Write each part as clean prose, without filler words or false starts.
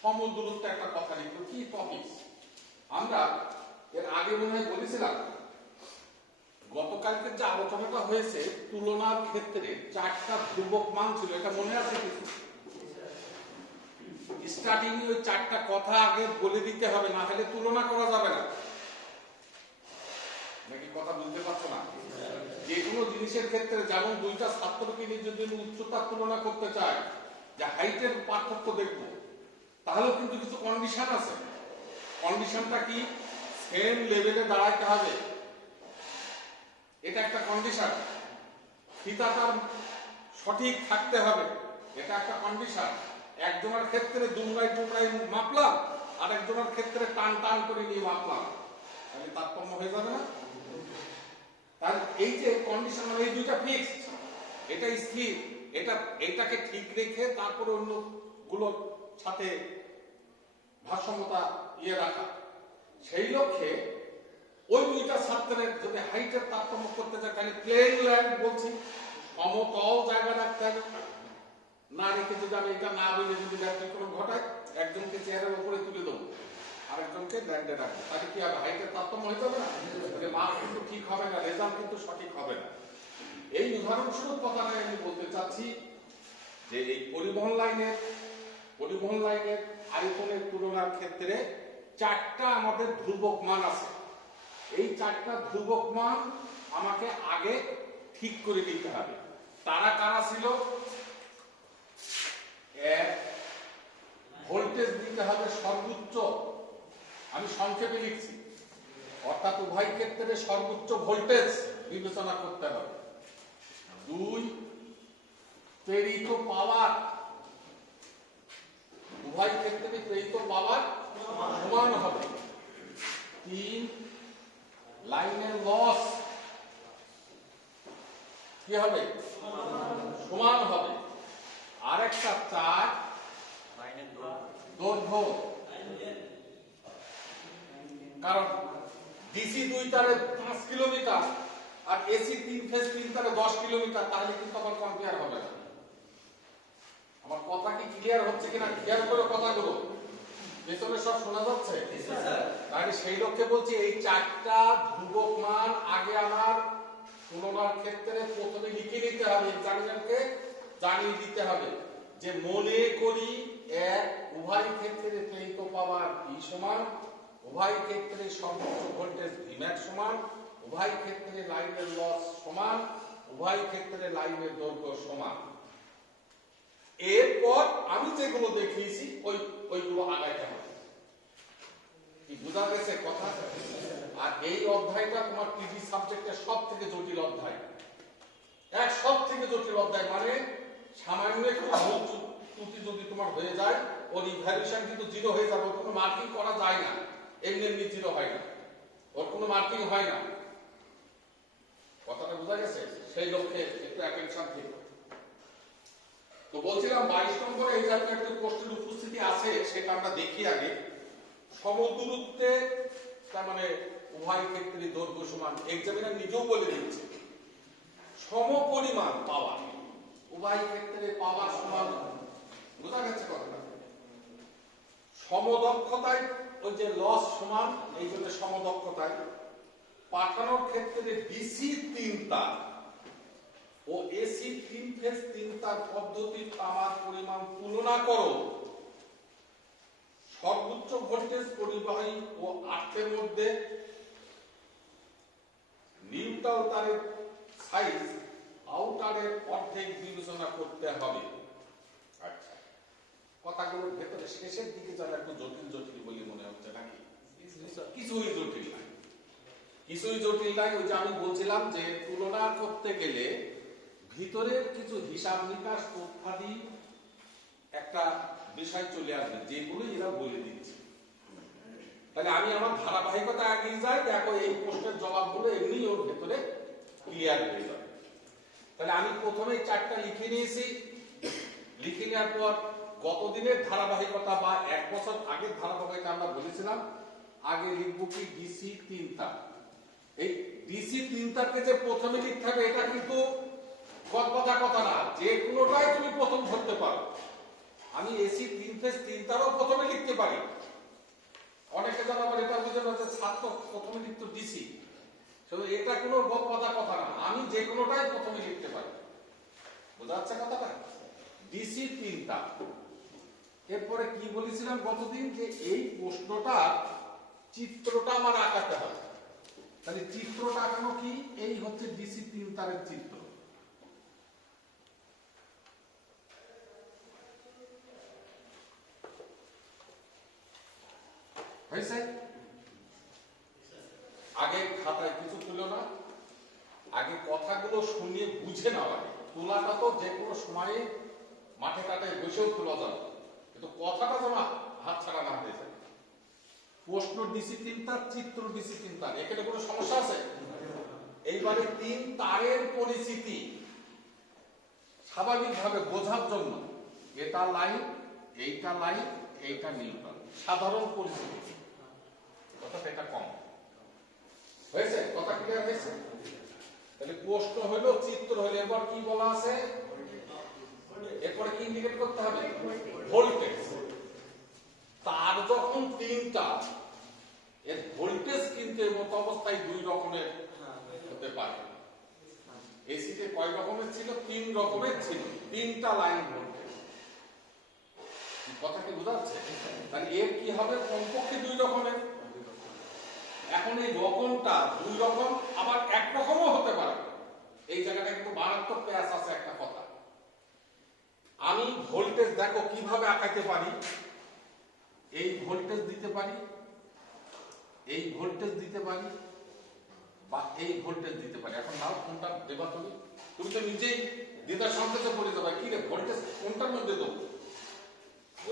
সমদূরত্ব একটা কথা লিখলো, কি টপিক। আমরা এর আগে মনে হয় বলেছিলাম, গতকালকে যে আলোচনাটা হয়েছে তুলনার ক্ষেত্রে চারটা ধ্রুবক মান ছিল, এটা মনে আছে কিছু? স্টার্টিং ওই চারটা কথা আগে বলে দিতে হবে, না হলে তুলনা করা যাবে না। নাকি কথা বুঝতে পারছো না? যে কোনো জিনিসের ক্ষেত্রে যেমন দুইটা ছাত্রকে নিয়ে যদি উচ্চতার তুলনা করতে চায়, যে হাইটের পার্থক্য দেখবো, তাহলেও কিন্তু কিছু কন্ডিশন আছে। কন্ডিশনটা কি? সেম লেভেলে দাঁড়াইতে হবে, এটা একটা কন্ডিশন। ফিতাটা সঠিক থাকতে হবে, এটা একটা কন্ডিশন। একজনের ক্ষেত্রে দুমড়াই টুমড়াই মাপলাম, আর একজনের ক্ষেত্রে টান টান করে নিয়ে মাপলাম, তাহলে তারতম্য হয়ে যাবে না? তাহলে এই যে কন্ডিশন, মানে এই দুইটা ফিক্সড, এটা স্থির, এটাকে ঠিক রেখে তারপরে অন্য গুলোর সাথে ভারসাম্যতা রাখা। সেই লক্ষ্যে ওই দুইটা ছাত্রের যদি হাইটের তারতম্য করতে চায়, তাহলে প্লেন ল্যান্ড বলছি, সমতল জায়গা রাখতে হবে। না রেখে যদি আমি এটা না বলে যদি ব্যতিক্রম ঘটায়, একজনকে চেয়ারের উপরে তুলে দেবো, আরেকজনকে ল্যান্ডে রাখবো, তাহলে কি হবে? হাইটের তারতম্য হয়ে যাবে না? মান কিন্তু ঠিক হবে না, রেজাল্ট কিন্তু সঠিক হবে না। এই উদাহরণস্বরূপ কথাটা আমি বলতে চাচ্ছি যে এই পরিবহন লাইনের আয়তনের তুলনার ক্ষেত্রে চারটা আমাদের ধ্রুবক মান আছে। এই চারটা ধ্রুবক মান আমাকে আগে ঠিক করে নিতে হবে। তারা কারা ছিল? ভোল্টেজ দিতে হবে সর্বোচ্চ, আমি সংক্ষেপে লিখছি, অর্থাৎ উভয় ক্ষেত্রে সর্বোচ্চ ভোল্টেজ বিবেচনা করতে হবে। 2, প্রেরিত পাওয়ার, উভয় ক্ষেত্রে প্রেরিত পাওয়ার সমান হবে। 3, লাইনের লস কি হবে? সমান হবে। আরেকটা 4, লাইনের দৈর্ঘ্য, কারণ ডিসি 2 তারে 5 কিলোমিটার আর এসি 3 ফেজ 3 তারে 10 কিলোমিটার, তাহলে কিন্তু আবার কম্পেয়ার হবে না। আমার কথা কি ক্লিয়ার হচ্ছে কিনা? খেয়াল করে কথাগুলো, পেছনে সব শোনা যাচ্ছে? তাহলে সেই লক্ষ্যে বলছি, এই চারটা ধ্রুবক মান আগে আমার তুলনার ক্ষেত্রে প্রথমে লিখে নিতে হবে, এক্সামিনারকে জানিয়ে দিতে হবে যে মনে করি উভয় ক্ষেত্রে প্রেরিত পাওয়ার P সমান, উভয় ক্ষেত্রে সর্বোচ্চ ভোল্টেজ Vmax সমান, উভয় ক্ষেত্রে লাইনের লস সমান, উভয় ক্ষেত্রে লাইনের দৈর্ঘ্য সমান। এরপর আমি যেগুলো দেখিয়েছি ওইগুলো আগাইতে হবে। কি বোঝা গেছে কথা? আর এই অধ্যায়টা তোমার পিজি সাবজেক্টের সব থেকে জটিল অধ্যায়, সব থেকে জটিল অধ্যায়। মানে সামান্য একটু ভুল ত্রুটি যদি তোমার হয়ে যায়, ওর ইভ্যালুয়েশন কিন্তু 0 হয়ে যাবে। কোনো মার্কিং করা যায় না, এমনি 0 হয় না, ওর কোনো মার্কিং হয় না। কথাটা বোঝা গেছে? সেই লক্ষ্যে একটু অ্যাটেনশন দিতে। তো বলছিলাম 22 নম্বরে এই জাতীয় একটা প্রশ্নের উপস্থিতি আছে, সেটা আমরা দেখি আগে। সমদূরত্বে, তার মানে উভয় ক্ষেত্রে দৈর্ঘ্য সমান, এক্সামিনার নিজেও বলে দিচ্ছে সমপরিমাণ পাওয়ার, উভয় ক্ষেত্রে পাওয়ার সমান। বোঝা গেছে কথাটা? সমদক্ষতায় ওই যে লস সমান, এই জন্য সমদক্ষতায় পাঠানোর ক্ষেত্রে ডিসি 3 তার ও এসি 3 ফেজ 3 তার পদ্ধতির তামার পরিমাণ তুলনা করো। সর্বোচ্চ ভোল্টেজ পরিবাহী ও আর্থের মধ্যে নিউট্রাল তারের সাইজ আউটারের অর্ধেক বিবেচনা করতে হবে। আচ্ছা, কথাগুলোর ভেতরে শেষের দিকে যারা একটু জটিল জটিল বলে মনে হচ্ছে নাকি? কিছুই জটিল নাই, কিছুই জটিল নাই। ওই যে আমি বলছিলাম যে তুলনা করতে গেলে ভিতরের কিছু হিসাব নিকাশ তথ্যাদি একটা বিষয় চলে আসবে, যেগুলো এরা বলে দিচ্ছে। তাহলে আমি আমার ধারাবাহিকতা এগিয়ে যাই, দেখো এই প্রশ্নের জবাবগুলো এমনি ওর ভেতরে ক্লিয়ার হয়ে যাবে। তাহলে আমি প্রথমে 4টা লিখে নিয়েছি। লিখে নেওয়ার পর গতদিনের ধারাবাহিকতা বা 1 বছর আগের ধারাবাহিকতা আমরা বলেছিলাম, আগে লিখবো কি ডিসি 3 তার। এই ডিসি 3 তারকে যে প্রথমে লিখতে হবে, এটা কিন্তু কথা না, যে কোনোটাই তুমি প্রথম ধরতে পারো। আমি এসি 3 ফেজ 3 তারও প্রথমে লিখতে পারি। অনেকে যারা আবার এটা বুঝে না যে ছাত্র প্রথমে লিখতো ডিসি, শুধু এটা কোনো কথা না, আমি যে কোনোটাই প্রথমে লিখতে পারি। বোঝা যাচ্ছে কথাটা? ডিসি 3 তার। এরপরে কি বলেছিলাম গতদিন, যে এই প্রশ্নটা চিত্রটা আমার আঁকাতে হবে। তাহলে চিত্রটা আঁকানো কি? এই হচ্ছে ডিসি 3 তারের চিত্র। হয়েছে? আগে খাতায় কিছু তুলো না, আগে কথাগুলো শুনিয়ে বুঝে নাও। আগে তোলাটা তো যে কোনো সময়ে মাঠে কাটায় বসেও তোলা যাবে, কিন্তু কথাটা যেন হাত ছাড়া না হয়ে যায়। প্রশ্ন ডিসিপ্লিন তার, চিত্র ডিসিপ্লিন তার, এখানে কোনো সমস্যা আছে? এইবারে 3 তারের পরিস্থিতি স্বাভাবিকভাবে বোঝার জন্য এটা লাইন, এইটা লাইন, এইটা নিউট্রাল, সাধারণ পরিস্থিতি। অর্থাৎ এটা কম হয়েছে। কথা ক্লিয়ার হয়েছে? তাহলে প্রশ্ন হলো, চিত্র হলো। এবার কি বলা আছে? এরপরে কি ইন্ডিকেট করতে হবে? ভোল্টেজ। তার যখন 3টা, এর ভোল্টেজ কিন্তু এর মতো অবস্থায় 2 রকমের হতে পারে। এসিতে কয় রকমের ছিল? 3 রকমের ছিল, 3টা লাইন ভোল্টেজ। কথা কি বোঝা যাচ্ছে? তাহলে এর কি হবে? কমপক্ষে 2 রকমের। এখন এই রকমটা 2 রকম, আবার এক রকমও হতে পারে। এই জায়গাটা কিন্তু মারাত্মক প্যাচ আছে একটা কথা। আমি ভোল্টেজ দেখো কিভাবে আঁকাতে পারি। এই ভোল্টেজ দিতে পারি, এই ভোল্টেজ দিতে পারি, বা এই ভোল্টেজ দিতে পারি। এখন নাও কোনটা দেবা তুমি? তুমি তো নিজেই দ্বিধার সংকেতে পড়ে যাবে, কি রে ভোল্টেজ কোনটার মধ্যে দেবো?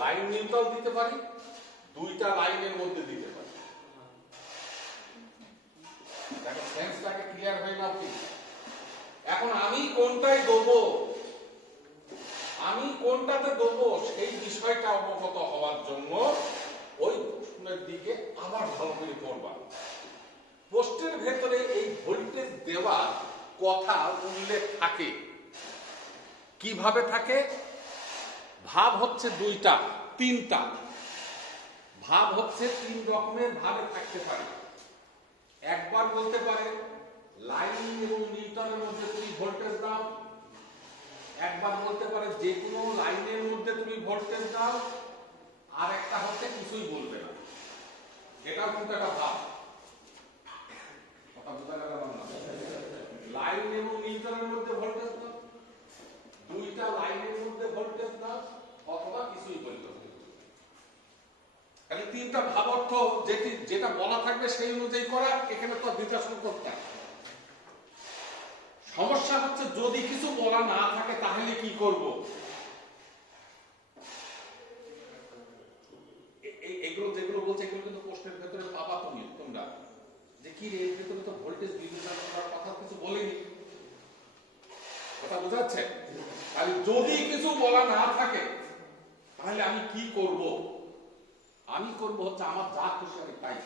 লাইন নিউট্রাল দিতে পারি, 2টা লাইনের মধ্যে দিতে পারি। দেখো সেন্সটাকে ক্লিয়ার হয়ে নাও কি? এখন আমি কোনটায় দেবো, আমি কোনটাতে দেবো, সেই বিষয়টা অবগত হওয়ার জন্য ওই প্রশ্নের দিকে আবার ভালো করে পড়বা। প্রশ্নের ভেতরে এই ভোল্টেজ দেওয়ার কথা উল্লেখ থাকে। কিভাবে থাকে? ভাব হচ্ছে 2টা, 3টা ভাব হচ্ছে 3 রকমের ভাবে থাকতে পারে। একবার বলতে পারে লাইন এবং নিউট্রালের মধ্যে তুমি ভোল্টেজ দাও, একবার বলতে পারে যে কোনো লাইনের মধ্যে তুমি ভোল্টেজ দাও, আর একটা হচ্ছে কিছুই বলবে না। এটাও কিন্তু একটা ভাব। কথা বোঝা গেল না? লাইন এবং নিউট্রালের মধ্যে ভোল্টেজ দাও, 2টা লাইনের মধ্যে ভোল্টেজ দাও, অথবা কিছুই বলবে না। তাহলে 3টা ভাব অর্থ যেটা বলা থাকবে সেই অনুযায়ী করা। এখানে তো বিকাশন করতে হবে। সমস্যা হচ্ছে যদি কিছু বলা না থাকে তাহলে কি করব? এগুলো যেগুলো বলছে এগুলো কিন্তু প্রশ্নের ভেতরে পাবা তোমরা, যে কি রে এর ভেতরে তো ভোল্টেজ বিবেচনা করার কথা কিছু বলেনি। কথা বোঝা যাচ্ছে? তাহলে যদি কিছু বলা না থাকে তাহলে আমি কি করব? আমি করব হচ্ছে আমার যা খুশি আমি তাই।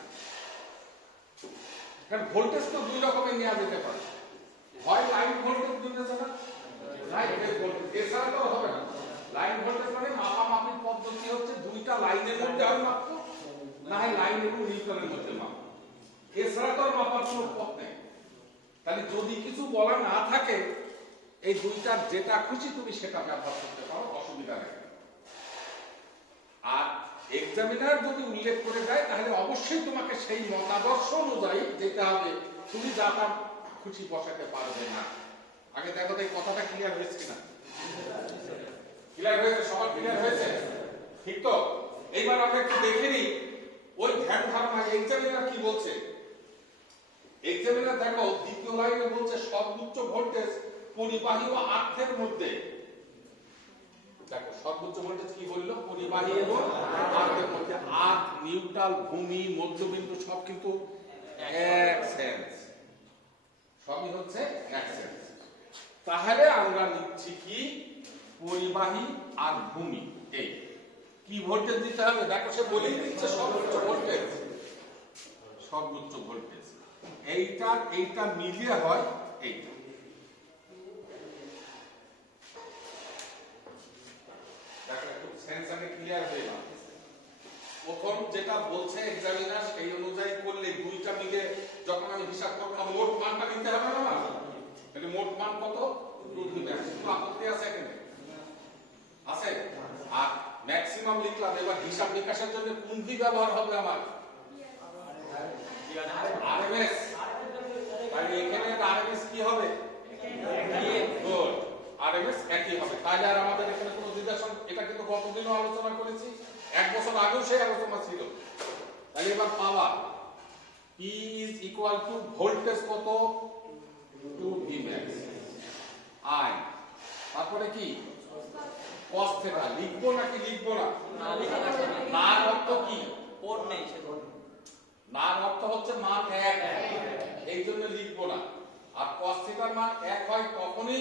কারণ ভোল্টেজ তো 2 রকমের নেওয়া যেতে পারে। হয় লাইন ভোল্টেজ দিতে হবে, লাইন ভোল্টেজ এছাড়া তো হবে না। লাইন ভোল্টেজ মানে মাপামাপির পদ্ধতি হচ্ছে 2টা লাইনের মধ্যে হয় মাপবো, না হয় লাইন এবং নিউট্রালের মধ্যে মাপবো। এছাড়া তো মাপার কোনো পথ নেই। তাহলে যদি কিছু বলা না থাকে, এই 2টার যেটা খুশি তুমি সেটা ব্যবহার করতে পারো, অসুবিধা নেই। আর এক্সামিনার যদি উল্লেখ করে দেয় তাহলে অবশ্যই তোমাকে সেই মতাদর্শ অনুযায়ী যেতে হবে। তুমি যা তার খুশি বসাতে পারবে না। আগে দেখো তো এই কথাটা ক্লিয়ার হয়েছে কিনা? ক্লিয়ার হয়েছে? সবার ক্লিয়ার হয়েছে? ঠিক তো? এইবার আমরা একটু দেখে নিই ওই ধ্যান ধারণা এক্সামিনার কি বলছে। এক্সামিনার দেখো দ্বিতীয় লাইনে বলছে সর্বোচ্চ ভোল্টেজ পরিবাহী ও আর্থের মধ্যে। দেখো সর্বোচ্চ ভোল্টেজ কি বললো? পরিবাহী এবং আর্থের মধ্যে। আর্থ, নিউট্রাল, ভূমি, মধ্যবিন্দু সব কিন্তু এক সেন্স, সবই হচ্ছে এক সেন্স। তাহলে আমরা নিচ্ছি কি পরিবাহী আর ভূমি। এই কি ভোল্টেজ দিতে হবে? দেখো সে বলেই দিচ্ছে সর্বোচ্চ ভোল্টেজ। সর্বোচ্চ ভোল্টেজ এইটা মিলিয়ে হয় এইটা। দেখো সেন্সারে ক্লিয়ার হয়ে গেল। প্রথম যেটা বলছে এক্সামিনার সেই অনুযায়ী করলে দুইটা মিলে যখন আমি হিসাব করব না মোট মানটা নিতে হবে না আমার, তাহলে মোট মান কত 2 ভিম্যাক্স। কোনো আপত্তি আছে এখানে? আছে। আর ম্যাক্সিমাম লিখলাম, এবার হিসাব নিকাশের জন্য কোন ভি ব্যবহার হবে আমার? আরএমএস। তাহলে এখানে আরএমএস কি হবে? গুড, আরএমএস একই হবে। তাহলে আর আমাদের এখানে কোনো দ্বিধাসন, এটা কিন্তু গতদিনও আলোচনা করেছি, এক বছর আগেও সেই আলোচনা ছিল। তাহলে এবার পাওয়ার P is equal to voltage কত 2 Vmax I, তারপরে কি cos θ লিখবো নাকি লিখবো না? না অর্থ কি? কোড নেই সেটা। না অর্থ হচ্ছে মান 1, এই জন্য লিখবো না। আর cos θ এর মান 1 হয় তখনই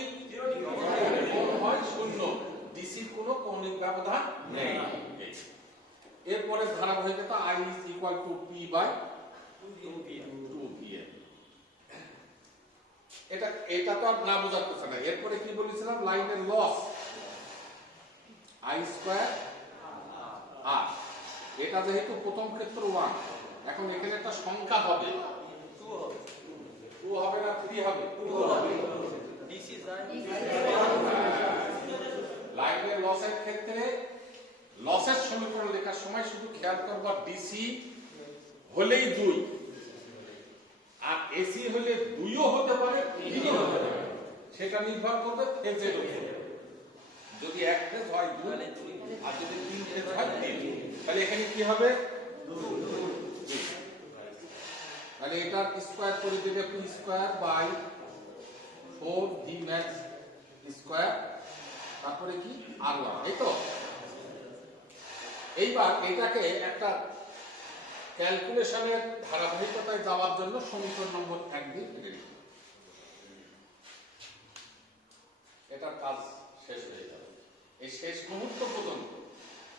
কোণ হয় 0, ডিসির কোনো কৌণিক ব্যবধান নেই। এরপরে ধারাবাহিকতা I is equal to P by 2Pm। এটা তো আর না বোঝার কথা না। এরপরে কি বলেছিলাম? লাইনের লস I স্কয়ার R। এটা যেহেতু প্রথম ক্ষেত্র 1, এখন এখানে একটা সংখ্যা হবে, 2 হবে না 3 হবে? 2 হবে। ডিসি যায় লাইনের লসের ক্ষেত্রে লসের সমীকরণ লেখার সময় শুধু খেয়াল করবা ডিসি হলেই 2, আর এসি হলে 2ও হতে পারে 3ও হতে পারে, সেটা নির্ভর করবে ফেজের উপর। যদি এক ফেজ হয় 2, আর যদি 3 ফেজ হয় 3, তাহলে এখানে কি হবে 2। তাহলে এটার স্কয়ার করে দিলে p square by 4 Vmax square, তারপরে কি R1, এই তো। এইবার এটাকে একটা ক্যালকুলেশনের ধারাবাহিকতায় যাওয়ার জন্য সমীকরণ নম্বর 1 দিয়ে কেটে দিই। এটার কাজ শেষ হয়ে যাবে। এই শেষ মুহূর্ত পর্যন্ত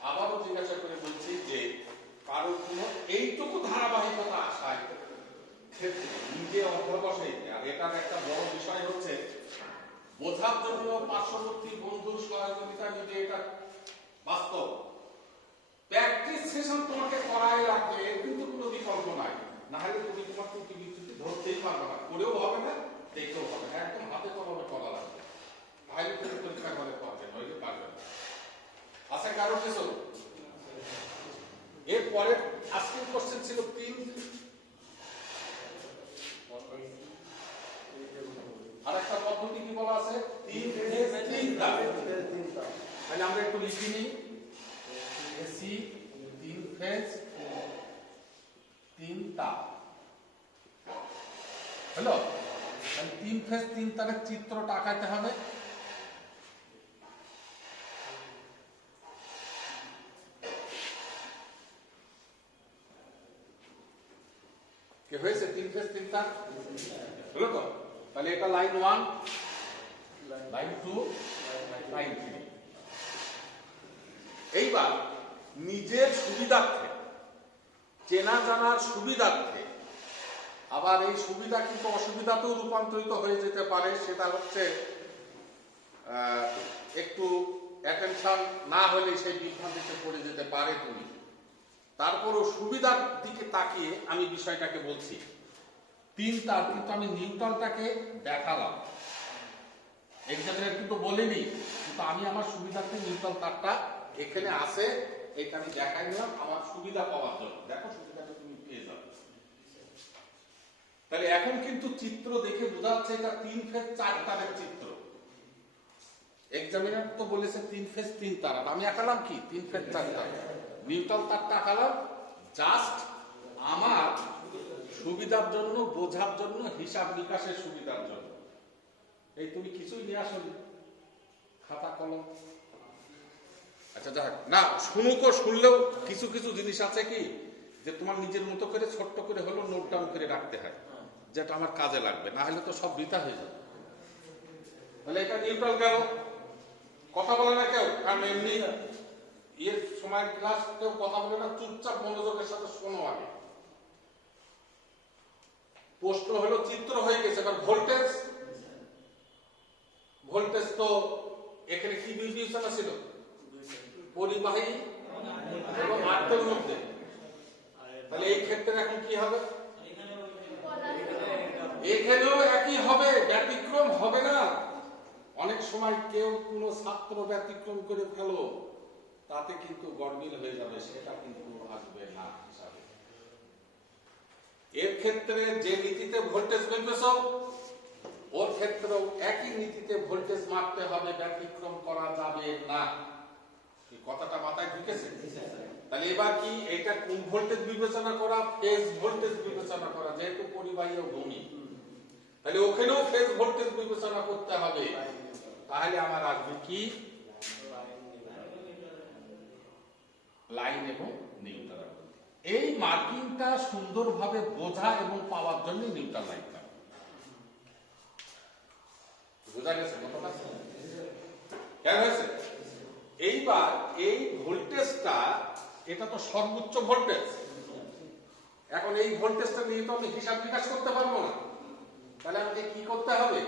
আবারও জিজ্ঞাসা করে বলছি যে কারো কোনো এইটুকু ধারাবাহিকতা আসায় ক্ষেত্রে নিজে অধ্যবসায়, আর এটার একটা বড় বিষয় হচ্ছে বোঝার জন্য পার্শ্ববর্তী বন্ধুর সহযোগিতা নিতে, এটা বাস্তব। প্র্যাকটিস সেশন তোমাকে করাই লাগবে, এর কিন্তু কোনো বিকল্প নাই। না হলে তুমি তোমার ত্রুটি বিচ্যুতি ধরতেই পারবে না, করেও হবে না, দেখতেও হবে না, একদম হাতে কলমে করা লাগবে। তাহলে তুমি পরীক্ষা করে পারবে, নইলে পারবে না। আচ্ছা, কারো কিছু এরপরে আজকের কোশ্চেন ছিল 3, আর একটা পদ্ধতি কি বলা আছে 3 ফেজ 3 তার। তাহলে আমরা একটু লিখে নিই, এসি 3 ফেজ 3 তার হলো। তাহলে 3 ফেজ 3 তারের চিত্রটা আঁকাতে হবে। কি হয়েছে? 3 ফেজ 3 তার হলো তো। তাহলে এটা লাইন 1, লাইন 2, লাইন 3। এইবার নিজের সুবিধার্থে, চেনা জানার সুবিধার্থে, আবার এই সুবিধা কিন্তু অসুবিধাতেও রূপান্তরিত হয়ে যেতে পারে, সেটা হচ্ছে একটু অ্যাটেনশন না হলে সেই বিভ্রান্তিতে পড়ে যেতে পারে তুমি। তারপরও সুবিধার দিকে তাকিয়ে আমি বিষয়টাকে বলছি। 3 তার, কিন্তু আমি নিউট্রালটাকে দেখালাম, এক্সামিনার কিন্তু বলিনি, কিন্তু আমি আমার সুবিধার্থে নিউট্রাল তারটা এখানে আছে, এটা আমি দেখাই দিলাম আমার সুবিধা পাওয়ার জন্য। দেখো সুবিধাটা তুমি পেয়ে যাবে। তাহলে এখন কিন্তু চিত্র দেখে বোঝা যাচ্ছে এটা 3 ফেজ 4 তারের চিত্র। এক্সামিনার তো বলেছে 3 ফেজ 3 তার, আমি আঁকালাম কি 3 ফেজ 4 তার। নিউট্রাল তারটা আঁকালাম জাস্ট আমার সুবিধার জন্য, বোঝার জন্য, হিসাব নিকাশের সুবিধার জন্য। এই তুমি কিছুই নিয়ে আসনি, খাতা কলম। আচ্ছা যাক না, শুনলেও কিছু কিছু জিনিস আছে কি যে তোমার নিজের মতো করে ছোট্ট করে হলো নোট ডাউন করে রাখতে হয়, যেটা আমার কাজে লাগবে, না হলে তো সব বৃথা হয়ে যাবে। তাহলে এটা নিউট্রাল গেল, কথা বলে না কেউ, কারণ এমনি এর সময় ক্লাস কেউ কথা বলে না, চুপচাপ মনোযোগের সাথে শোনো আগে। প্রশ্ন হলো চিত্র হয়ে গেছে, এবার ভোল্টেজ। ভোল্টেজ তো এখানে কি বিবেচনা ছিল? পরিবাহী এবং আর্তের মধ্যে। তাহলে এই ক্ষেত্রে এখন কি হবে? এখানেও একই হবে, ব্যতিক্রম হবে না। অনেক সময় কেউ কোনো ছাত্র ব্যতিক্রম করে ফেলো, তাতে কিন্তু গরমিল হয়ে যাবে, সেটা কিন্তু আসবে না হিসাবে। এর ক্ষেত্রে যে নীতিতে ভোল্টেজ মেপেছ, ওর ক্ষেত্রেও একই নীতিতে ভোল্টেজ মাপতে হবে, ব্যতিক্রম করা যাবে না। এই কথাটা মাথায় ঢুকেছে? তাহলে এবার কি এটা কোন ভোল্টেজ বিবেচনা করা? ফেজ ভোল্টেজ বিবেচনা করা, যেহেতু পরিবাহী ও ভূমি। তাহলে ওখানেও ফেজ ভোল্টেজ বিবেচনা করতে হবে। তাহলে আমার আসবে কি? লাইন এবং নিউট্রাল। এই মার্কিংটা সুন্দরভাবে বোঝা এবং পাওয়ার জন্য নিউট্রাল লাইনটা বোঝা গেছে কথাটা? কেন হয়েছে? এইবার এই ভোল্টেজটা, এটা তো সর্বোচ্চ ভোল্টেজ। এখন এই ভোল্টেজটা নিয়ে তো আমি হিসাব নিকাশ করতে পারবো না। তাহলে আমাকে কি করতে হবে?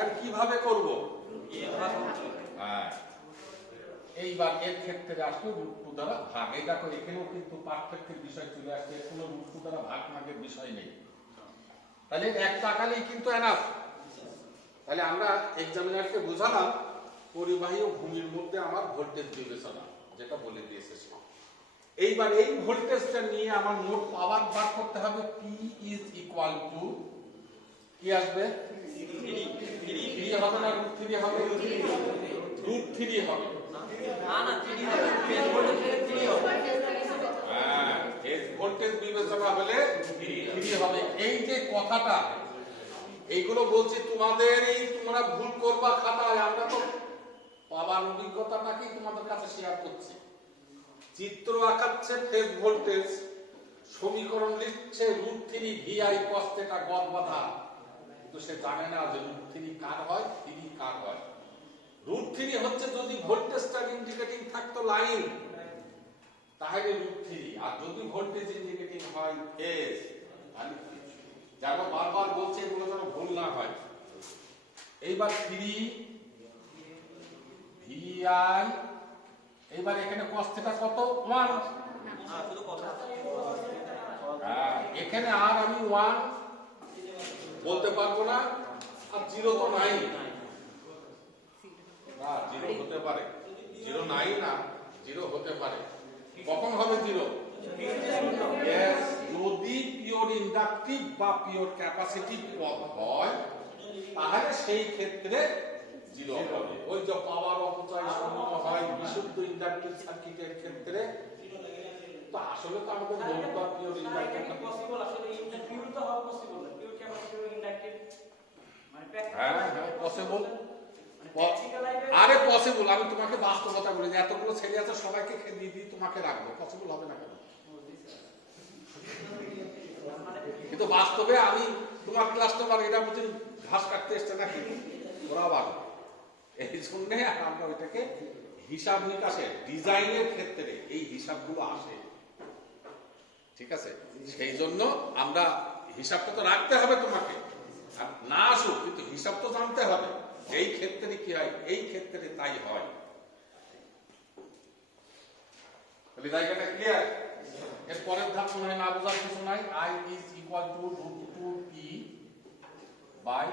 আর কিভাবে করব? হ্যাঁ, এইবার এর ক্ষেত্রে আসলে √2 দ্বারা ভাগ। এই দেখো এখানেও কিন্তু পার্থক্যের বিষয় চলে আসছে, কোনো √2 দ্বারা ভাগ ভাগের বিষয় নেই। তাহলে এক টাকালেই কিন্তু এনাফ। তাহলে আমরা এক্সামিনারকে বুঝালাম পরিবাহী ও ভূমির মধ্যে আমার ভোল্টেজ বিবেচনা, যেটা বলে দিয়েছে। এইবার এই ভোল্টেজটা নিয়ে আমার মোট পাওয়ার বার করতে হবে। P is equal to কি আসবে? 3 হবে না √3 হবে? √3 হবে। না 3 হবে, ফেজ ভোল্টেজ 3 হবে। হ্যাঁ, ফেজ ভোল্টেজ বিবেচনা হলে 3 হবে। এই যে কথাটা, এইগুলো বলছি তোমাদের, এই তোমরা ভুল করবা খাতায়। আমরা তো পাওয়ার অভিজ্ঞতাটাকেই তোমাদের কাছে শেয়ার করছি। চিত্র আঁকাচ্ছে ফেজ ভোল্টেজ, সমীকরণ লিখছে √3 VI cos θ গড় বাঁধা, কিন্তু সে জানে না যে √3 কার হয়, 3 কার হয়। √3 হচ্ছে যদি ভোল্টেজটা ইন্ডিকেটিং থাকতো লাইন, তাহলে √3, আর যদি ভোল্টেজ ইন্ডিকেটিং হয় ফেজ, তাহলে যারা বারবার বলছে এগুলো যেন ভুল না হয়। এইবার 3 VI, এইবার এখানে cos θ কত? 1। শুধু কথা। এখানে আর আমি 1 বলতে পারবো না, আর 0 তো নাই না, 0 হতে পারে, 0 নাই না, 0 হতে পারে। কখন হবে 0? Yes, যদি পিওর ইন্ডাকটিভ বা পিওর ক্যাপাসিটিভ পদ হয়, তাহলে সেই ক্ষেত্রে 0 হবে। ওই যে পাওয়ার অপচয় শূন্য হয় বিশুদ্ধ ইন্ডাকটিভ সার্কিটের ক্ষেত্রে। তো আসলে তো আমাদের মূলত পিওর ইন্ডাকটিভ পসিবল, আসলে পিওর তো হওয়া পসিবল না। পিওর ক্যাপাসিটিভ ইন্ডাকটিভ মানে হ্যাঁ পসিবল। আরে পসিবল, আমি তোমাকে বাস্তবতা বলি, এতগুলো ছেলে আছে সবাইকে খেয়ে দিয়ে তোমাকে রাখবো, পসিবল হবে না কেন? কিন্তু বাস্তবে আমি তোমার ক্লাস নেবার, এটা বুঝি ঘাস কাটতে এসছে নাকি ওরা আবার, এই জন্য আমরা ওইটাকে হিসাব নিকাশে ডিজাইনের ক্ষেত্রে এই হিসাবগুলো আসে, ঠিক আছে? সেই জন্য আমরা হিসাবটা তো রাখতে হবে তোমাকে, আর না আসুক কিন্তু হিসাব তো জানতে হবে। এই ক্ষেত্রে কি হয়, এই ক্ষেত্রে তাই হয়। তাহলে জায়গাটা ক্লিয়ার? এর পরের ধাপ মনে হয় না বোঝার কিছু নাই। I is equal to √2P by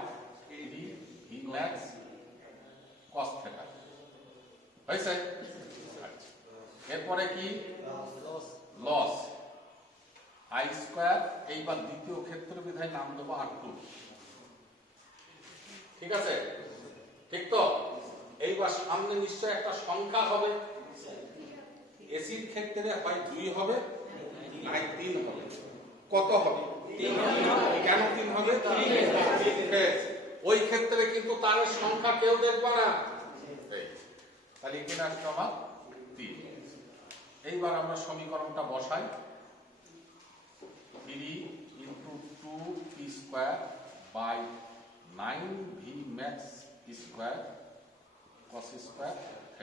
3 V max cos θ হয়েছে। এরপরে কি? Loss I square. এইবার দ্বিতীয় ক্ষেত্র বিধায় নাম দেবো R2। ঠিক আছে? ঠিক তো? এইবার সামনে নিশ্চয় একটা সংখ্যা হবে। এসির ক্ষেত্রে হয় 2 হবে, নাই 3 হবে। কত হবে? 3 হবে। কেন 3 হবে? ওই ক্ষেত্রে কিন্তু তারের সংখ্যা কেউ দেখবে না। তাহলে এখানে আসছে আমার 3। এইবার আমরা সমীকরণটা বসাই। 3 × 2p square by 9v max square cos square θ।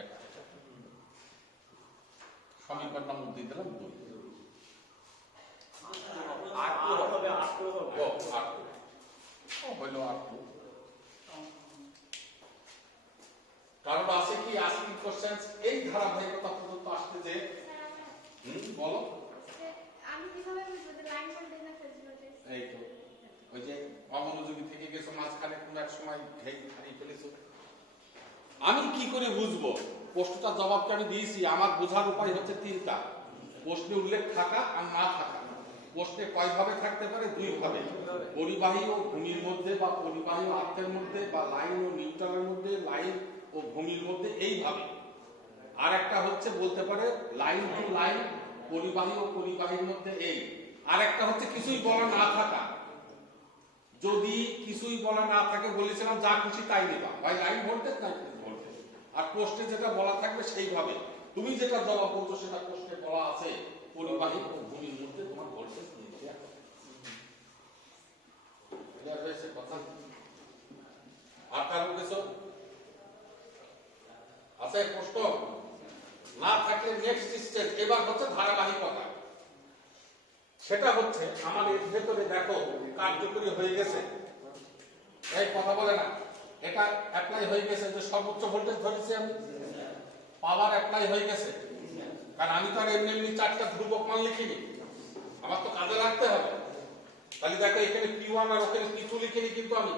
সমীকরণ নাম দিয়ে দিলাম 2। R2 হবে, R2 হবে। ও R2 ও হলো R2। কারণ আছে কি আস্কিং কোশ্চেন্স এই ধারাবাহিকতা পর্যন্ত আসতে যে বলো আমি কিভাবে বুঝবো যে লাইন ভোল্টেজ না ফেজ ভোল্টেজ? এই তো ওই যে অমনোযোগী থেকে গেছো মাঝখানে কোন এক সময় হারিয়ে ফেলেছো। আমি কি করে বুঝবো? প্রশ্নটার জবাবটা আমি দিয়েছি। আমার বোঝার উপায় হচ্ছে তিনটা। প্রশ্নে উল্লেখ থাকা আর না থাকা। প্রশ্নে কয়ভাবে থাকতে পারে? দুই ভাবে, পরিবাহী ও ভূমির মধ্যে বা পরিবাহী ও আর্থের মধ্যে বা লাইন ও নিউট্রালের মধ্যে, লাইন ও ভূমির মধ্যে, এইভাবে। আর একটা হচ্ছে বলতে পারে লাইন টু লাইন, পরিবাহী ও পরিবাহীর মধ্যে, এই। আর একটা হচ্ছে কিছুই বলা না থাকা। যদি কিছুই বলা না থাকে বলেছিলাম যা খুশি তাই নেবা, হয় লাইন ভোল্টেজ না ফেজ ভোল্টেজ। আর প্রশ্নে যেটা বলা থাকবে সেইভাবে তুমি যেটা জবাব বলছো সেটা প্রশ্নে বলা আছে পরিবাহী ও ভূমির মধ্যে তোমার ভোল্টেজ নির্ণয় করো। ক্লিয়ার হয়েছে কথা? আর কারো কিছু আছে প্রশ্ন? না থাকলে নেক্সট স্টেজ এবার হচ্ছে ধারাবাহিকতা। সেটা হচ্ছে আমাদের ভেতরে দেখো কার্যকরী হয়ে গেছে, এই কথা বলে না, এটা অ্যাপ্লাই হয়ে গেছে যে সর্বোচ্চ ভোল্টেজ ধরেছি আমি, পাওয়ার অ্যাপ্লাই হয়ে গেছে। কারণ আমি তো আর এমনি এমনি চারটা ধ্রুবক মান লিখিনি, আমার তো কাজে লাগতে হবে। তাহলে দেখো এখানে P1 আর ওখানে P2 লিখিনি, কিন্তু আমি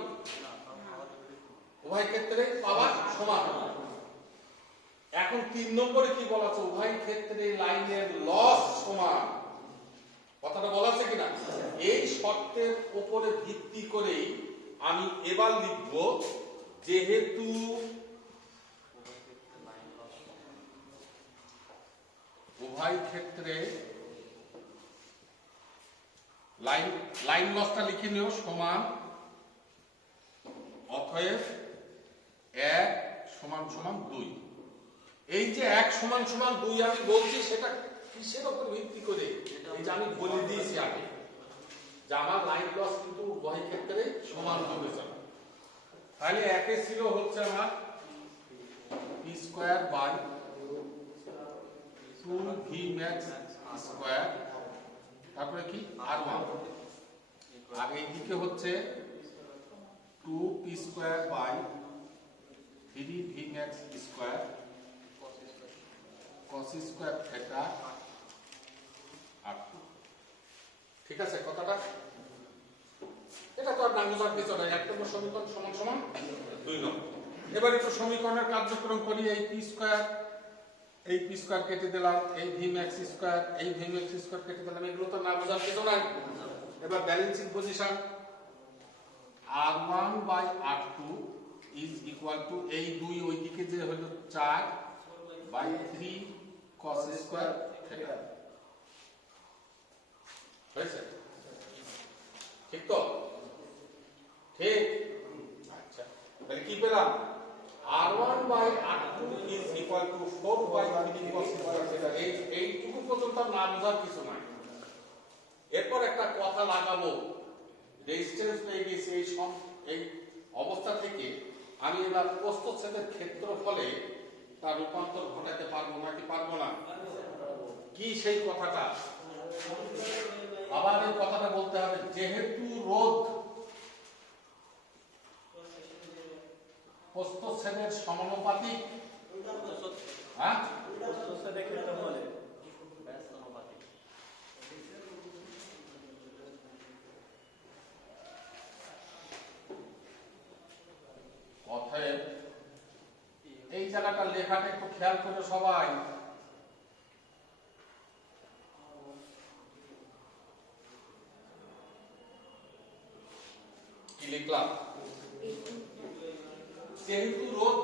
উভয় ক্ষেত্রে পাওয়ার সমান। এখন 3 নম্বরে কি বলা আছে? উভয় ক্ষেত্রে লাইনের লস সমান। কথাটা বলা আছে কিনা? এই শর্তের উপরে ভিত্তি করেই আমি এবার লিখব, যেহেতু উভয় ক্ষেত্রে লাইন লসটা লিখে নিও সমান, অতএব 1 সমান সমান 2। এই যে 1 সমান সমান 2 আমি বলছি, সেটা কিসের উপর ভিত্তি করে? এই যে আমি বলে দিয়েছি আগে যে আমার লাইন লস কিন্তু উভয় ক্ষেত্রে সমান হবে। তাহলে একে ছিল হচ্ছে আমার p square by 2v max square, তারপরে কি r1, আর এইদিকে হচ্ছে 2p square by 3v max square cos square theta r2। ঠিক আছে কথাটা? এটা তো আর না বোঝার কিছু নাই। 1 নম্বর সমীকরণ সমান সমান 2 নম্বর। এবার একটু সমীকরণের কার্যক্রম করি। এই p স্কয়ার, এই p স্কয়ার কেটে দিলাম, এই v max স্কয়ার, এই v max স্কয়ার কেটে দিলাম, এগুলো তো না বোঝার কিছু নাই। এবার balancing position, r1 by r2 is equal to এই 2 ওইদিকে যে হলো 4 বাই 3 cos স্কয়ার থিটা। হয়েছে? ঠিক তো? ঠিক। আচ্ছা, তাহলে কি পেলাম? r1 by r2 is equal to 4 by 3 cos square theta. এইটুকু পর্যন্ত না বোঝার কিছু নাই। এরপর একটা কথা লাগাবো, রেজিস্ট্যান্স পেয়ে গেছি। এই অবস্থা থেকে আমি এবার প্রস্থচ্ছেদের ক্ষেত্রফলে তার রূপান্তর ঘটাতে পারবো নাকি পারবো না? কি সেই কথাটা? আবার এই কথাটা বলতে হবে, যেহেতু রোধ প্রস্থচ্ছেদের সমানুপাতিক, হ্যাঁ অতএব এই জায়গাটা লেখাটা একটু খেয়াল করে সবাই। কি লিখলাম? যেহেতু রোধ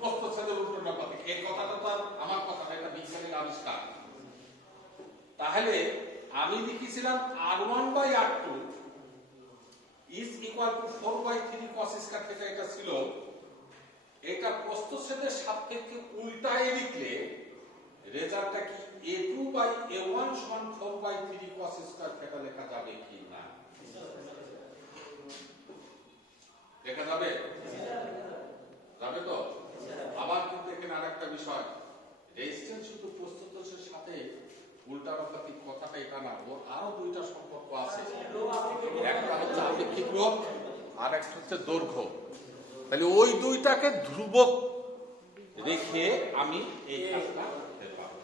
প্রস্থচ্ছেদের উল্টোপাতিক, এই কথাটা তো আর আমার কথা না, এটা বিজ্ঞানের আবিষ্কার। তাহলে আমি লিখেছিলাম r1 by r2 is equal to 4 by 3 cos square theta. এটা ছিল, এটা প্রস্থচ্ছেদের সাপেক্ষে উল্টায় লিখলে রেজাল্টটা কি a2 বাই a1 সমান 4 বাই 3 cos স্কয়ার থিটা লেখা যাবে কি না? লেখা যাবে? যাবে তো? আবার কিন্তু এখানে আরেকটা বিষয়, রেজিস্ট্যান্স শুধু প্রস্থচ্ছেদের সাথে উল্টাপাতিক কথাটা এটা না, ওর আরো দুইটা সম্পর্ক আছে। একটা হচ্ছে আপেক্ষিক রোধ আর একটা হচ্ছে দৈর্ঘ্য। তাহলে ওই দুইটাকে ধ্রুবক রেখে আমি এই কাজটা করতে পারবো।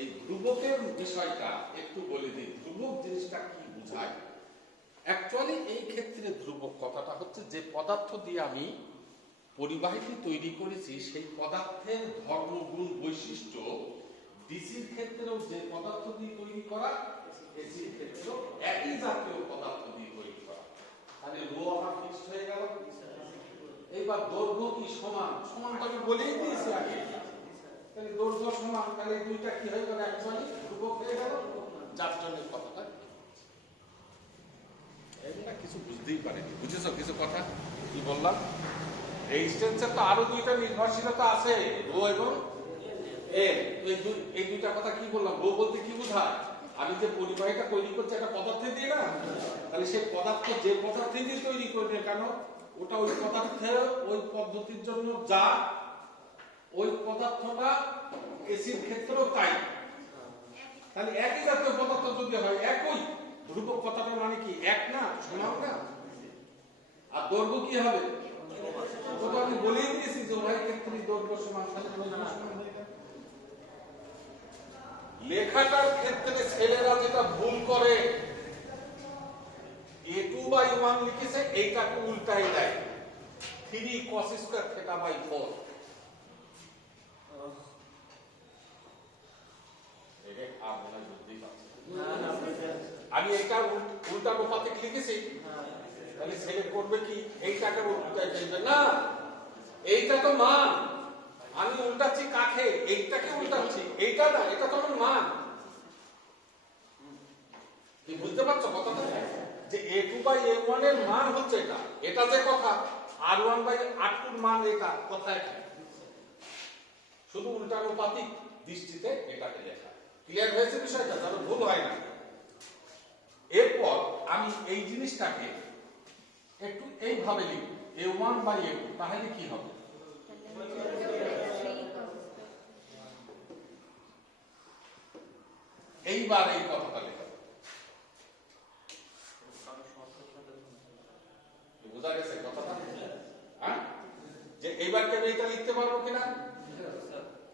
এই ধ্রুবকের বিষয়টা একটু বলে দিই। ধ্রুবক জিনিসটা কি বোঝায়? অ্যাকচুয়ালি এই ক্ষেত্রে ধ্রুবক কথাটা হচ্ছে যে পদার্থ দিয়ে আমি পরিবাহীটি তৈরি করেছি সেই পদার্থের ধর্মগুণ বৈশিষ্ট্য ডিসির ক্ষেত্রেও যে পদার্থ দিয়ে তৈরি করা, এসির ক্ষেত্রেও একই জাতীয় পদার্থ দিয়ে তৈরি করা। তাহলে রো আমার ফিক্সড হয়ে গেল। এইবার দৈর্ঘ্য কি সমান? সমান তো আমি বলেই দিয়েছি আগে। তাহলে দৈর্ঘ্য সমান, তাহলে এই দুইটা কি হয়ে গেল? অ্যাকচুয়ালি ধ্রুবক হয়ে গেল। যার জন্য কথাটা এটা কিছু বুঝতেই পারেনি। বুঝেছো কিছু কথা কি বললাম? রেজিস্ট্যান্সের তো আরো দুইটা নির্ভরশীলতা আছে, রো এবং এল। এই দুইটা কথা কি বললাম? রো বলতে কি বোঝায়? আমি যে পরিবাহীটা তৈরি করছি একটা পদার্থ দিয়ে না, তাহলে সেই পদার্থ যে পদার্থ দিয়ে তৈরি করবে কেন, ওটা ওই পদার্থের ওই পদ্ধতির জন্য যা, ওই পদার্থটা এসির ক্ষেত্রেও তাই। তাহলে একই জাতীয় পদার্থ যদি হয় একই, ধ্রুবক কথাটার মানে কি? এক না, সমান না। আর দৈর্ঘ্য কি হবে? ওটা আমি বলেই দিয়েছি যে উভয় ক্ষেত্রে দৈর্ঘ্য সমান, তাহলে দৈর্ঘ্য সমান হয়ে গেল। লেখাটার ক্ষেত্রে ছেলেরা যেটা ভুল করে, a2/1 লিখেছে, এইটাকে উল্টাই দেয় 3 cos স্কয়ার থিটা বাই 4। আমি এটা উল্টা অনুপাতিক লিখেছি, তাহলে ছেলে করবে কি? এইটাকে উল্টাই ফেলবে না, এইটা তো মান, আমি উল্টাচ্ছি কাকে? এইটাকে উল্টাচ্ছি, এইটা না, এটা তো আমার মান। কি বুঝতে পারছো কথাটা? যে a2/a1 এর মান হচ্ছে এটা, এটা যে কথা r1/r2 এর মান এটা, কথা এটা। শুধু উল্টানুপাতিক দৃষ্টিতে এটাকে লেখা। ক্লিয়ার হয়েছে বিষয়টা? যেন ভুল হয় না। এরপর আমি এই জিনিসটাকে একটু এইভাবে লিখব, a1/a2, তাহলে কি হবে? এইবার এই কথাটা লেখা বোঝা গেছে কথাটা? হ্যাঁ, যে এইবার কি আমি এটা লিখতে পারবো কিনা?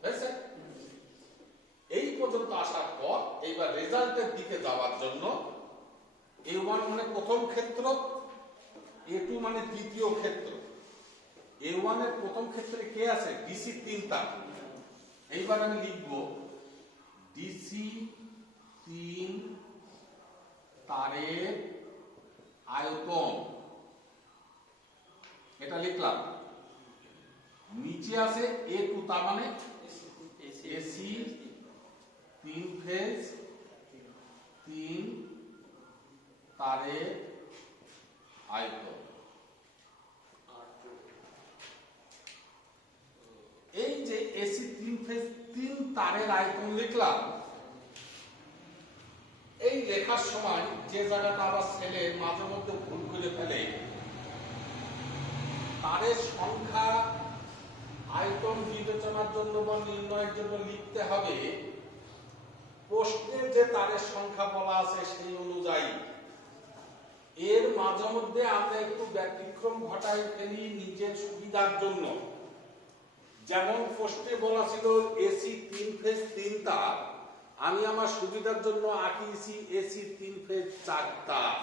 হয়েছে? এই পর্যন্ত আসার পর এইবার রেজাল্টের দিকে যাওয়ার জন্য a1 মানে প্রথম ক্ষেত্র, a2 মানে দ্বিতীয় ক্ষেত্র। a1 এর প্রথম ক্ষেত্রে কে আছে? ডিসি 3 তার। এইবার আমি লিখব ডিসি 3 তারের আয়তন, এটা লিখলাম। নিচে আছে a2, তার মানে এসি 3 ফেজ 3 তারের আয়তন। এই যে এসি 3 ফেজ 3 তারের আয়তন লিখলাম, এই লেখার সময় যে জায়গাটা আবার ছেলে মাঝে মধ্যে ভুল করে ফেলে, তারের সংখ্যা আয়তন বিবেচনার জন্য বা নির্ণয়ের জন্য লিখতে হবে প্রশ্নে যে তারের সংখ্যা বলা আছে সেই অনুযায়ী। এর মাঝে মধ্যে আমরা একটু ব্যতিক্রম ঘটাই ফেলি নিজের সুবিধার জন্য। যেমন প্রশ্নে বলা ছিল এসি 3 ফেজ 3 তার, আমি আমার সুবিধার জন্য আঁকিয়েছি এসি 3 ফেজ 4 তার।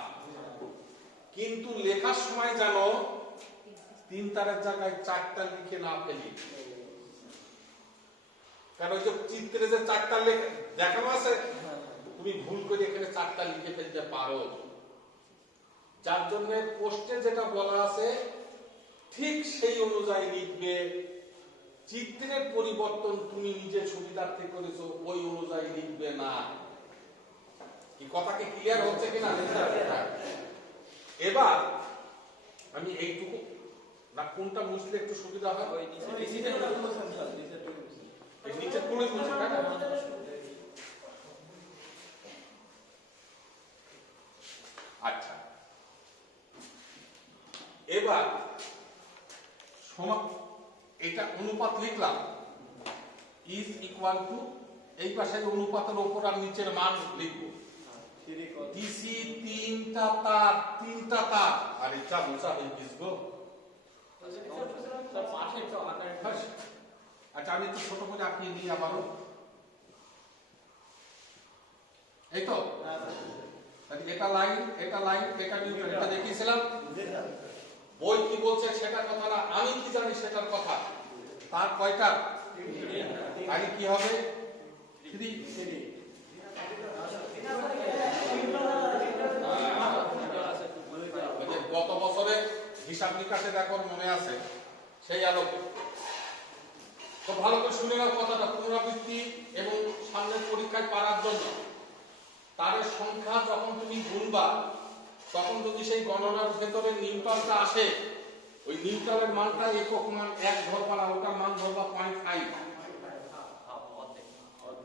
কিন্তু লেখার সময় জানো 3 তারের জায়গায় 4টা লিখে না ফেলি। কারণ ওই যে চিত্রে যে 4টা লেখা দেখানো আছে, তুমি ভুল করে এখানে 4টা লিখে ফেলতে পারো। যার জন্য পোস্টে যেটা বলা আছে ঠিক সেই অনুযায়ী লিখবে। চিত্রের পরিবর্তন তুমি নিজের সুবিধার্থে করেছো, ওই অনুযায়ী লিখবে না। কি কথা কি ক্লিয়ার হচ্ছে কিনা? এবার আমি এইটুকু না, কোনটা বুঝলে একটু সুবিধা হয়? নিচে পড়ে বুঝি। আচ্ছা, এবার এটা অনুপাত লিখলাম, ইজ ইকুয়াল টু, এই পাশে অনুপাতের উপর আর নিচের মান লিখব। ডিসি 3টা তার, আরে চা বুঝা হয়ে গো। আচ্ছা আমি একটু ছোট করে আঁকিয়ে নিই আবারও, এই তো এটা লাইন, এটা লাইন, এটা নিউটন, এটা দেখিয়েছিলাম। বই কি বলছে সেটার কথা না, আমি কি জানি সেটার কথা। তার কয়টা? আগে কি হবে? 3। গত বছরে হিসাব নিকাশে দেখো মনে আছে, সেই আলোকে তো ভালো করে শুনে নাও কথাটা, পুনরাবৃত্তি এবং সামনের পরীক্ষায় পারার জন্য তারের সংখ্যা যখন তুমি গুনবা তখন যদি সেই গণনার ভেতরে নিউটনটা আসে, ওই নিউটনের মানটা একক মান 1 ধরবা না, ওটার মান ধরবা 0.5।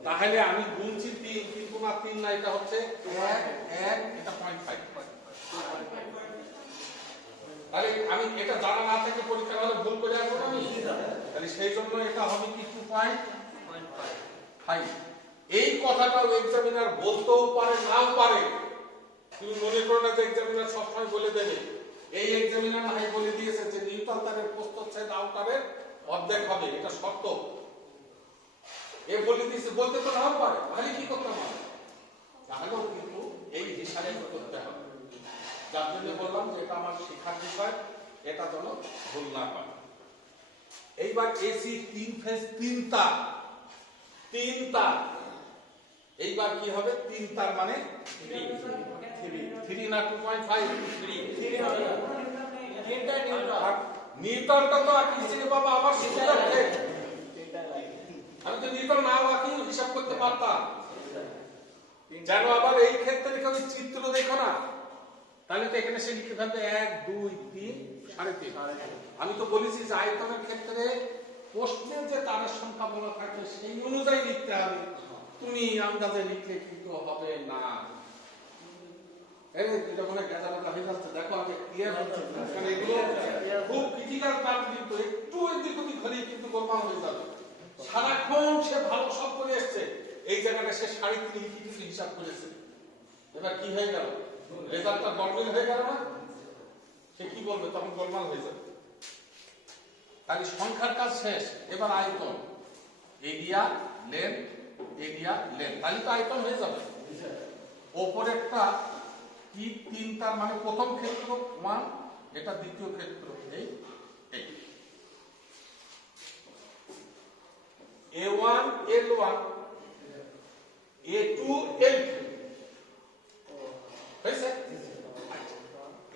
তাহলে আমি গুনছি 3, কিন্তু না 3 না, এটা হচ্ছে 1 1, এটা 0.5। তাহলে আমি এটা জানা না থেকে পরীক্ষা হলে ভুল করে আসবো না আমি, তাহলে সেই জন্য এটা হবে কি 2.5। এই কথাটাও এক্সামিনার বলতেও পারে নাও পারে, তুমি মনে করো না যে এক্সামিনার সবসময় বলে দেবে। এই এক্সামিনার নাই বলে দিয়েছে যে নিউটন তারের প্রস্থচ্ছেদ আউটারের অর্ধেক হবে, এটা শর্ত। এ বলে দিয়েছে, বলতে তো নাও পারে, তাহলে কি করতে হবে? তাহলেও কিন্তু এই হিসাবই করতে হবে। যার জন্য বললাম যে এটা আমার শিক্ষার বিষয়, এটা যেন ভুল না হয়। এইবার এসি 3 ফেজ 3 তার, 3 তার, এইবার কি হবে? 3 তার মানে 3 না 2.5? নিউটনটা তো আঁকিয়েছি বাবা, আবার সুবিধার্থে আমি তো নিউটন না আঁকি হিসাব করতে পারতাম। যেন আবার এই ক্ষেত্রে কেউ চিত্র দেখো না, তাহলে তো এখানে সে লিখে থাকবে 1 2 3 3.5। আমি তো বলেছি যে আয়তনের ক্ষেত্রে প্রশ্নের যে তারের সংখ্যা বলা থাকবে সেই অনুযায়ী লিখতে হবে, তুমি আন্দাজে লিখলে কিন্তু হবে না। এটা মনে গেজাবাজা হয়ে যাচ্ছে, দেখো আমি ক্লিয়ার হচ্ছে, কারণ এগুলো খুব ক্রিটিক্যাল পার্ট, কিন্তু একটু এদিক ওদিক হলেই কিন্তু গোলমাল হয়ে যাবে। সারাক্ষণ সে ভালো সব করে এসছে, এই জায়গাটা সে 3.5 কিছু হিসাব করেছে, এবার কি হয়ে গেল? রেজাল্টটা গন্ডগোল হয়ে গেল না? সে কি বলবে? তখন গোলমাল হয়ে যাবে। তাহলে সংখ্যার কাজ শেষ, এবার আয়তন, এরিয়া লেন্থ, এরিয়া লেন্থ, তাহলে তো আয়তন হয়ে যাবে। ওপরেরটা কি 3 তার মানে প্রথম ক্ষেত্র 1, এটা দ্বিতীয় ক্ষেত্র এই A1 L1 A2 L2 হয়েছে।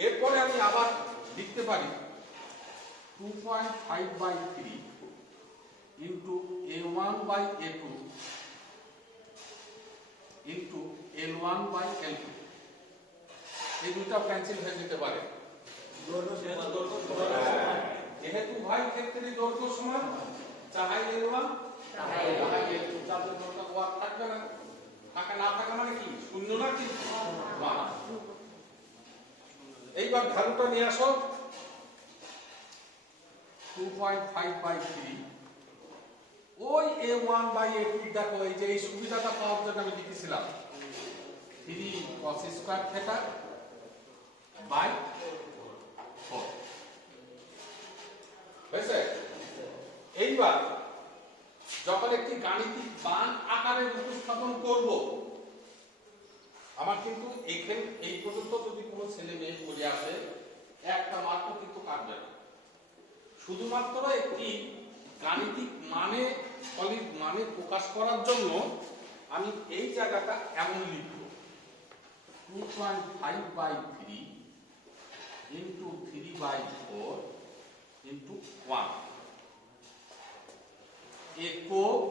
এরপরে আমি আবার লিখতে পারি 2.5/3 ইন্টু A1/A2 ইন্টু L1/L2। এই দুটো ক্যান্সেল হয়ে যেতে পারে, যেহেতু উভয় ক্ষেত্রে দৈর্ঘ্য সমান, চাহাই L1 চাহাই L2, যাদের দৈর্ঘ্য ওয়ার থাকবে না, থাকা না থাকা মানে কি শূন্য না কি? এইবার ভ্যালুটা নিয়ে আসো, 2.5/3 ওই A1/A2। দেখো এই যে এই সুবিধাটা পাওয়ার জন্য আমি লিখেছিলাম 3 cos স্কয়ার থিটা বাই 4 হয়েছে। এইবার যখন একটি গাণিতিক মান আকারে উপস্থাপন করব, আমার কিন্তু এখানে এই পর্যন্ত যদি কোনো ছেলে মেয়ে পড়ে আসে একটা মাত্র কিন্তু কাটবে না, শুধুমাত্র একটি গাণিতিক মানে সলিড মানে প্রকাশ করার জন্য আমি এই জায়গাটা এমন লিখব 2.5/3 ইন্টু 3/4 ইন্টু 1। একক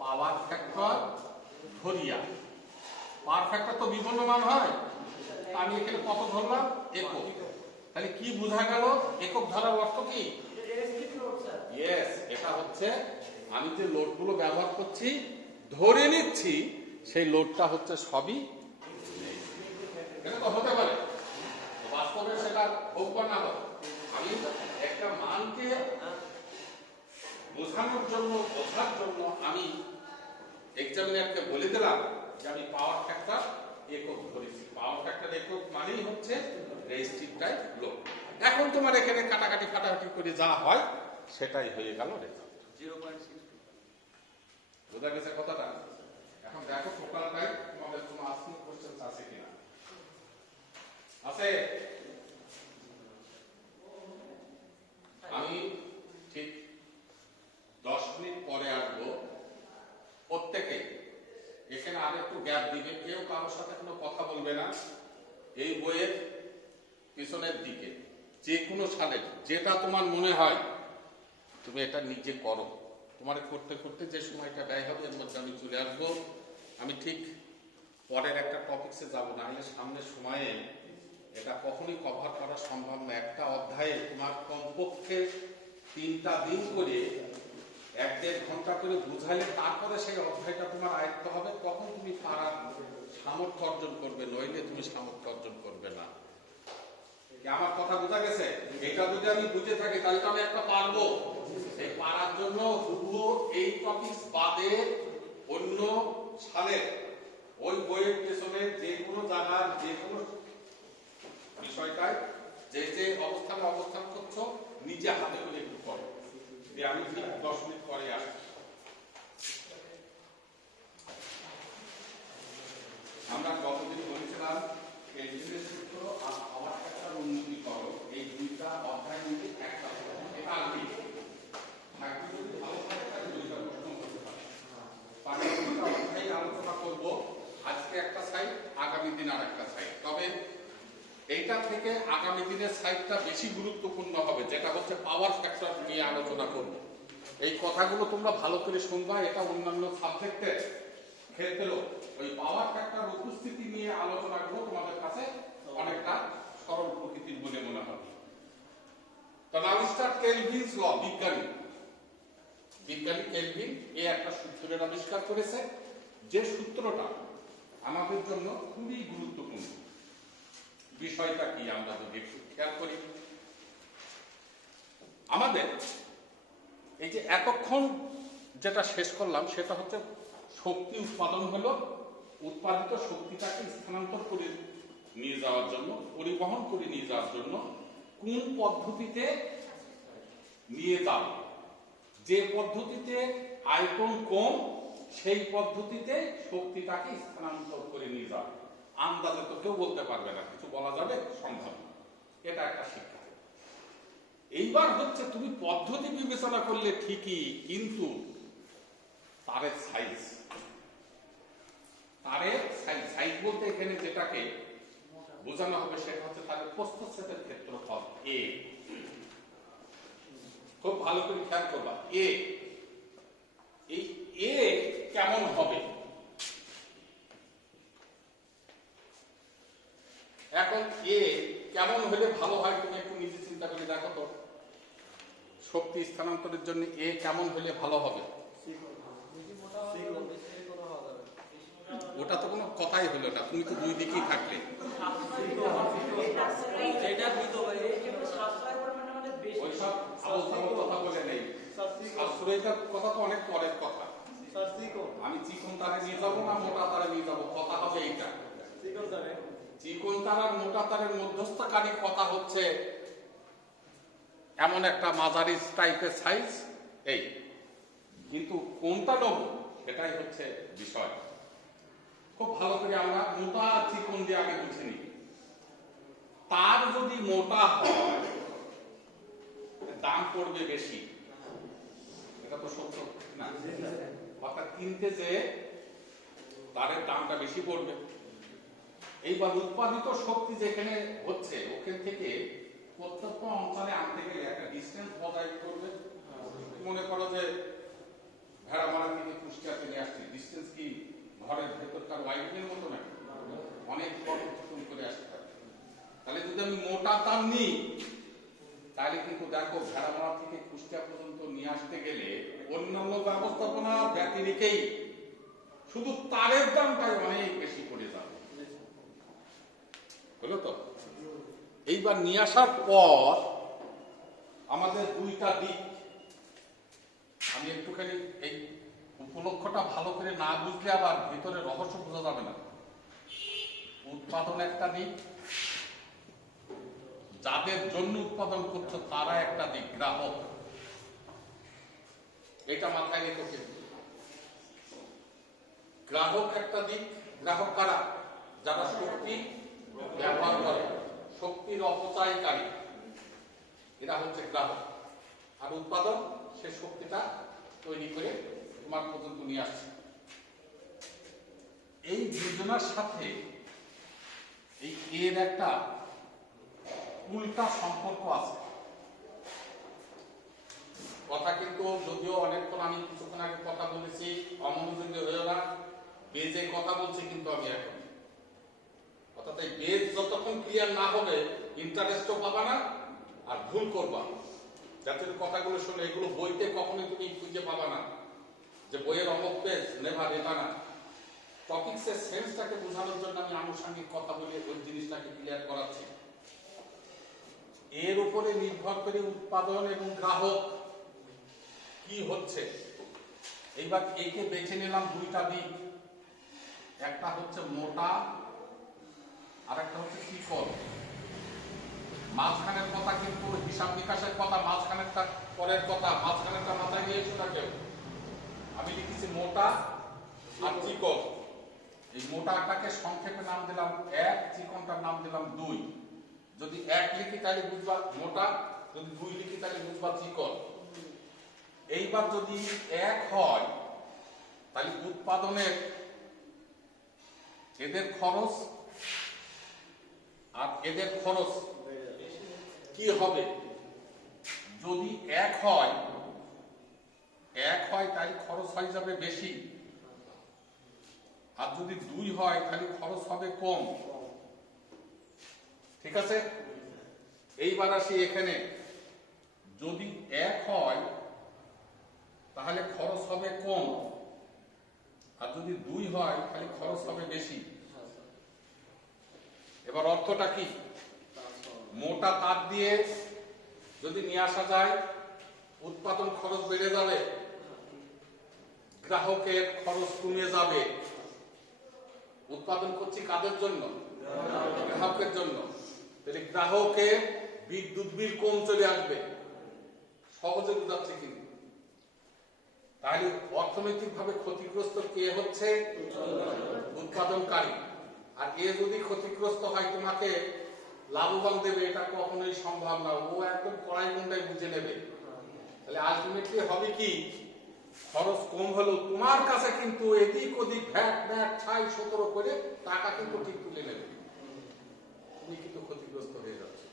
পাওয়ার ফ্যাক্টর ধরিয়া, পাওয়ার ফ্যাক্টর তো বিভিন্ন মান হয়, আমি এখানে কত ধরলাম? একক। তাহলে কি বোঝা গেল? একক ধরার অর্থ কি? ইয়েস, এটা হচ্ছে আমি যে লোডগুলো ব্যবহার করছি ধরে নিচ্ছি সেই লোডটা হচ্ছে সবই, এটা তো হতে পারে বাস্তবে সেটা হোক বা না হোক, আমি একটা মানকে বোঝানোর জন্য বোঝার জন্য আমি এক্সামিনারকে বলে দিলাম যে আমি পাওয়ার ফ্যাক্টর একক ধরেছি। পাওয়ার ফ্যাক্টর একক মানেই হচ্ছে রেজিস্টিভ টাইপ লোড। এখন তোমার এখানে কাটাকাটি ফাটাকাটি করে যা হয় সেটাই হয়ে গেল রেজাল্ট। 0.6 বোঝা গেছে কথাটা? এখন দেখো টোটালটাই তোমাদের কোনো আসল কোশ্চেন আছে কিনা। আছে? আমি ঠিক 10 মিনিট পরে আসবো। প্রত্যেকে এখানে আর একটু গ্যাপ দিবে, কেউ কারোর সাথে কোনো কথা বলবে না। এই বইয়ের পিছনের দিকে যে কোনো সালে যেটা তোমার মনে হয় তুমি এটা নিজে করো। তোমার করতে করতে যে সময়টা ব্যয় হবে এর মধ্যে আমি চলে আসবো। আমি ঠিক পরের একটা টপিক্সে যাবো, না হলে সামনের সময়ে এটা কখনোই কভার করা সম্ভব না। একটা অধ্যায়ে তোমার কমপক্ষে 3টা দিন করে 1-1.5 ঘন্টা করে বুঝাইলে তারপরে সেই অধ্যায়টা তোমার আয়ত্ত হবে, তখন তুমি পারার সামর্থ্য অর্জন করবে, নইলে তুমি সামর্থ্য অর্জন করবে না। আমার কথা বোঝা গেছে? এটা যদি আমি বুঝে থাকি তাহলে তো আমি একটা পারবো। এই পারার জন্য হুবহু এই টপিকস বাদে অন্য সালের ওই বইয়ের পেছনে যে কোনো জায়গার যে কোনো বিষয়টায় যে যে অবস্থানে অবস্থান করছো নিজে হাতে করে একটু করো। যে আমি ঠিক 10 মিনিট পরে আসছি। আমরা কতদিন বলেছিলাম কেলভিনের সূত্র আর পাওয়ার ফ্যাক্টর উন্নতি করো, এই দুইটা অধ্যায় নিয়ে একটা এটা আগে থাকবে। যদি ভালো থাকে তাহলে দুইটা প্রশ্ন করতে পারে। বাকি দুইটা অধ্যায় আলোচনা করব। আজকে একটা সাইড, আগামী দিন আর একটা সাইড। তবে এইটা থেকে আগামী দিনের সাইডটা বেশি গুরুত্বপূর্ণ হবে, যেটা হচ্ছে পাওয়ার ফ্যাক্টর নিয়ে আলোচনা করব। এই কথাগুলো তোমরা ভালো করে শুনবা। এটা অন্যান্য সাবজেক্টের ক্ষেত্রেও ওই পাওয়ার ফ্যাক্টর উপস্থিতি নিয়ে আলোচনা করব, তোমাদের কাছে অনেকটা সরল প্রকৃতির বলে মনে হবে। তো নাও স্টার্ট কেলভিনস ল। বিজ্ঞানী কেলভিন এই একটা সূত্রের আবিষ্কার করেছে, যে সূত্রটা আমাদের জন্য খুবই গুরুত্বপূর্ণ। বিষয়টা কি আমরা যদি একটু খেয়াল করি, আমাদের এই যে এতক্ষণ যেটা শেষ করলাম সেটা হচ্ছে শক্তি উৎপাদন হলো, উৎপাদিত শক্তিটাকে স্থানান্তর করে নিয়ে যাওয়ার জন্য, পরিবহন করে নিয়ে যাওয়ার জন্য কোন পদ্ধতিতে নিয়ে যাবে। যে পদ্ধতিতে আয়তন কম সেই পদ্ধতিতে শক্তিটাকে স্থানান্তর করে নিয়ে যাবে। আন্দাজে তো কেউ বলতে পারবে না, কিছু বলা যাবে সম্ভব না। এটা একটা শিক্ষা। এইবার হচ্ছে তুমি পদ্ধতি বিবেচনা করলে ঠিকই, কিন্তু তারের সাইজ সাইজ বলতে এখানে যেটাকে বোঝানো হবে সেটা হচ্ছে তাদের প্রস্থচ্ছেদের ক্ষেত্রফল এ। খুব ভালো করে খেয়াল করবা, এই এ কেমন হবে। এখন এ কেমন হলে ভালো হয় তুমি একটু নিজে চিন্তা করে দেখো তো। শক্তি স্থানান্তরের জন্য এ কেমন হলে ভালো হবে? ওটা তো কোনো কথাই হলো না, তুমি তো দুই দিকেই থাকলে। ওইসব কথা বলে নেই, সাশ্রয়িকার কথা তো অনেক পরের কথা। আমি চিকন তারে নিয়ে যাবো না মোটা তারে নিয়ে যাবো, কথা হবে এইটা। চিকন তার আর মোটা তারের মধ্যস্থকারী কথা হচ্ছে এমন একটা মাঝারি টাইপের সাইজ এই, কিন্তু কোনটা নেব সেটাই হচ্ছে বিষয়। খুব ভালো করে আমরা মোটা চিকন দিয়ে আগে বুঝে নিই। তার যদি মোটা হয় দাম পড়বে বেশি, এটা তো সত্য না? অর্থাৎ কিনতে যে তারের দামটা বেশি পড়বে। এইবার উৎপাদিত শক্তি যেখানে হচ্ছে ওখান থেকে প্রত্যন্ত অঞ্চলে আনতে গেলে একটা ডিস্টেন্স বজায় করবে। মনে করো যে ভেড়ামারা থেকে কুষ্টিয়াতে নিয়ে আসছে, ডিস্টেন্স কি ঘরের ভেতরকার ওয়াইডিং এর মতো নাকি? অনেক বড় করে আসতে হবে। তাহলে যদি আমি মোটা তার নিই তাহলে কিন্তু দেখো ভেড়ামারা থেকে কুষ্টিয়া পর্যন্ত নিয়ে আসতে গেলে অন্যান্য ব্যবস্থাপনা ব্যতিরেকেই শুধু তারের দামটাই অনেক বেশি পড়ে যাবে। হলো তো? এইবার নিয়ে আসার পর আমাদের দুইটা দিক, আমি একটুখানি এই উপলক্ষটা ভালো করে না বুঝলে আবার ভিতরে রহস্য বোঝা যাবে না। উৎপাদন একটা দিক, যাদের জন্য উৎপাদন করছো তারা একটা দিক, গ্রাহক। এটা মাথায় রেখে গ্রাহক একটা দিক, গ্রাহক কারা? যারা শক্তি ব্যবহার করে, শক্তির অপচয়কারী, এরা হচ্ছে গ্রাহক। আর উৎপাদন সে শক্তিটা তৈরি করে তোমার পর্যন্ত নিয়ে আসছে। এই যোজনার সাথে এই এর একটা উল্টা সম্পর্ক আছে। কথা কিন্তু যদিও অনেকক্ষণ আমি কিছুক্ষণ আগে কথা বলেছি, অমনোযোগী হয়েও না, বেজে কথা বলছি কিন্তু আমি এখন। অর্থাৎ এই বেজ যতক্ষণ ক্লিয়ার না হবে ইন্টারেস্টও পাবা না আর ভুল করবা। যাতে কথাগুলো শুনে এগুলো বইতে কখনোই তুমি খুঁজে পাবা না যে বইয়ের অমুক পেজ নেভার, এটা না। টপিকসের সেন্সটাকে বোঝানোর জন্য আমি আনুষঙ্গিক কথা বলে ওই জিনিসটাকে ক্লিয়ার করাচ্ছি। এর উপরে নির্ভর করে উৎপাদন এবং গ্রাহক কি হচ্ছে। এইবার একে বেছে নিলাম দুইটা দিক, একটা হচ্ছে মোটা আর একটা হচ্ছে চিকন। মাঝখানের কথা কিন্তু হিসাব নিকাশের কথা, মাঝখানেরটা পরের কথা, মাঝখানেরটা মাথায় নিয়ে এসো না কেউ। আমি লিখেছি মোটা আর চিকন। এই মোটাটাকে সংক্ষেপে নাম দিলাম 1, চিকনটার নাম দিলাম 2। যদি 1 লিখি তাহলে বুঝবা মোটা, যদি 2 লিখি তাহলে বুঝবা চিকন। এইবার যদি 1 হয় তাহলে উৎপাদনের এদের খরচ আর এদের খরচ কি হবে? যদি 1 হয় তাহলে খরচ হয়ে যাবে বেশি, আর যদি 2 হয় তাহলে খরচ হবে কম। ঠিক আছে? এইবার আসি এখানে, যদি 1 হয় তাহলে খরচ হবে কম, আর যদি 2 হয় তাহলে খরচ হবে বেশি। এবার অর্থটা কি? মোটা তার দিয়ে যদি নিয়ে আসা যায় উৎপাদন খরচ বেড়ে যাবে, গ্রাহকের খরচ কমে যাবে। উৎপাদন করছি কাদের জন্য? গ্রাহকের জন্য। তাহলে গ্রাহকের বিদ্যুৎ বিল কম চলে আসবে। সহজে বোঝাচ্ছে কিন্তু। তাহলে অর্থনৈতিকভাবে ক্ষতিগ্রস্ত কে হচ্ছে? উৎপাদনকারী। আর এ যদি ক্ষতিগ্রস্ত হয় তোমাকে লাভবান দেবে, এটা কখনোই সম্ভব না। ও একদম কড়াই গুন্ডায় বুঝে নেবে। তাহলে আলটিমেটলি হবে কি? খরচ কম হলেও তোমার কাছে কিন্তু এদিক ওদিক ভ্যাট ম্যাট ৬-১৭ করে টাকা কিন্তু ঠিক তুলে নেবে। তুমি কিন্তু ক্ষতিগ্রস্ত হয়ে যাচ্ছে।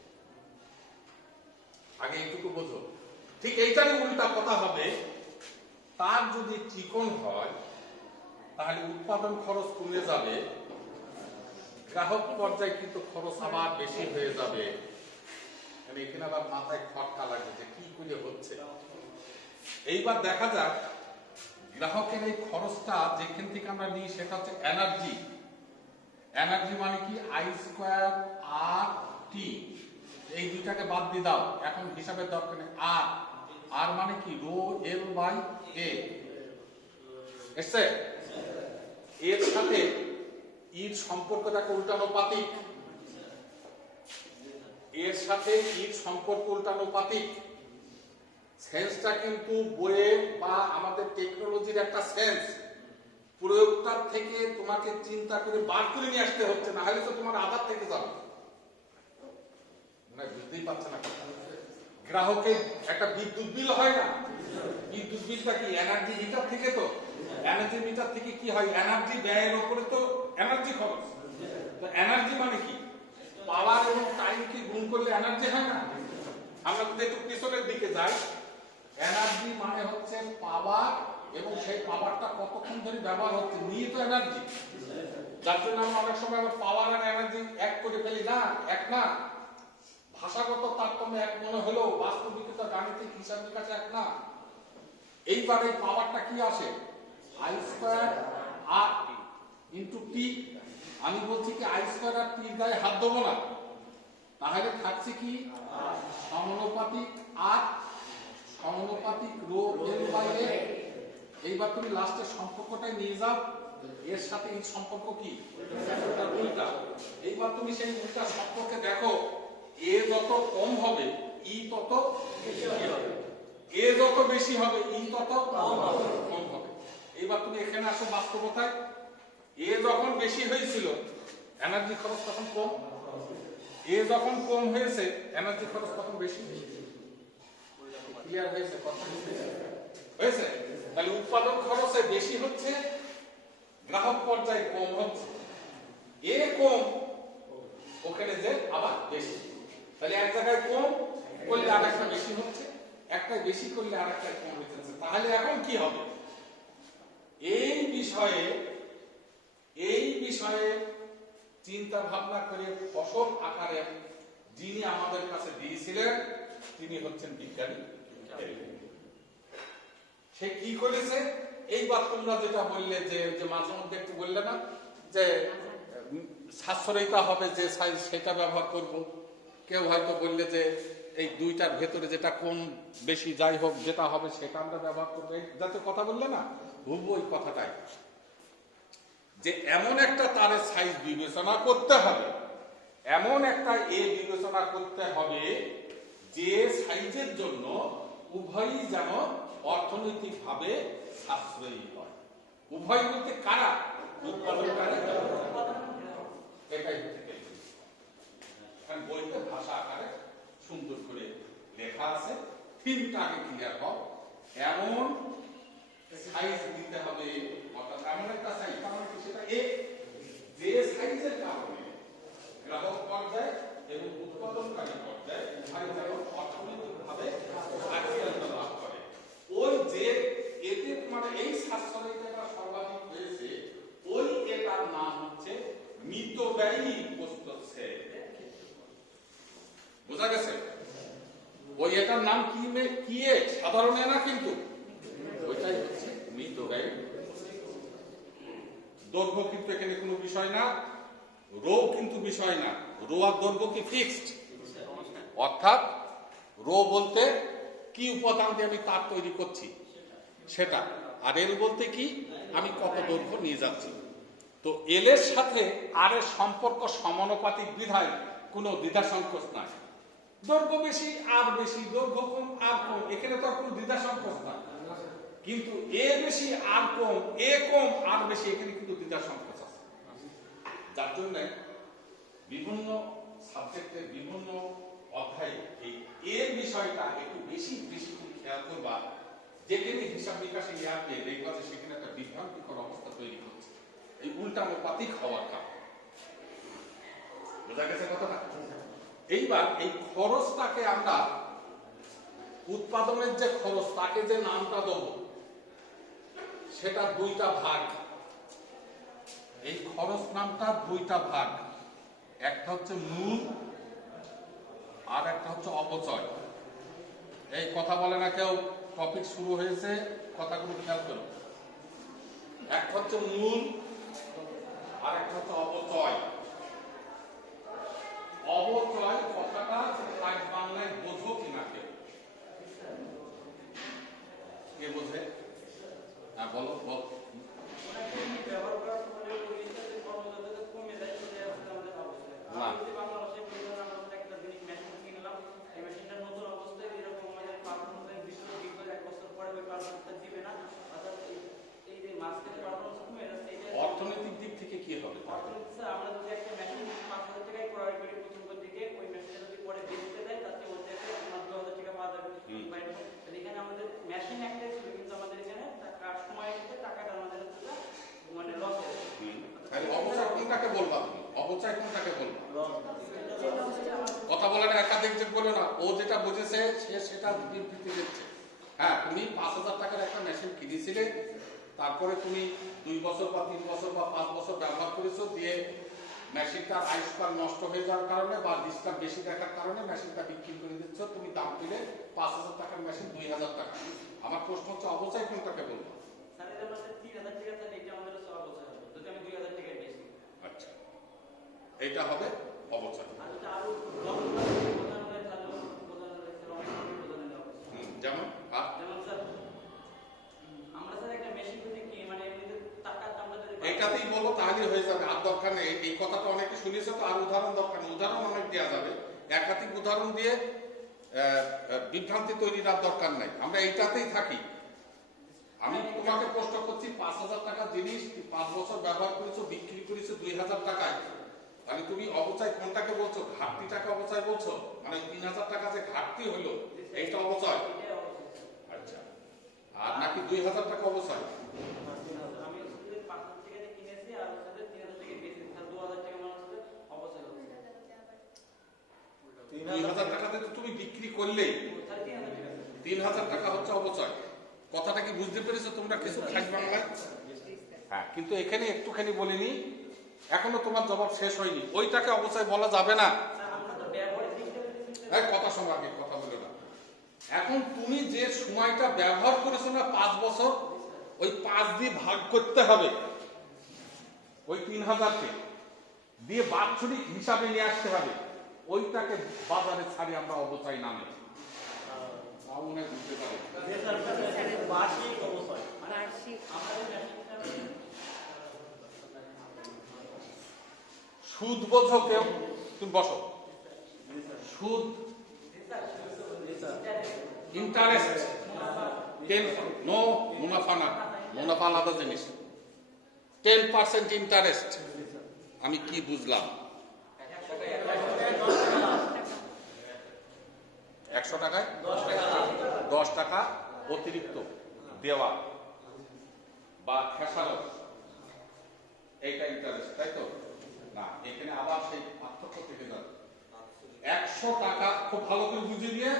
আগে এইটুকু বোঝো। ঠিক এইটারই উল্টা কথা হবে, তার যদি চিকন হয় তাহলে উৎপাদন খরচ কমে যাবে, গ্রাহক পর্যায়ে কিন্তু খরচ আবার বেশি হয়ে যাবে। এখানে আবার মাথায় খটকা লাগবে যে কি করে হচ্ছে। এইবার দেখা যাক গ্রাহকের এই খরচটা যেখান থেকে আমরা নিই সেটা হচ্ছে এনার্জি। এনার্জি মানে কি? I²RT। এই দুইটাকে বাদ দিয়ে দাও, এখন হিসাবের দরকার নেই। আর মানে কি? ρL/A। এসছে? এর সাথে ইর সম্পর্কটাকে উল্টানোপাতিক। এর সাথে ইর সম্পর্ক উল্টানোপাতিক। সেন্সটা কিন্তু বইয়ের বা আমাদের টেকনোলজির একটা সেন্স। প্রয়োগটার থেকে তোমাকে চিন্তা করে বার করে নিয়ে আসতে হচ্ছে, না হলে তো তোমার আধার থেকে যাবে। মানে বুঝতেই পারছে না। গ্রাহকের একটা বিদ্যুৎ বিল হয় না? বিদ্যুৎ বিলটা কি এনার্জি মিটার থেকে? তো এনার্জি মিটার থেকে কি হয়? এনার্জি ব্যয়ের উপরে তো এনার্জি খরচ। তো এনার্জি মানে কি? পাওয়ার এবং টাইম কি গুণ করলে এনার্জি হয় না? আমরা যদি একটু পিছনের দিকে যাই, এনার্জি মানে হচ্ছে পাওয়ার, এবং সেই পাওয়ারটা কতক্ষণ ধরে ব্যবহার হচ্ছে নিয়ে তো এনার্জি। যার জন্য আমরা অনেক সময় পাওয়ার আর এনার্জি এক করে ফেলি। না, এক না। ভাষাগত তারতম্য এক মনে হলেও বাস্তবিকতা গাণিতিক হিসাব নিকাশ এক না। এইবার এই পাওয়ারটা কি আসে? I²R into T. আমি বলছি কি I²R টির গায়ে হাত দেবো না, তাহলে থাকছে কি? সমানুপাতিক আর সমানুপাতিক ρL/A। এইবার তুমি লাস্টের সম্পর্কটাই নিয়ে যাও, এর সাথে এই সম্পর্ক কি? উল্টা। এইবার তুমি সেই উল্টা সম্পর্কে দেখো, এ যত কম হবে ই তত বেশি হবে, এ যত বেশি হবে ই তত কম হবে। এইবার তুমি এখানে আসো বাস্তবতায়। এ যখন বেশি হয়েছিল এনার্জি খরচ তখন কম, এ যখন কম হয়েছে এনার্জি খরচ তখন বেশি। ক্লিয়ার হয়েছে কথা? হয়েছে? তাহলে উৎপাদন খরচে বেশি হচ্ছে, গ্রাহক পর্যায়ে কম হচ্ছে। এ কম, ওখানে যে আবার বেশি। তাহলে এক জায়গায় কম করলে আর একটা বেশি হচ্ছে, একটা বেশি করলে আর একটা কম হচ্ছে। তাহলে এখন কি হবে? এই বিষয়ে চিন্তা ভাবনা করে ফসল আকারে যিনি আমাদের কাছে দিয়েছিলেন তিনি হচ্ছেন বিজ্ঞানী। সে কি করেছে? এইবার তোমরা যেটা বললে যে মাঝে মধ্যে একটু বললে না যে সাশ্রয়িতা হবে যে সাইজ সেটা ব্যবহার করব, কেউ হয়তো বললে যে এই দুইটার ভেতরে যেটা কম বেশি যাই হোক যেটা হবে সেটা আমরা ব্যবহার করবো, যাতে কথা বললে না হুবহু ওই কথাটাই, যে এমন একটা তারের সাইজ বিবেচনা করতে হবে, এমন একটা বিবেচনা করতে হবে যে সাইজের জন্য উভয়ই যেন অর্থনৈতিকভাবে সাশ্রয়ী হয়। উভয় বলতে কারা? উৎপাদনকারী। এটাই হচ্ছে বইতে ভাষা আকারে সুন্দর করে লেখা আছে। থিমটা আগে ক্লিয়ার হোক। এমন সাইজ দিতে হবে, অর্থাৎ এমন একটা সাইজ, তার মানে সেটা যে সাইজের কারণে গ্রাহক পর্যায়ে এবং উৎপাদনকারী পর্যায়ে উভয় যেন অর্থনৈতিকভাবে সাশ্রয়িতা লাভ করে। ওই যে এতে মানে এই সাশ্রয়িতাটা সর্বাধিক হয়েছে, ওই এটার নাম হচ্ছে মিতব্যয়ী প্রস্তুত। বোঝা গেছে? ওই এটার নাম কি সাধারণ না, কিন্তু ওইটাই হচ্ছে মিতব্যয়ী। দৈর্ঘ্য কিন্তু এখানে কোনো বিষয় না, রো কিন্তু বিষয় না। রো আর দৈর্ঘ্য কি ফিক্সড? অর্থাৎ রো বলতে কি উপাদান দিয়ে আমি তার তৈরি করছি সেটা, আর এল বলতে কি আমি কত দৈর্ঘ্য নিয়ে যাচ্ছি। তো এল এর সাথে আর এর সম্পর্ক সমানুপাতিক বিধায় কোনো দ্বিধা সংকোচ নাই। দৈর্ঘ্য বেশি আর বেশি, দৈর্ঘ্য কম আর কম, এখানে তো কোনো দ্বিধা সংকোচ নাই। কিন্তু এ বেশি আর কম, এ কম আর বেশি, এখানে কিন্তু দ্বিধা সংকোচ আছে। যার জন্য বিভিন্ন সাবজেক্টের বিভিন্ন অধ্যায়ে এই এর বিষয়টা একটু বেশি বেশি খেয়াল করবা। যেখানে হিসাব নিকাশে ইয়াকে দেখবা যে সেখানে একটা বিভ্রান্তিকর অবস্থা তৈরি হচ্ছে, এই উল্টানুপাতিক হওয়ার কারণে। বোঝা গেছে কথাটা? এইবার এই খরচটাকে আমরা উৎপাদনের যে খরচ তাকে যে নামটা দেব সেটা দুইটা ভাগ। এই খরচ নামটা দুইটা ভাগ, একটা হচ্ছে মূল আর একটা হচ্ছে অপচয়। এই কথা বলে না কেউ, টপিক শুরু হয়েছে, কথাগুলো খেয়াল করো। একটা হচ্ছে মূল আর একটা হচ্ছে অপচয়। অবচয় কথাটা আজ বাংলায় বোঝো কিনা কেউ? কে বোঝে? হ্যাঁ বলো বল। অর্থনৈতিক দিক থেকে কি হবে? আমরা যদি একটা মেশিন 5,000 টাকায় ক্রয় করি প্রথম দিকে, ওই মেশিনটা যদি পরে বেচতে দেয় তাতে ওর থেকে আমার 2,000 টাকা পাওয়া যাবে। এখানে আমাদের মেশিন একটাই ছিল, কিন্তু আমাদের এখানে টাকার সময় হচ্ছে টাকাটা আমাদের মানে লস হয়েছে। অবচয় কোনটাকে বলবা তুমি? অবচয় কোনটাকে বলবা? কথা বলে না, একাধিক যে বলো না, ও যেটা বুঝেছে সে সেটা বিবৃতি দিচ্ছে। হ্যাঁ, তুমি 5,000 টাকার একটা মেশিন কিনেছিলে, তারপরে তুমি 2 বছর বা 3 বছর বা 5 বছর ব্যবহার করেছো, দিয়ে মেশিনটার আয়ুষ্কাল নষ্ট হয়ে যাওয়ার কারণে বা ডিস্টার্ব বেশি দেখার কারণে মেশিনটা বিক্রি করে দিচ্ছ, তুমি দাম দিলে 5,000 টাকার মেশিন 2,000 টাকা। আমার প্রশ্ন হচ্ছে অবচয় কোনটাকে বলবো? আচ্ছা, এইটা হবে অবচয়। যেমন এইটাতেই বলো তাহলে হয়ে যাবে, আর দরকার নেই। এই কথাটা অনেকে শুনেছে তো, আর উদাহরণ দরকার নেই। উদাহরণ অনেক দেওয়া যাবে, একাধিক উদাহরণ দিয়ে বিভ্রান্তি তৈরির আর দরকার নাই। আমরা এইটাতেই থাকি। আমি তোমাকে প্রশ্ন করছি 5,000 টাকার জিনিস 5 বছর ব্যবহার করেছো, বিক্রি করেছো 2,000 টাকায়, তাহলে তুমি অবচয় কোনটাকে বলছো? ঘাটতিটাকে অবচয় বলছো? মানে 3,000 টাকা যে ঘাটতি হলো এইটা অবচয়? আচ্ছা, আর নাকি 2,000 টাকা অবচয়? আমি হচ্ছে 5,000 টাকা দিয়ে কিনেছি আর হচ্ছে 3,000 টাকা বেচেছি, তাহলে 2,000 টাকা আমার হচ্ছে অবচয় হচ্ছে। 2,000 টাকাতে তো তুমি বিক্রি করলেই, তাহলে 3,000 টাকা। 3,000 টাকা হচ্ছে অবচয়। কথাটা কি বুঝতে পেরেছো তোমরা কিছু খাস বাংলায়? হ্যাঁ, কিন্তু এখানে একটুখানি বলিনি, এখনো তোমার জবাব শেষ হয়নি। ওইটাকে অবচয় বলা যাবে না। আমরা তো ব্যবহারের দিকটা এই কথা শোনো, আগে কথা বলো না। এখন তুমি যে সময়টা ব্যবহার করেছো না 5 বছর, ওই 5 দিয়ে ভাগ করতে হবে ওই 3,000-কে, দিয়ে বাৎসরিক হিসাবে নিয়ে আসতে হবে। ওইটাকে বাজারে ছাড়ি আমরা অবচয় নামে। তাও মনে হয় বুঝতে পারো। বার্ষিক অবচয়। বার্ষিক আমাদের মেশিনটা সুদ বোঝো কেউ? তুমি বসো। সুদ, ইন্টারেস্ট, নো, মুনাফা না, মুনাফা আলাদা জিনিস। 10% ইন্টারেস্ট, আমি কি বুঝলাম? 100 টাকায় 10 টাকা অতিরিক্ত দেওয়া বা খেসারত, এইটা ইন্টারেস্ট, তাই তো? না, এখানে আবার সেই পার্থক্য থেকে যাবে। 100 টাকা খুব ভালো করে বুঝে দিয়ে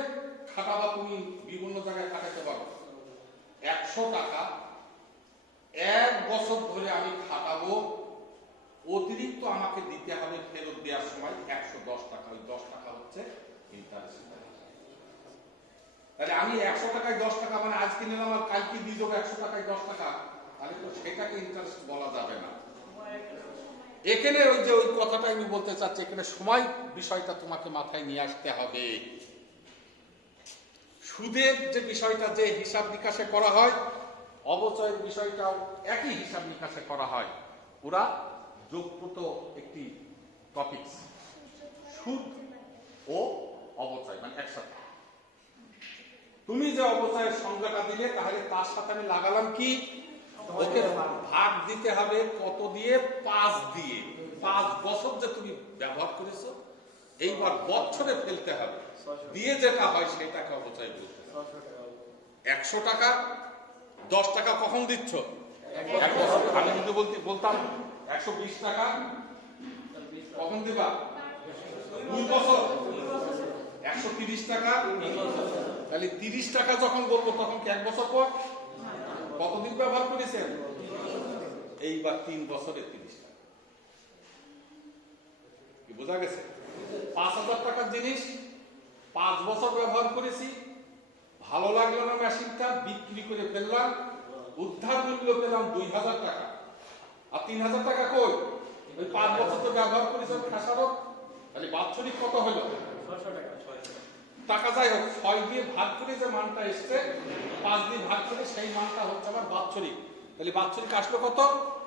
খাটাবা, তুমি বিভিন্ন জায়গায় খাটাতে পারো। 100 টাকা 1 বছর ধরে আমি খাটাবো, অতিরিক্ত আমাকে দিতে হবে ফেরত দেওয়ার সময় 110 টাকা। ওই 10 টাকা হচ্ছে ইন্টারেস্ট। তাহলে আমি 100 টাকায় 10 টাকা, মানে আজকে নিলাম আর কালকে দিয়ে যাবো 100 টাকায় 10 টাকা, তাহলে তো সেটাকে ইন্টারেস্ট বলা যাবে না। এখানে ওই যে ওই কথাটা আমি বলতে চাচ্ছি, এখানে সময় বিষয়টা তোমাকে মাথায় নিয়ে আসতে হবে। সুদের যে বিষয়টা যে হিসাব নিকাশে করা হয়, অবচয়ের বিষয়টাও একই হিসাব নিকাশে করা হয়। ওরা যোগপ্রত একটি টপিকস, সুদ ও অবচয় মানে একসাথে। তুমি যে অবচয়ের সংজ্ঞাটা দিলে, তাহলে তার সাথে আমি লাগালাম কি, ওকে ভাগ দিতে হবে কত দিয়ে? 5 দিয়ে। 5 বছর যে তুমি ব্যবহার করেছো, এইবার বছরে ফেলতে হবে, দিয়ে যেটা হয় সেটাকে অবচয় বলতে হবে। 100 টাকা 10 টাকা কখন দিচ্ছ? 1 বছর। আমি যদি বলতাম 120 টাকা কখন দিবা? 2 বছর। 130 টাকা, তাহলে 30 টাকা যখন বলবো তখন কি 1 বছর পর? কতদিন ব্যবহার করেছেন? এইবার 3 বছরে 30 টাকা। কি বোঝা গেছে? 5,000 টাকার জিনিস 5 বছর ব্যবহার করেছি, ভালো লাগলো না মেশিনটা, বিক্রি করে ফেললাম, উদ্ধার মূল্য পেলাম 2,000 টাকা। আর 3,000 টাকা কই? ওই 5 বছর তো ব্যবহার করেছেন খেসারত, তাহলে বাৎসরিক কত হলো? 600 টাকা। টাকা যাই হোক, 6 দিয়ে ভাগ করে যে মানটা এসছে, 5 দিয়ে ভাগ করে সেই মানটা হচ্ছে আমার বাৎসরিক। তাহলে বাৎসরিক আসলো কত?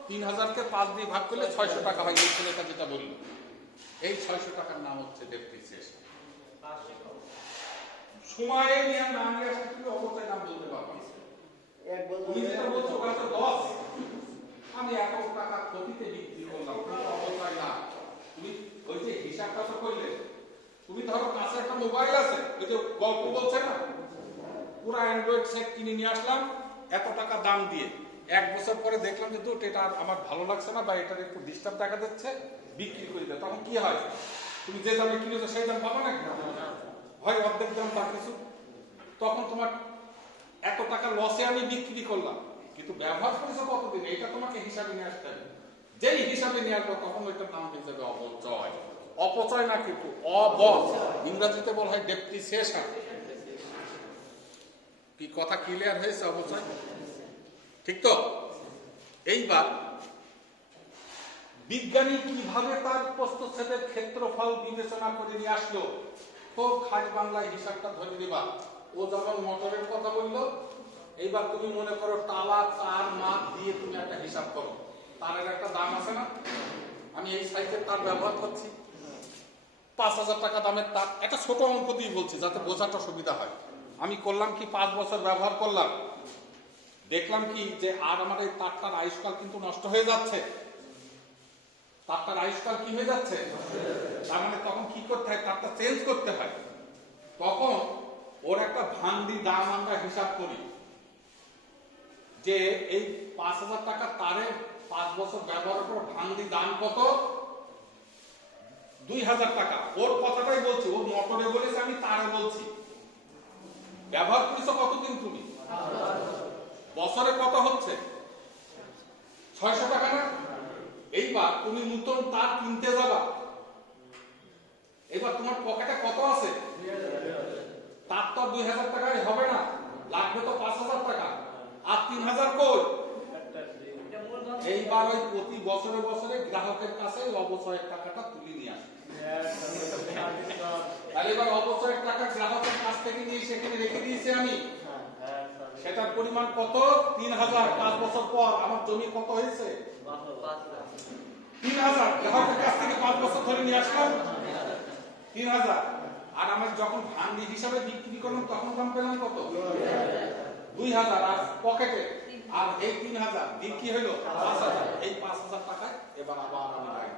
3,000-কে 5 দিয়ে ভাগ করলে 600 টাকা হয়। এই ছেলেটা যেটা বললো, এই 600 টাকার নাম হচ্ছে ডেপ্রিসিয়েশন। সময়ে নিয়ে না নিয়ে আসলে তুমি অবচয় নাম বলতে পারবে না। তুমি যেটা বলছো ওটা তো লস, আমি 1 টাকা ক্ষতিতে বিক্রি করলাম, কিন্তু অবচয় না। তুমি ওই যে হিসাবটা তো করলে, তুমি ধরো কাছে একটা মোবাইল আছে, ওই যে গল্প বলছে না, পুরো অ্যান্ড্রয়েড সেট কিনে নিয়ে আসলাম এত টাকা দাম দিয়ে, 1 বছর পরে দেখলাম যে দুটো এটা আমার ভালো লাগছে না বা এটার একটু ডিস্টার্ব দেখা যাচ্ছে, বিক্রি করে দেয়। তখন কি হয়? তুমি যে দামে কিনেছো সেই দাম পাবা নাকি? হয় অর্ধেক দাম বা কিছু। তখন তোমার এত টাকা লসে আমি বিক্রি করলাম, কিন্তু ব্যবহার করেছো কতদিন, এটা তোমাকে হিসাবে নিয়ে আসতে হবে। যেই হিসাবে নিয়ে আসবো তখন ওইটার নাম হয়ে যাবে অবচয়। অপচয় না, কিন্তু ইংরেজিতে বলা হয় ডেপ্রিসিয়েশন। কি কথা ক্লিয়ার হয়েছে? অবচয়, ঠিক তো? এইবার বিজ্ঞানী কিভাবে তার প্রস্থচ্ছেদের ক্ষেত্রফল বিবেচনা করে নিয়ে আসলো, খুব খাস বাংলায় হিসাবটা ধরে নিবা। ও যেমন মোটরের কথা বললো, এইবার তুমি মনে করো টালা, তার, মাপ দিয়ে তুমি একটা হিসাব করো। তারের একটা দাম আছে না, আমি এই সাইজের তার ব্যবহার করছি, 5,000 টাকা দামের তার। একটা ছোট অঙ্ক দিয়ে বলছি যাতে বোঝাটা সুবিধা হয়। আমি করলাম কি, 5 বছর ব্যবহার করলাম, দেখলাম কি যে আর আমার এই তারটার আয়ুষ্কাল কিন্তু নষ্ট হয়ে যাচ্ছে, তারটার আয়ুষ্কাল কি হয়ে যাচ্ছে, তার মানে তখন কি করতে হয়, তারটা চেঞ্জ করতে হয়। তখন ওর একটা ভান্ডি দাম আমরা হিসাব করি যে এই 5,000 টাকা তারে 5 বছর ব্যবহার করে ভান্ডি দাম কত, 2,000 টাকা। ওর কথাটাই বলছি, ও মোটরে বলেছে, আমি তারে বলছি। ব্যবহার করেছো কতদিন তুমি, বছরে কত হচ্ছে, 600 টাকা না? এইবার তুমি নতুন তার কিনতে যাবা, এবার তোমার পকেটে কত আছে, তার তো 2,000 টাকায় হবে না, লাগবে তো 5,000 টাকা, আর 3,000 কই? এইবার ওই প্রতি বছরে বছরে গ্রাহকের কাছে অবচয়ের টাকাটা তুলে নিয়ে আসে। তাহলে এবার অবচয়ের টাকা গ্রাহকের কাছ থেকে নিয়ে সেখানে রেখে দিয়েছি আমি, সেটার পরিমাণ কত, 3,000। 5 বছর পর আমার জমি কত হয়েছে, 3,000। গ্রাহকের কাছ থেকে 5 বছর ধরে নিয়ে আসলাম 3,000। আর আমার যখন ভান্ডি হিসাবে বিক্রি করলাম তখন দাম পেলাম কত, 2,000। আর পকেটে আর এই 3,000 বিক্রি হলো 5,000। এই 5,000 টাকায় এবার আবার আমি গাড়ি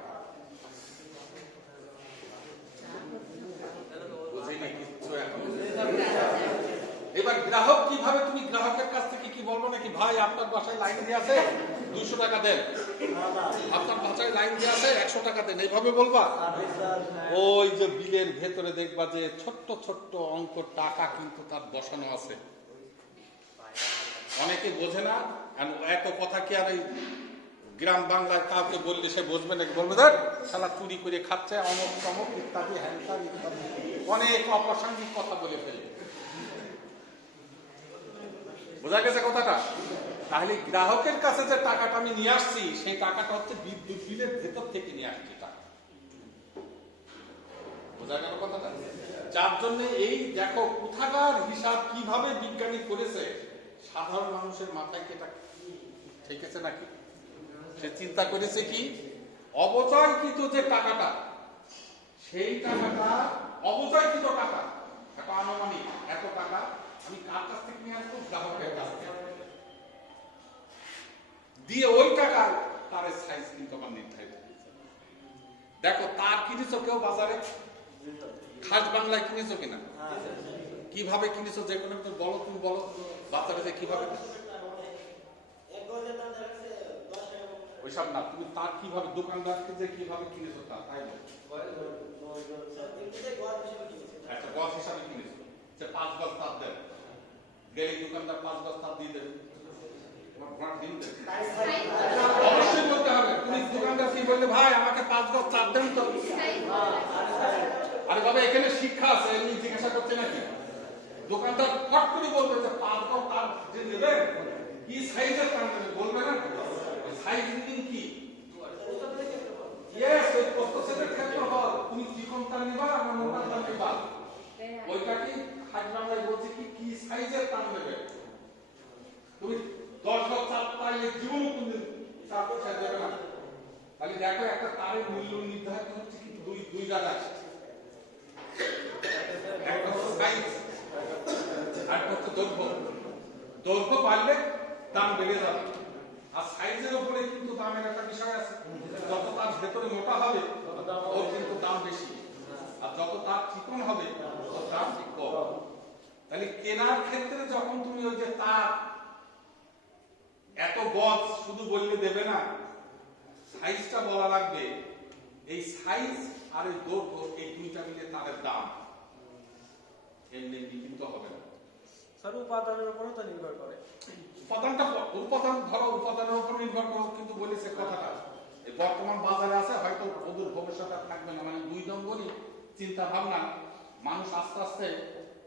বুঝিনি কিচ্ছু এখন। এবার গ্রাহক কিভাবে, তুমি গ্রাহকের কাছ থেকে কি বলবো নাকি, ভাই আপনার বাসায় লাইন দিয়ে আছে 200 টাকা দেন, আপনার বাসায় লাইন দিয়ে আছে 100 টাকা দেন, এইভাবে বলবা? ওই যে বিলের ভেতরে দেখবা যে ছোট্ট ছোট্ট অঙ্ক টাকা কিন্তু তার বসানো আছে, অনেকে বোঝে না। এত কথা কি আর এই গ্রাম বাংলায় কাউকে বললে সে বুঝবে নাকি, বলবে দেখ শালা চুরি করে খাচ্ছে, অমক তমক ইত্যাদি হ্যান্ডার ইত্যাদি অনেক অপ্রাসঙ্গিক কথা বলে ফেলবে। বোঝা গেছে কথাটা? তাহলে গ্রাহকের কাছে যে টাকাটা আমি নিয়ে আসছি সেই টাকাটা হচ্ছে বিদ্যুৎ বিলের ভেতর থেকে নিয়ে আসছি টাকা। বোঝা গেল কথাটা? যার জন্য এই দেখো কোথাকার হিসাব কিভাবে বিজ্ঞানী করেছে, সাধারণ মানুষের মাথায় কি এটা ঠিক আছে নাকি? সে চিন্তা করেছে কি, অবচয়কৃত যে টাকাটা, সেই টাকাটা অবচয়কৃত টাকা, একটা আনুমানিক এত টাকা আমি কার কাছ থেকে নিয়ে আসবো, গ্রাহকের কাছ থেকে দিয়ে ওই টাকা তার সাইজ কিন্তু আমার নির্ধারিত। দেখো তার কিনেছো কেউ বাজারে, খাস বাংলায় কিনেছো কিনা, কিভাবে কিনেছো, যে কোনো বলো, তুমি বলো বাজারে যে কিভাবে, ওইসব না, তুমি তার কিভাবে দোকানদারকে যে কিভাবে কিনেছো তা তাই বলো। একটা গছ হিসাবে কিনেছো, যে 5 গজ তার দেন, গেলে দোকানদার 5 গজ তার দিয়ে দেবে, তোমার ঘোড়ার দিন দেবে, অবশ্যই বলতে হবে। তুমি দোকানদার কি বললে, ভাই আমাকে 5 গজ চাপ দেন তো, আরে বাবা এখানে শিক্ষা আছে, এমনি জিজ্ঞাসা করছে নাকি? দোকানদার ফট করে বলবে যে 5 গজ তার যে নেবে কি সাইজের তার নেবে, বলবে না সাইজ রিডিং কি, ইয়েস ওই প্রস্তুতের ক্ষেত্রফল, তুমি চিকন তার নিবা না মোটা তার নিবা, ওইটা কি হাজ বাংলায় বলছে কি কি সাইজের তার নেবে। তুমি 10 গজ চাপ পাইলে জীবন কোনদিন চাপ ছেড়ে দেবে না। তাহলে দেখো একটা তারের মূল্য নির্ধারিত হচ্ছে কি দুই জায়গায়, একটা হচ্ছে সাইজ আর একটা হচ্ছে দৈর্ঘ্য। দৈর্ঘ্য বাড়লে দাম বেড়ে যাবে, আর সাইজের উপরে কিন্তু দামের একটা বিষয় আছে, যত তার ভেতরে মোটা হবে ওর কিন্তু দাম বেশি, আর যত তার চিকন হবে ওর দাম কম। তাহলে কেনার ক্ষেত্রে যখন তুমি ওই যে তার এত গজ শুধু বললে দেবে না, সাইজটা বলা লাগবে, এই সাইজ আর এই দৈর্ঘ্য এই দুইটা মিলে তারের দাম, এমনি কিন্তু হবে না। স্যার উপাদানের উপরও তো নির্ভর করে, উপাদানের উপর নির্ভর করে কিন্তু বলেছে কথাটা, এই বর্তমান বাজারে আছে, হয়তো অদূর ভবিষ্যতে থাকবে না, মানে 2 নম্বরই চিন্তা ভাবনা, মানুষ আস্তে আস্তে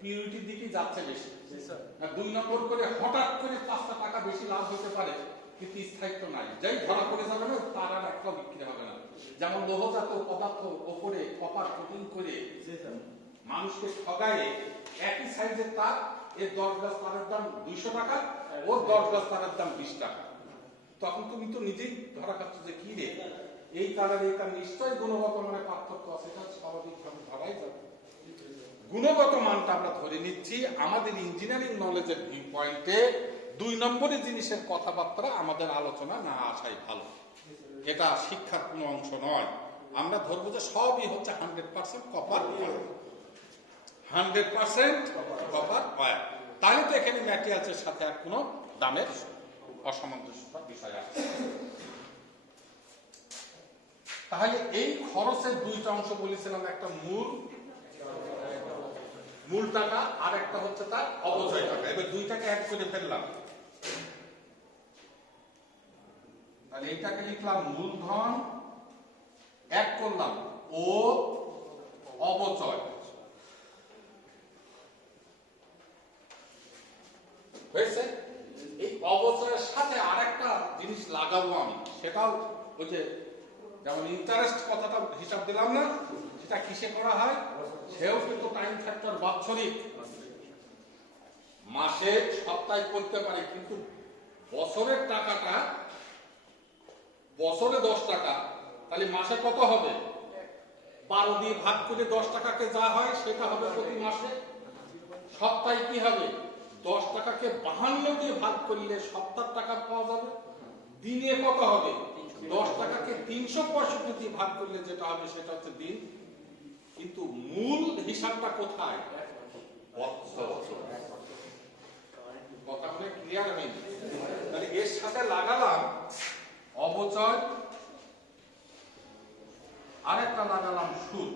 পিউরিটির দিকে যাচ্ছে বেশি। 2 নম্বর করে হঠাৎ করে 5টা টাকা বেশি লাভ হতে পারে, কিন্তু স্থায়িত্ব নাই, যাই ধরা পড়ে যাবে না তার আর একটাও বিক্রি হবে না। যেমন লোহজাত পদার্থ ওপরে কপার কোটিং করে মানুষকে ঠগায়ে একই সাইজের তার, এর 10 গজ তারের দাম 200 টাকা, ওর 10 গজ তারের দাম 20 টাকা, তখন তুমি তো নিজেই ধরা খাচ্ছ যে কি রে এই তারের এই তার নিশ্চয়ই গুণগত মানে পার্থক্য আছে, এটা স্বাভাবিকভাবে ধরাই যাবে। গুণগত মানটা আমরা ধরে নিচ্ছি আমাদের ইঞ্জিনিয়ারিং নলেজের ভিউ পয়েন্টে, 2 নম্বরই জিনিসের কথাবার্তা আমাদের আলোচনা না আসাই ভালো। এটা শিক্ষার কোনো অংশ নয়। আমরা ধরবো যে সবই হচ্ছে 100% কপার অয়েল, 100% কপার অয়েল। তাহলে তো এখানে ম্যাটেরিয়ালসের সাথে আর কোনো দামের অসামঞ্জস্যতার বিষয় আছে। তাহলে এই খরচের 2টা অংশ বলেছিলাম, একটা মূল টাকা আর একটা হচ্ছে তার অপচয় টাকা। এবার 2টাকে এক করে ফেললাম, তাহলে এইটাকে লিখলাম মূলধন, এক করলাম ও অপচয় হয়েছে। এই অপচয়ের সাথে আরেকটা জিনিস লাগাবো আমি, সেটাও ওই যে যেমন ইন্টারেস্ট কথাটা হিসাব দিলাম না, সেটা কিসে করা হয়, সেও কিন্তু টাইম ফ্যাক্টর বাৎসরিক, মাসে সপ্তাহে করতে পারে, কিন্তু বছরের টাকাটা বছরে 10 টাকা, তাহলে মাসে কত হবে, 12 দিয়ে ভাগ করে 10 টাকাকে যা হয় সেটা হবে প্রতি মাসে। সপ্তাহে কি হবে, 10 টাকাকে 52 দিয়ে ভাগ করলে 70 টাকা পাওয়া যাবে। দিনে কত হবে, 10 টাকাকে 365 দিয়ে ভাগ করলে যেটা হবে সেটা হচ্ছে দিন। কিন্তু মূল হিসাবটা কোথায়, কথা বলে ক্লিয়ার হয়নি। তাহলে এর সাথে লাগালাম অপচয়, আরেকটা লাগালাম সুদ।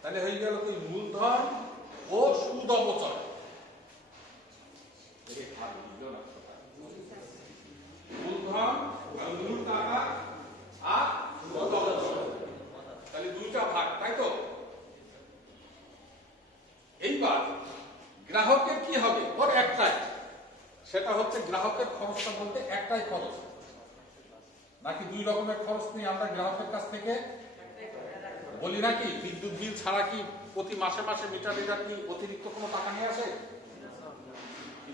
তাহলে হয়ে গেল কি মূলধন ও সুদ অপচয়। মূলধন মূল টাকা আর সুদ অপচয়, তাহলে 2টা ভাগ, তাই তো। এইবার গ্রাহকের কি হবে, ওর একটাই, সেটা হচ্ছে গ্রাহকের খরচটা বলতে একটাই খরচ, নাকি 2 রকমের খরচ নিয়ে আমরা গ্রাহকের কাছ থেকে বলি নাকি। বিদ্যুৎ বিল ছাড়া কি প্রতি মাসে মাসে মিটার রিডার কি অতিরিক্ত কোনো টাকা নিয়ে আসে,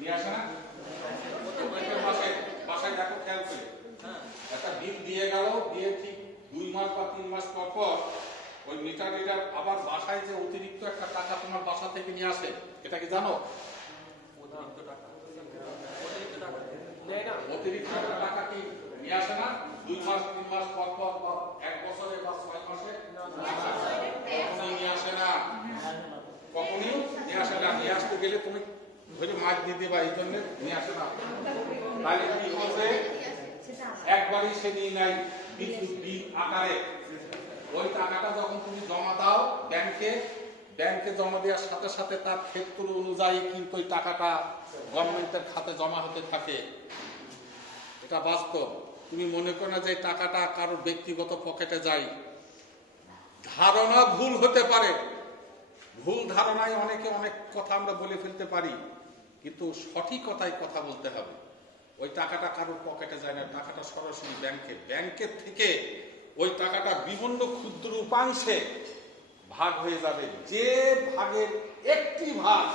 নিয়ে আসে না? প্রত্যেক মাসে বাসায় দেখো খেয়াল করে, একটা বিল দিয়ে গেল, দিয়ে ঠিক 2 মাস বা 3 মাস পর পর ওই মিটার রিডার আবার বাসায় যে অতিরিক্ত একটা টাকা তোমার বাসা থেকে নিয়ে আসে, এটা কি জানো? অতিরিক্ত টাকা কি নিয়ে আসে না 2 মাস 3 মাস পর পর বা 1 বছরে বা 6 মাসে? কখনোই নিয়ে আসে না, কখনোই নিয়ে আসে না। নিয়ে আসতে গেলে তুমি ধরে মাছ দিয়ে দেবা, এই জন্য নিয়ে আসে না। তাহলে কি হবে, একবারই সে নিয়ে নেয় বিদ্যুৎ বিল আকারে। ওই টাকাটা যখন তুমি জমা দাও ব্যাংকে, ব্যাংকে জমা দেওয়ার সাথে সাথে তার ক্ষেত্র অনুযায়ী কিন্তু ওই টাকাটা গভর্নমেন্টের খাতে জমা হতে থাকে। এটা বাস্তব। তুমি মনে করো না যে টাকাটা কারোর ব্যক্তিগত পকেটে যায়। ধারণা ভুল হতে পারে, ভুল ধারণায় অনেকে অনেক কথা আমরা বলে ফেলতে পারি, কিন্তু সঠিকতায় কথা বলতে হবে। ওই টাকাটা কারোর পকেটে যায় না, টাকাটা সরাসরি ব্যাংকে, ব্যাংকের থেকে ওই টাকাটা বিভিন্ন ক্ষুদ্র উপাংশে ভাগ হয়ে যাবে। যে ভাগের একটি ভাগ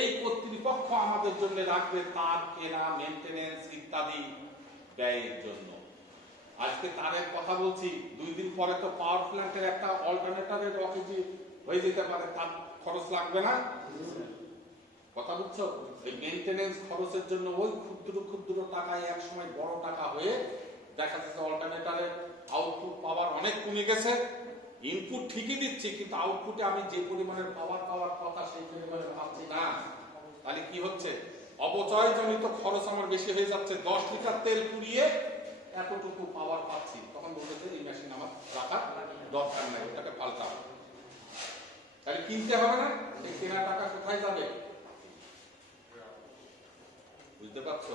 এই কর্তৃপক্ষ আমাদের জন্য রাখবে তার কেনা, মেনটেনেন্স ইত্যাদি ব্যয়ের জন্য। আজকে তারের কথা বলছি, 2 দিন পরে তো পাওয়ার প্ল্যান্টের একটা অল্টারনেটরের অকেজি হয়ে যেতে পারে, তার খরচ লাগবে না? কথা বুঝছো? এই মেনটেনেন্স খরচের জন্য ওই ক্ষুদ্র ক্ষুদ্র টাকায় এক সময় বড় টাকা হয়ে দেখা যাচ্ছে অল্টারনেটরের আউটপুট পাওয়ার অনেক কমে গেছে। ইনপুট ঠিকই দিচ্ছি, কিন্তু আউটপুটে আমি যে পরিমাণের পাওয়ার পাওয়ার কথা সেই পরিমাণে পাচ্ছি না। তাহলে কি হচ্ছে, অপচয় জনিত খরচ আমার বেশি হয়ে যাচ্ছে। 10 লিটার তেল পুড়িয়ে এতটুকু পাওয়ার পাচ্ছি, তখন বলতে এই মেশিন আমার রাখার দরকার নাই, ওটাকে পাল্টাবো। তাহলে কিনতে হবে না, সেই কেনা টাকা কোথায় যাবে, বুঝতে পারছো?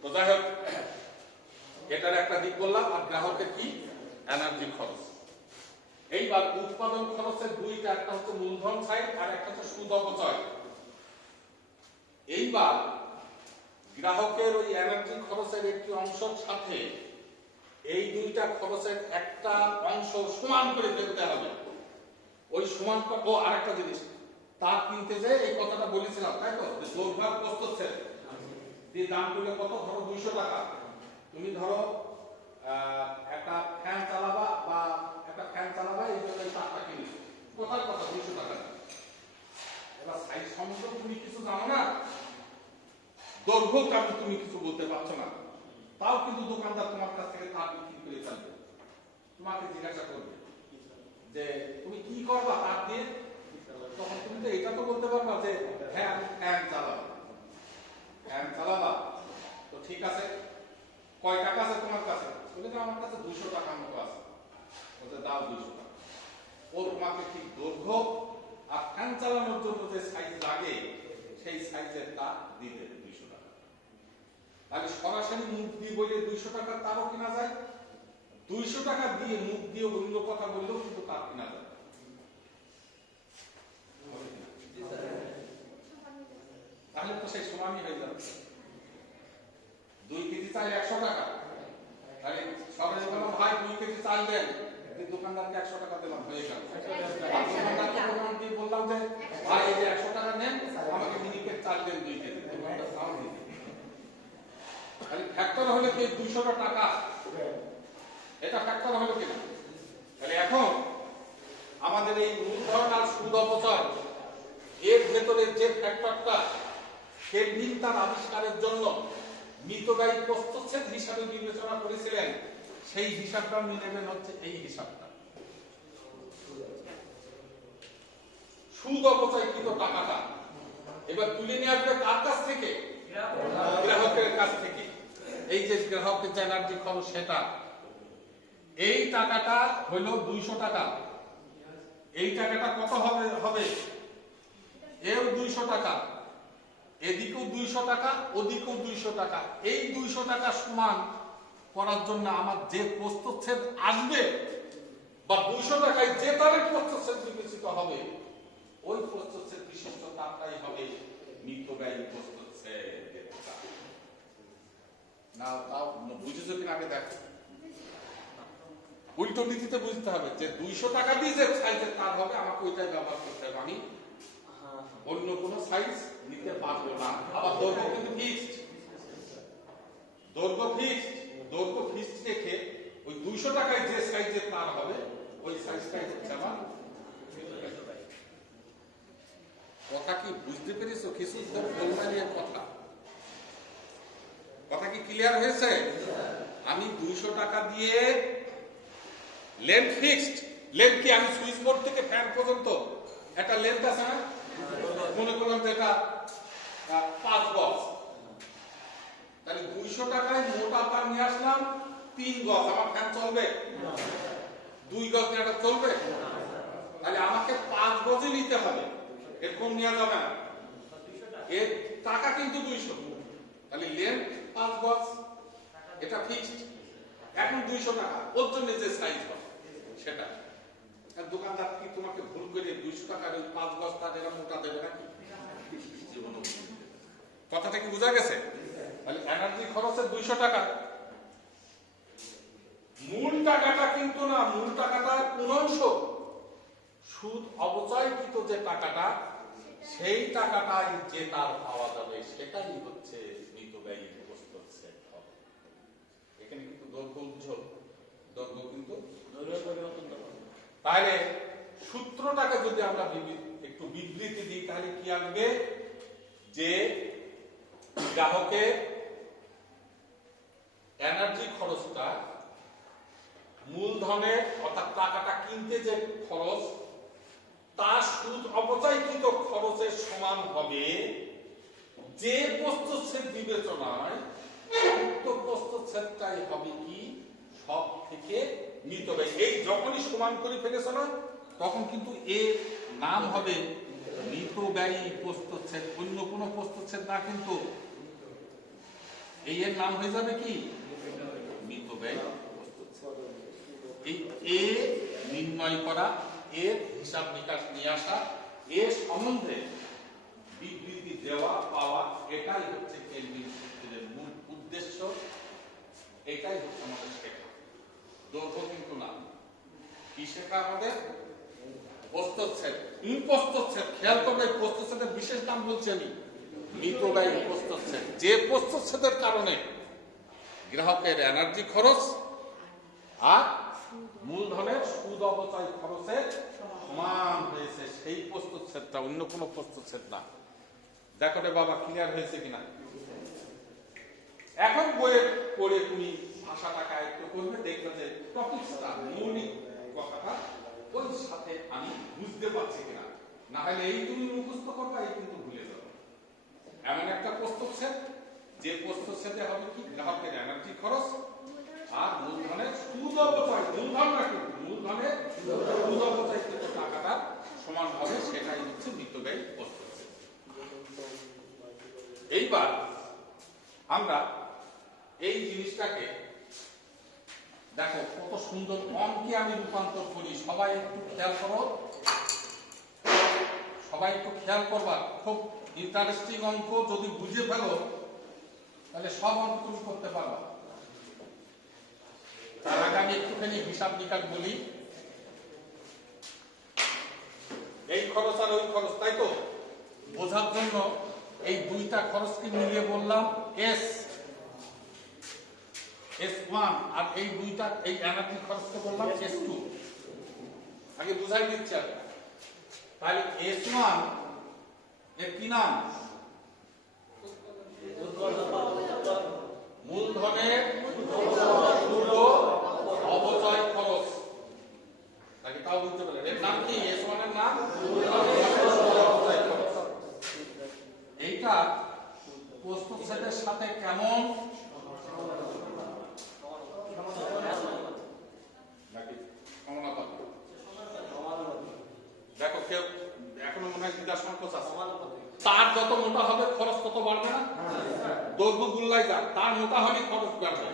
তো যাই হোক, এটার একটা দিক বললাম। আর গ্রাহকের কি, এনার্জি খরচ। এইবার উৎপাদন খরচের 2টা, একটা হচ্ছে মূলধন সাইড আর একটা হচ্ছে সুদ অপচয়। এইবার গ্রাহকের ওই এনার্জি খরচের একটি অংশের সাথে এই 2টা খরচের একটা অংশ সমান করে ফেলতে হবে। ওই সমান, ও আরেকটা জিনিস, তার কিনতে যে এই কথাটা বলেছিলাম, তাই তো, যে দ্রব্যাগ প্রস্তুত দিয়ে দাম করলে কত, ধরো 200 টাকা। তুমি ধরো একটা ফ্যান চালাবা, বা একটা ফ্যান চালাবা, এই জন্য এই তারটা কিনেছো, কোথায় কথা 200 টাকা। এবার সাইজ সম্বন্ধে তুমি কিছু জানো না, দৈর্ঘ্য তোমাকে জিজ্ঞাসা করবে যে তুমি কি করবা তার দিয়ে, তখন তুমি তো এটা তো বলতে পারবা যে হ্যাঁ আমি ফ্যান চালাবো। ফ্যান চালাবা তো ঠিক আছে, কয় টাকা আছে তোমার কাছে? বলে যে আমার কাছে 200 টাকা মতো আছে। বলতে দাও 200 টাকা। ও তোমাকে ঠিক দৈর্ঘ্য আর ফ্যান চালানোর জন্য যে সাইজ লাগে সেই সাইজের তার দিবে 200 টাকা। তাহলে সরাসরি মুখ দিয়ে বলে 200 টাকা তারও কেনা যায়, 200 টাকা দিয়ে মুখ দিয়ে অন্য কথা বললেও কিন্তু তার কেনা যায়। তাহলে তো সেই সমানই হয়ে যাবে। 2 কেজি চাল 100 টাকা, তাহলে সবাই বললাম ভাই 2 কেজি চাল দেন, দোকানদারকে 100 টাকা দিলাম, হয়ে গেল। দোকানদারকে বললাম কি, বললাম যে ভাই এই যে 100 টাকা নেন, আমাকে মিনিকেট চাল দেন 2 কেজি। দোকানদার তাও দিয়ে দিল। তাহলে ফ্যাক্টর হলো কি 200 টাকা, এটা ফ্যাক্টর হলো কিনা? তাহলে এখন আমাদের এই মূলধন আর সুদ অপচয় এর ভেতরে যে ফ্যাক্টরটা কেলভিন তার আবিষ্কারের জন্য মিতব্যয়ী প্রস্তুচ্ছেদ হিসাবে বিবেচনা করেছিলেন, সেই হিসাবটা আপনি নেবেন হচ্ছে এই হিসাবটা। সুদ অপচয়কৃত টাকাটা এবার তুলে নিয়ে আসবে কার কাছ থেকে? গ্রাহকের কাছ থেকে। এই যে গ্রাহকের যে এনার্জি খরচ সেটা, এই টাকাটা হইল 200 টাকা। এই টাকাটা কত হবে? এও 200 টাকা, এদিকেও 200 টাকা, ওদিকেও 200 টাকা। এই 200 টাকা সমান করার জন্য আমার যে প্রস্তুচ্ছেদ আসবে বা 200 টাকায় যে তারের প্রস্তুচ্ছেদ বিবেচিত হবে, ওই প্রস্তুচ্ছেদ বিশিষ্ট তারটাই হবে মিতব্যয়ী প্রস্তুচ্ছেদ। না তাও বুঝেছো কিনা আগে দেখো। উল্টো নীতিতে বুঝতে হবে যে 200 টাকা দিয়ে যে সাইজের তার হবে আমাকে ওইটাই ব্যবহার করতে হবে, আমি অন্য কোন সাইজ নিতে পারবো না। আবার দৈর্ঘ্য কিন্তু ফিক্সড, দৈর্ঘ্য ফিক্সড রেখে ওই 200 টাকায় যে সাইজের তার হবে ওই সাইজটাই হচ্ছে আমার। কথা কি বুঝতে পেরেছো? কিছু গোলমালিয়ার কথা কি ক্লিয়ার হয়েছে? আমি 200 টাকা দিয়ে লেন্থ ফিক্সড, লেন্থ কি আমি সুইচ বোর্ড থেকে ফ্যান পর্যন্ত একটা লেন্থ আছে না? মনে করলাম যে এটা 5 গজ, তাহলে 200 টাকায় মোটা তার নিয়ে আসলাম 3 গজ, আমার ফ্যান চলবে? 2 গজ নিয়ে এটা চলবে? তাহলে আমাকে 5 গজই নিতে হবে, এর কম নেওয়া যাবে না। এর টাকা কিন্তু 200, তাহলে লেন্থ 5 গজ, এটা ফিক্সড। এখন 200 টাকা, ওর জন্য যে সাইজ হবে সেটা। দোকানদার কি তোমাকে ভুল করে 200 টাকার ওই 5 গজ তার এরা মোটা দেবে নাকি? কথাটা কি বোঝা গেছে? তাহলে এনার্জি খরচের 200 টাকা, মূল টাকাটা কিন্তু না, মূল টাকাটা কোন অংশ? সুদ অপচয়কৃত যে টাকাটা, সেই টাকাটাই যে তার পাওয়া যাবে সেটাই হচ্ছে মিতব্যয়ী প্রস্তুচ্ছেদ হবে। এখানে কিন্তু দৈর্ঘ্য উজ্জ্বল, দৈর্ঘ্য কিন্তু তাহলে সূত্রটাকে যদি আমরা একটু বিবৃতি দিই তাহলে কি আসবে? যে গ্রাহকের এনার্জি খরচটা মূলধনের অর্থাৎ টাকাটা কিনতে যে খরচ, তার সুদ অপচয়কৃত খরচের সমান হবে যে প্রস্তুচ্ছেদ বিবেচনায় উক্ত প্রস্তুচ্ছেদটাই হবে কি সব থেকে মিতব্যয়ী। এই যখনই সমান করে ফেলেছে না, তখন কিন্তু এর নাম হবে মিতব্যয়ী প্রস্তুচ্ছেদ, অন্য কোনো প্রস্তুচ্ছেদ না, কিন্তু এই এর নাম হয়ে যাবে কি মিতব্যয়ী প্রস্তুচ্ছেদ। এই এ নির্ণয় করা, এর হিসাব নিকাশ নিয়ে আসা, এর সম্বন্ধে বিবৃতি দেওয়া পাওয়া, এটাই হচ্ছে কেলভিন সূত্রের মূল উদ্দেশ্য, এটাই হচ্ছে আমাদের শেখা। দৈর্ঘ্য কিন্তু না, কি শেখা আমাদের? প্রস্তুচ্ছেদ। প্রস্তুচ্ছেদ খেয়াল করবে, প্রস্তুচ্ছেদের বিশেষ নাম বলছি আমি মিতব্যয়ী প্রস্তুচ্ছেদ। যে প্রস্তুচ্ছেদের কারণে গ্রাহকের এনার্জি খরচ আর মূলধনের সুদ অপচয় খরচের সমান হয়েছে, সেই প্রস্তুচ্ছেদটা, অন্য কোনো প্রস্তুচ্ছেদ না। দেখো রে বাবা, ক্লিয়ার হয়েছে কিনা? এখন বইয়ের পড়ে তুমি ভাষাটাকে আয়ত্ত করবে, দেখবে যে টপিকসটা মৌলিক কথাটা ওই সাথে আমি বুঝতে পারছি কিনা, না হলে এই তুমি মুখস্থ করবা এই কিন্তু ভুলে যাবে। এমন একটা প্রস্তুত সেট, যে প্রস্তুত সেটে হবে কি গ্রাহকের এনার্জি খরচ আর মূলধনের সুদ অপচয়, মূলধন না কিন্তু মূলধনের সুদ অপচয়কৃত টাকাটা সমান হবে, সেটাই হচ্ছে মিতব্যয়ী প্রস্তুত সেট। এইবার আমরা এই জিনিসটাকে দেখো কত সুন্দর অঙ্কে আমি রূপান্তর করি, সবাই একটু খেয়াল করো, সবাই একটু খেয়াল করবা। খুব ইন্টারেস্টিং অঙ্ক, যদি বুঝে ফেলো তাহলে সব অঙ্ক তুমি করতে পারবা। তার আগে আমি একটুখানি হিসাব নিকাশ বলি। এই খরচ আর ওই খরচ, তাই তো? বোঝার জন্য এই দুইটা খরচকে মিলিয়ে বললাম S1, আর এই দুইটা এই এনার্জি খরচকে বললাম S2। আগে বুঝাই দিচ্ছি আর। তাহলে S1 এর কি নাম? মূলধনের সুদ অপচয় খরচ। তাকে তাও বুঝতে পারলেন, এর নাম কি? S1 এর নাম মূলধনের সুদ অপচয় খরচ। এইটা প্রস্তুত সেটের সাথে কেমন দেখো, কেউ এখনো মনে হয় দ্বিধা সংকোচ আছে। তার যত মোটা হবে খরচ তত বাড়বে না? দৈর্ঘ্য গুল্লাই যাক, তার মোটা হলে খরচ বাড়বে,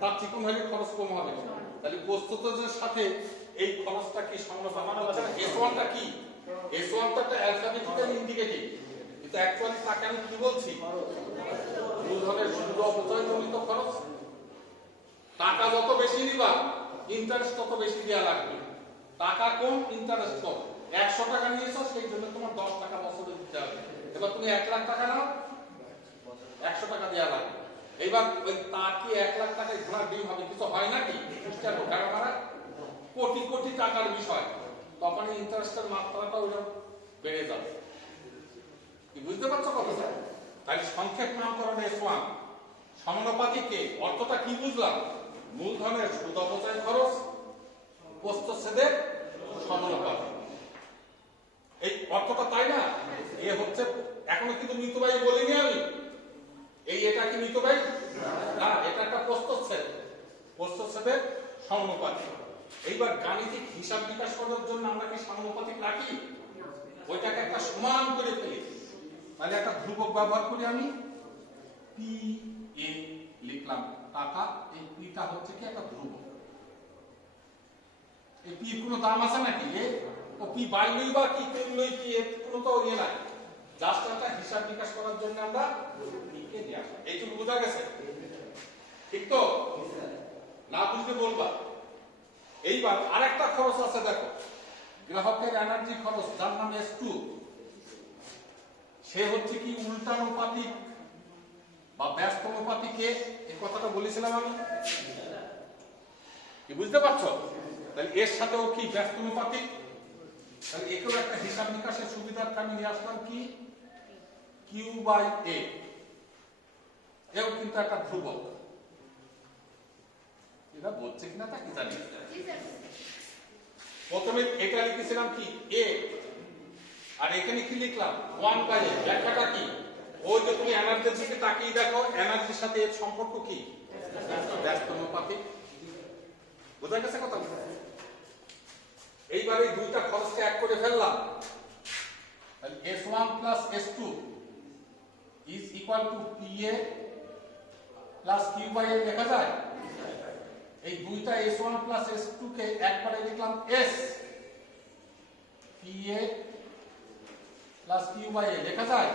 তার চিকন হলে খরচ কম হবে। তাহলে প্রস্তুতের সাথে এই খরচটা কি সমানুপাতিক? S1 টা কি? S1 টা একটা অ্যালফাবেটিক্যাল ইন্ডিকেটিভ, কিন্তু অ্যাকচুয়ালি তাকে আমি কি বলছি? মূলধনের সুদ অপচয়জনিত খরচ। টাকা যত বেশি নিবা ইন্টারেস্ট তত বেশি দেওয়া লাগবে। টাকা কম, ইন্টারেস্ট কম। 100 টাকা নিয়েছো, সেই জন্য তোমার 10 টাকা বছরে দিতে হবে। এবার তুমি 1 লাখ টাকা নাও, 100 টাকা দেওয়া লাগবে। এবার ওই তার কি 1 লাখ টাকায় ঘোড়ার ডিম হবে? কিছু হয় নাকি? কোটি কোটি টাকার বিষয়, তখন ইন্টারেস্টের মাত্রাটা ওইরকম বেড়ে যাবে। কি বুঝতে পারছো কথা? তাহলে সংক্ষেপ নামকরণ S1 সমানুপাতিক কে? অর্থটা কি বুঝলাম? মূলধনের সুদ অপচয় খরচ প্রস্তুত সেটের সমানুপাতিক, এই অর্থটা, তাই না? এ হচ্ছে, এখনো কিন্তু মিতব্যয়ী বলিনি আমি। এটা কি মিতব্যয়ী না? এটা একটা প্রস্তুত সেট, প্রস্তুত সেটের সমানুপাতিক। এইবার গাণিতিক হিসাব বিকাশ করার জন্য আমরা কি সমানুপাতিক রাখি? ওইটাকে একটা সমান করে ফেলি। তাহলে একটা ধ্রুবক ব্যবহার করি আমি, PA লিখলাম টাকা। এই পিটা হচ্ছে কি একটা ধ্রুবক। এই পির কোনো দাম আছে নাকি? ও পি বাড়লই বা কি কমলই কি, এর কোনো তো ইয়ে নাই। জাস্ট একটা হিসাব বিকাশ করার জন্য আমরা পিকে নিয়ে আসি। এইটুকু বোঝা গেছে? ঠিক তো? না বুঝলে বলবা। এইবার আরেকটা খরচ আছে, দেখো, গ্রাহকের এনার্জি খরচ, যার নাম S2। সে হচ্ছে কি উল্টানুপাতিক বা ব্যস্তানুপাতিকে, এই কথাটা বলেছিলাম আমি। কি বুঝতে পারছো? তাহলে এর সাথেও কি ব্যস্তানুপাতিক। তাহলে একেও একটা হিসাব নিকাশের সুবিধার্থে আমি নিয়ে আসলাম কি Q/A। এও কিন্তু একটা ধ্রুবক। এটা বলছে কিনা তা কি জানি। প্রথমে এটা লিখেছিলাম কি A, আর এখানে কি লিখলাম 1/A। ব্যাখ্যাটা কি? ওই যে তুমি এনার্জির দিকে তাকিয়ে দেখো, এনার্জির সাথে এর সম্পর্ক কি? ব্যস্তানুপাতিক। বোঝা গেছে কথা? এইবার এই দুইটা খরচকে এক করে ফেললাম। তাহলে S1 plus S2 is equal to PA plus Q/A লেখা যায়। এই দুইটা S1 plus S2 কে একবারে লিখলাম S, PA plus Q/A লেখা যায়।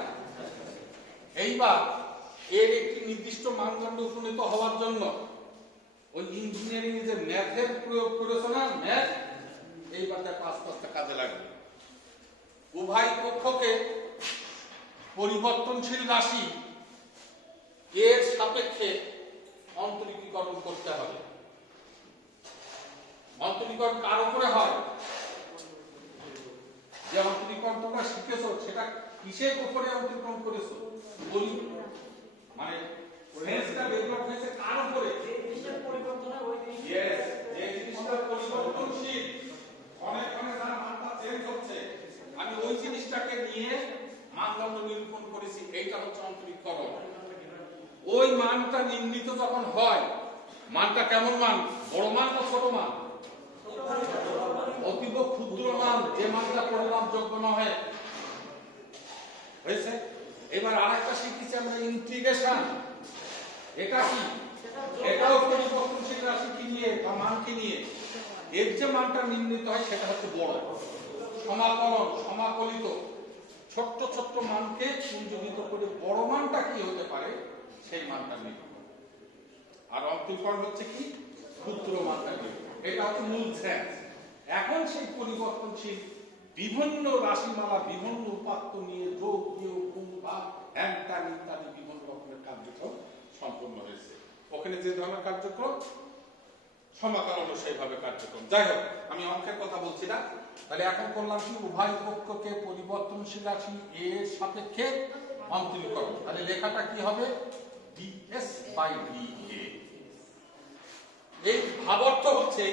এইবার এর একটি নির্দিষ্ট মানদণ্ড উপনীত হওয়ার জন্য ওই ইঞ্জিনিয়ারিং যে ম্যাথের প্রয়োগ করেছে না, ম্যাথ, এইবার তার আস্তে কাজে লাগবে। উভয় পক্ষকে পরিবর্তনশীল রাশি এর সাপেক্ষে অন্তরীকরণ করতে হবে। অন্তরীকরণ কার উপরে হয়? যে অন্তরীকরণ তোমরা শিখেছো সেটা কিসের উপরে অন্তরীকরণ করেছো? মানে সেন্সটা ডেভেলপ হয়েছে কার উপরে? যে জিনিসের পরিবর্তন হয় ওই জিনিস, ইয়েস, যে জিনিসটা করেছি, এইটা হচ্ছে অন্তরীকরণ। ওই মানটা নির্ণীত যখন হয়, মানটা কেমন মান? বড় মান না ছোট মান? অতীব ক্ষুদ্র মান, যে মানটা পরিমাপযোগ্য নয়। হয়েছে? এবার আরেকটা শিখেছি আমরা ইন্টিগ্রেশন। এটা কি? এটাও পরিবর্তনশীল রাশি কি নিয়ে বা মান কি নিয়ে? এর যে মানটা নির্ণীত হয় সেটা হচ্ছে বড়। সমাকলন, সমাকলিত ছোট্ট ছোট্ট মানকে সংযোজিত করে বড় মানটা কি হতে পারে সেই মানটা নির্ণয় করে। আর অন্তরীকরণ হচ্ছে কি? ক্ষুদ্র মানটা নির্ণয়। এটা হচ্ছে মূল সেন্স। এখন সেই পরিবর্তনশীল বিভিন্ন রাশিমালা, বিভিন্ন উপাত্ত নিয়ে যোগ, বিয়োগ, গুণ, ভাগ, হ্যান ত্যান ইত্যাদি বিভিন্ন রকমের কার্যক্রম সম্পন্ন হয়েছে। ওখানে যে ধরনের কার্যক্রম, সমাকলনও সেইভাবে কার্যক্রম। যাই হোক, আমি অঙ্কের কথা বলছি না। তাহলে এখন করলাম কি? উভয় পক্ষকে পরিবর্তনশীল রাশি এ এর সাপেক্ষে অন্তরীকরণ। তাহলে লেখাটা কি হবে? ds by dA। এই ভাবার্থ হচ্ছে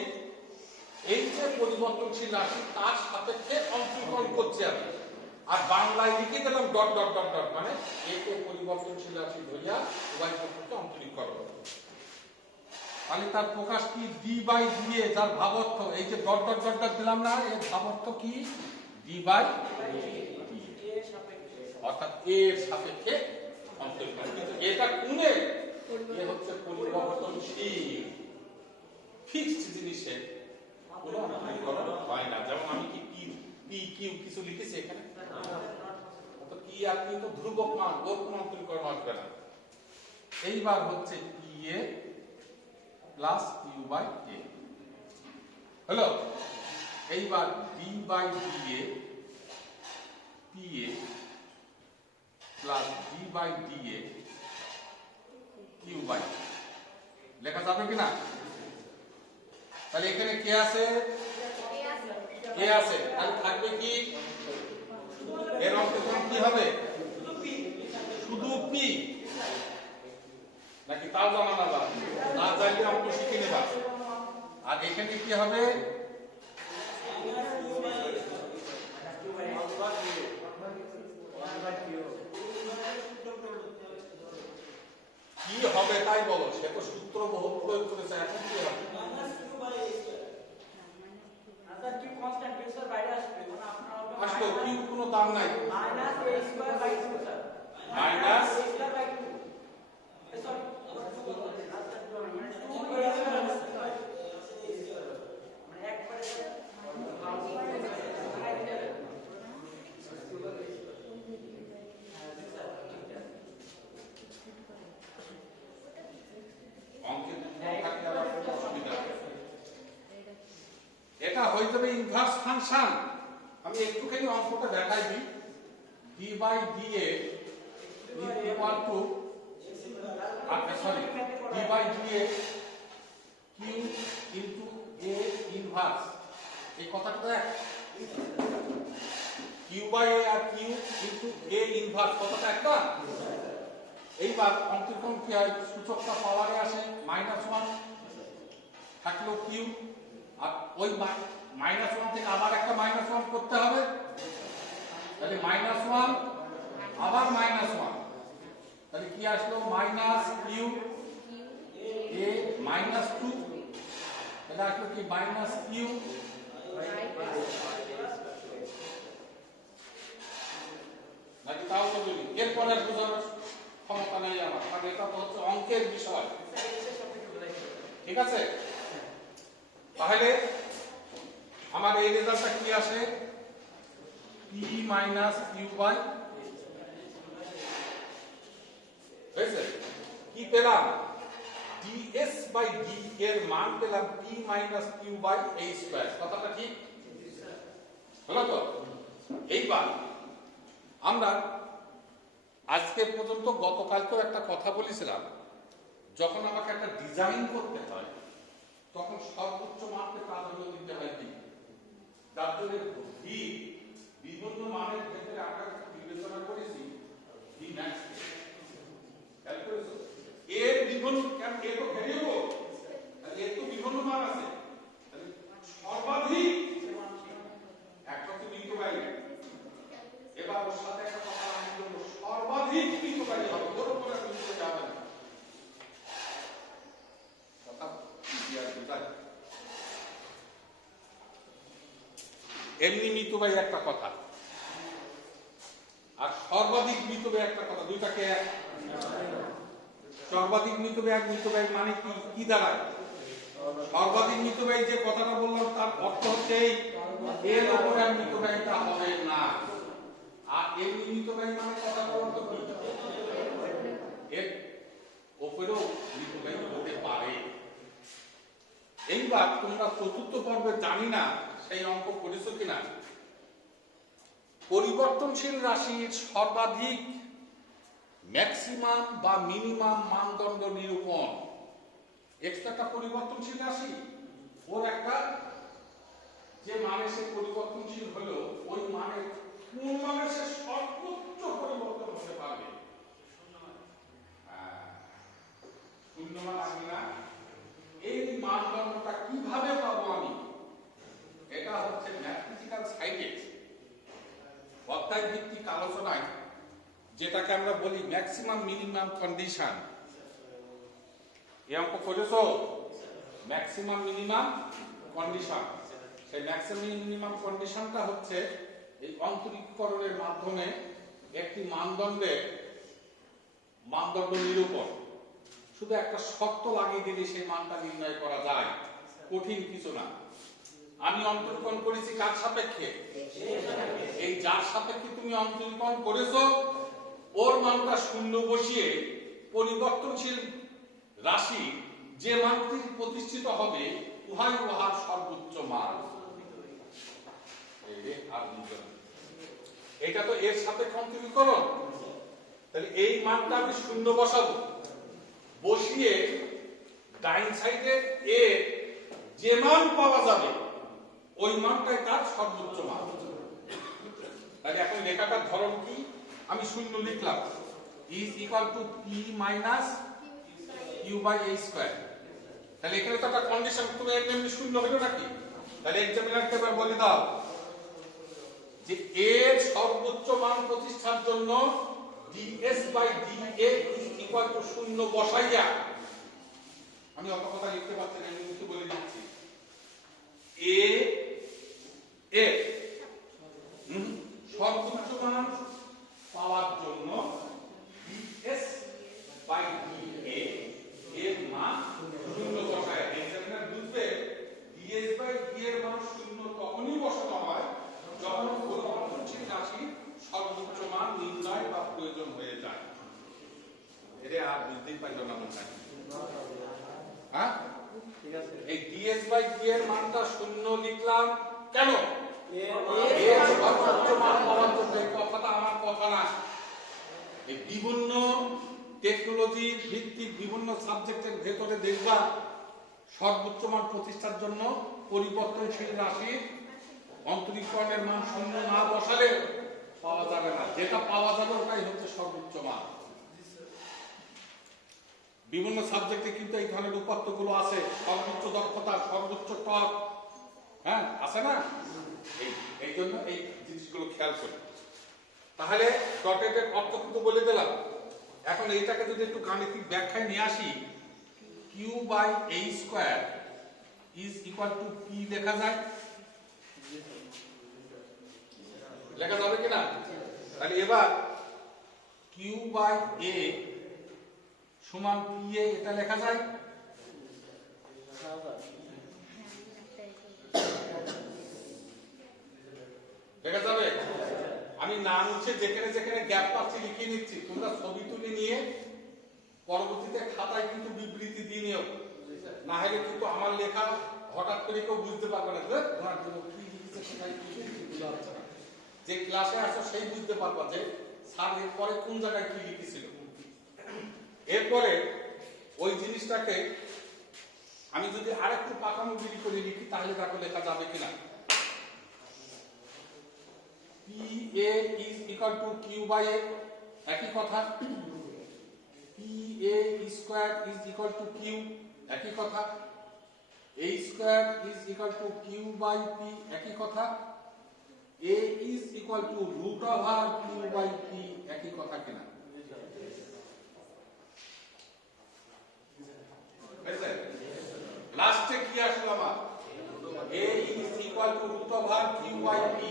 এই যে পরিবর্তনশীল রাশি তার সাপেক্ষে অন্তরীকরণ করছি আমি, আর বাংলায় লিখে দিলাম ডট ডট ডট ডট, মানে একে পরিবর্তনশীল রাশি ধরিয়া উভয় পক্ষকে অন্তরীকরণ। তাহলে তার প্রকাশ কি? ডি বাই dA, যার ভাবার্থ এই যে ডট ডট ডট ডট দিলাম না, এর ভাবার্থ কি? ডি বাই dA, অর্থাৎ এ এর সাপেক্ষে অন্তরীকরণ। কিন্তু এটা কোনে? এ হচ্ছে পরিবর্তনশীল, ফিক্সড জিনিসের কোনো অন্তরীকরণ হয় না। যেমন আমি কি পি কিউ কিছু লিখেছি এখানে, তো কি আর কি তো ধ্রুবক মান, ওর কোনো অন্তরীকরণ আসবে না। এইবার হচ্ছে P A plus Q by A হলো। এইবার D by dA P A plus D by dA Q by লেখা যাবে কিনা? তাহলে এখানে কে আছে? কে আছে? তাহলে থাকবে কি? এর অন্তরীকরণ কি হবে? শুধু পি নাকি তাও জানা না? না জানলে অঙ্ক শিখে নেবা। আর এখানে কি হবে? কি হবে তাই বলো। সে তো সূত্র বহু প্রয়োগ করেছে, এখন কি হবে? আসলে কিউ কোনো দাম নাই। মাইনাস এটা হয়ে যাবে ইনভার্স ফাংশন। আমি একটুখানি অঙ্কটা দেখাই দিই। D by dA equal to, sorry, D by dA Q into A inverse. এই কথাটা দেখ, কিউ বাই এ আর কিউ ইনটু এ ইনভার্স কথাটা একটা। এইবার অন্তরীকরণ কি হয়? সূচকটা পাওয়ারে আসে -1 থাকলো কিউ, আর ওই -1 থেকে আবার একটা -1 করতে হবে। তাহলে -1 আবার -1, তাহলে কি আসলো? মাইনাস কিউ এ -2, তাহলে আসলো কি? মাইনাস কিউ নাকি তাও তো বলি। এরপরে আর বোঝানোর ক্ষমতা নেই আমার, কারণ এটা তো হচ্ছে অঙ্কের বিষয়। ঠিক আছে? তাহলে আমার এই রেজাল্টটা কি আসে? p মাইনাস কিউ বাই, হয়েছে? কি পেলাম? ds বাই d এর মান পেলাম p minus Q by a square. কথাটা ঠিক হলো তো? এইবার আমরা আজকে পর্যন্ত, গতকালকেও একটা কথা বলেছিলাম, যখন আমাকে একটা ডিজাইন করতে হয় তখন সর্বোচ্চ মানকে প্রাধান্য দিতে হয় কি? যার জন্য ভি বিভিন্ন মানের ক্ষেত্রে আমরা বিবেচনা করেছি ভি ম্যাক্স। খেয়াল করেছো? এর বিভিন্ন, কেন এ তো ভেরিয়েবল, এর তো বিভিন্ন মান আছে, সর্বাধিক একটা তো নিতে পারি। এবার ওর সাথে একটা কথা আমি বলবো, সর্বাধিক তাই এমনি মিতব্যয় একটা কথা আর সর্বাধিক মিতব্যয় একটা কথা, দুইটাকে এক। সর্বাধিক মিতব্যয় এক মিতব্যয় মানে কি দাঁড়ায়? সর্বাধিক মিতব্যয় যে কথাটা বললাম তার অর্থ হচ্ছে এই এর উপরে আর মিতব্যয়টা হবে না। আর এমনি মিতব্যয় মানে কথা বলতো কি এর উপরেও মিতব্যয় হতে পারে। এইবার তোমরা চতুর্থ পর্বে জানি না সেই অঙ্ক করেছো কিনা, পরিবর্তনশীল রাশির সর্বাধিক ম্যাক্সিমাম বা মিনিমাম মানদণ্ড নিরূপণ। এক্স একটা পরিবর্তনশীল রাশি, ওর একটা যে মানে সে পরিবর্তনশীল হলো ওই মানে কোন মানে সে সর্বোচ্চ পরিবর্তন হতে পারবে। শূন্য মান আসবে না। এই মানদণ্ডটা কিভাবে পাবো আমি? এটা হচ্ছে ম্যাথমেটিক্যাল সাইডে অধ্যায় ভিত্তিক আলোচনায় যেটাকে আমরা বলি ম্যাক্সিমাম মিনিমাম কন্ডিশন। এই অঙ্ক করেছো ম্যাক্সিমাম মিনিমাম কন্ডিশন। সেই ম্যাক্সিমাম মিনিমাম কন্ডিশনটা হচ্ছে এই অন্তরীকরণের মাধ্যমে একটি মানদণ্ড নিরূপণ। শুধু একটা শর্ত লাগিয়ে দিলে সেই মানটা নির্ণয় করা যায়, কঠিন কিছু না। আমি অন্তরীকরণ করেছি কার সাপেক্ষে? এই যার সাপেক্ষে তুমি অন্তরীকরণ করেছো ওর মানটা শূন্য বসিয়ে পরিবর্তনশীল রাশি যে মানটি প্রতিষ্ঠিত হবে উহাই উহার সর্বোচ্চ মান। এটা তো এর সাপেক্ষে অন্তরীকরণ, তাহলে এই মানটা আমি শূন্য বসাবো, বসিয়ে ডাইন সাইডে এ যে মান পাওয়া যাবে ওই মানটাই তার সর্বোচ্চ মান। তাহলে এখন লেখাটার ধরন কি? আমি শূন্য লিখলাম, is equal to P minus Q by A square. তাহলে এখানে তো একটা কন্ডিশন, তুমি এমনি শূন্য হলো নাকি? তাহলে এক্সামিনারকে এবার বলে দাও যে এর সর্বোচ্চ মান প্রতিষ্ঠার জন্য ds by dA is equal to শূন্য বসাইয়া, আমি অত কথা লিখতে পারছি না, আমি একটু বলে দিচ্ছি, এ এর সর্বোচ্চ মান পাওয়ার জন্য ds বাই dA এর মান শূন্য বসায়। এক্সামিনার বুঝবে ds বাই d এর মান শূন্য তখনই বসানো হয় যখন পরিবর্তনশীল রাশির সর্বোচ্চ মান নির্ণয় বা প্রয়োজন হয়ে যায়। এটা আর বুঝতেই পারলো না মনে হয়। হ্যাঁ, এই ds বাই d এর মানটা শূন্য লিখলাম কেন? এর সর্বোচ্চ মান পাওয়ার জন্য। এই কথাটা আমার কথা না, এই বিভিন্ন টেকনোলজি ভিত্তিক বিভিন্ন সাবজেক্টের ভেতরে দেখবা সর্বোচ্চ মান প্রতিষ্ঠার জন্য পরিবর্তনশীল রাশির অন্তরীকরণের মান শূন্য না বসালে পাওয়া যাবে না। যেটা পাওয়া যাবে ওটাই হচ্ছে সর্বোচ্চ মান। বিভিন্ন সাবজেক্টে কিন্তু এই ধরনের উপাত্তগুলো আছে, সর্বোচ্চ দক্ষতা, সর্বোচ্চ টর্ক, হ্যাঁ আছে না? এই জন্য এই জিনিসগুলো খেয়াল করি। তাহলে ডটেটের অর্থ কিন্তু বলে দিলাম। এখন এইটাকে যদি একটু গাণিতিক ব্যাখ্যায় নিয়ে আসি, Q by A square is equal to P লেখা যায়, লেখা যাবে কিনা? তাহলে এবার কিউ বাই এ সমান পি এ, এটা লেখা যায়? লেখা যাবে? আমি নাম হচ্ছে যেখানে যেখানে গ্যাপ পাচ্ছি লিখে নিচ্ছি, তোমরা ছবি তুলে নিয়ে পরবর্তীতে খাতায় কিন্তু বিবৃতি দিয়ে নিও, না হলে কিন্তু আমার লেখা হঠাৎ করে কেউ বুঝতে পারবে না যে তোমার জন্য কি লিখেছে সেটাই বুঝতে পারছে না। যে ক্লাসে আসো সেই বুঝতে পারবা যে স্যার এর পরে কোন জায়গায় কি লিখেছিল। এরপরে ওই জিনিসটাকে আমি যদি আরেকটু পাকামুগিরি করে লিখি তাহলে তাকে লেখা যাবে কিনা? PA is equal to Q by A, একই কথা। PA square is equal to Q, একই কথা। A square is equal to Q by P, একই কথা। A is equal to root over Q by P, একই কথা কিনা? লাস্টে কি equal to root over Q by P,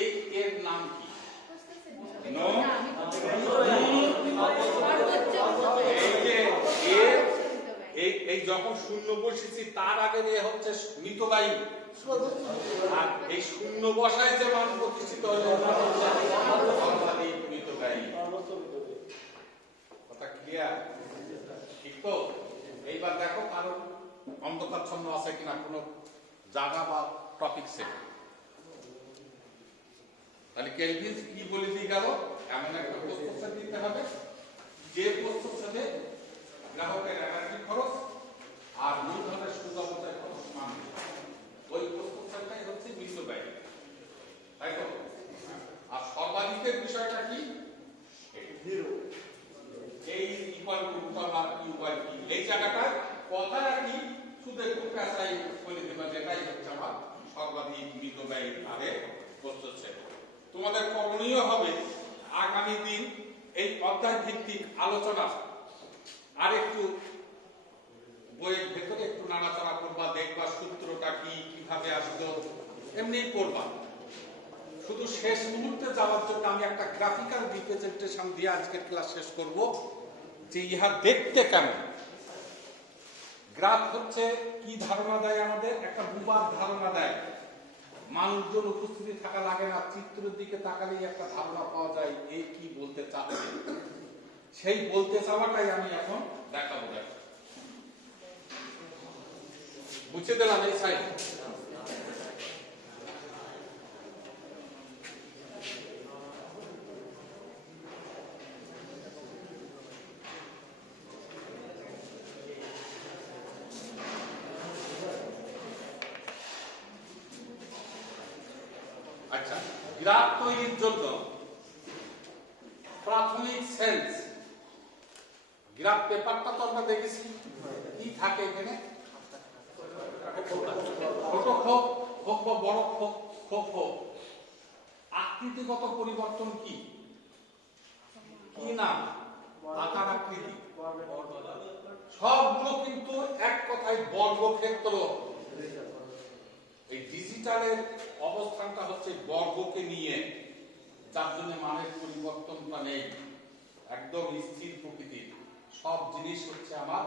এই এর নাম কি? নো, এই যে এই যখন শূন্য বসেছি তার আগে এ হচ্ছে মিতবায়ী, আর এই শূন্য বসায় যে মান প্রতিষ্ঠিত হলো সর্বাধিক মিতবায়ী। কথা ক্লিয়ার? ঠিক তো? এইবার দেখো কারো অন্ধকারচ্ছন্ন আছে কিনা কোনো জায়গা বা টপিকসে। তাহলে কেলভিন কি বলে দিয়ে গেল, এমন একটা প্রস্তুত দিতে হবে যে প্রস্তুতে গ্রাহকের এনার্জি খরচ আর মূলধনের সুদ অপচয় খরচ সমান, ওই প্রস্তুতটাই হচ্ছে মিশ্র ব্যয়, তাই তো? আর সর্বাধিকের বিষয়টা কি? এই equal to root over Q by P, এই জায়গাটায় কথা কি শুধু একটু পেশাই বলে দেবা, যেটাই হচ্ছে আমার সর্বাধিক মৃত ব্যয় হারে প্রস্তুত। তোমাদের করণীয় হবে আগামী দিন এই অধ্যায় ভিত্তিক আলোচনা আর একটু বইয়ের ভেতরে একটু নাড়াচাড়া করবা, দেখবা সূত্রটা কি, কিভাবে আসলো, এমনি করবা। শুধু শেষ মুহূর্তে যাওয়ার জন্য আমি একটা গ্রাফিক্যাল রিপ্রেজেন্টেশন দিয়ে আজকের ক্লাস শেষ করব, যে ইহা দেখতে কেমন। গ্রাফ হচ্ছে কি ধারণা দেয় আমাদের? একটা বুবার ধারণা দেয়। মানুষজন উপস্থিতি থাকা লাগে না, চিত্রের দিকে তাকালেই একটা ধারণা পাওয়া যায় এ কি বলতে চাচ্ছে। সেই বলতে চাওয়াটাই আমি এখন দেখাবো। বুঝে দিলাম এই সাইড। আচ্ছা, গ্রাফ তৈরির জন্য প্রাথমিক সেন্স, গ্রাফ পেপারটা তো আমরা দেখেছি কি থাকে এখানে, ছোট খোপ হোক বা বড় খোপ হোক, আকৃতিগত পরিবর্তন কি কি নাম? আকার আকৃতি সবগুলো কিন্তু এক কথায় বর্গক্ষেত্র। এই ডিজিটালের অবস্থানটা হচ্ছে বর্গকে নিয়ে, যার জন্য মানের পরিবর্তনটা নেই, একদম স্থির প্রকৃতির। সব জিনিস হচ্ছে আমার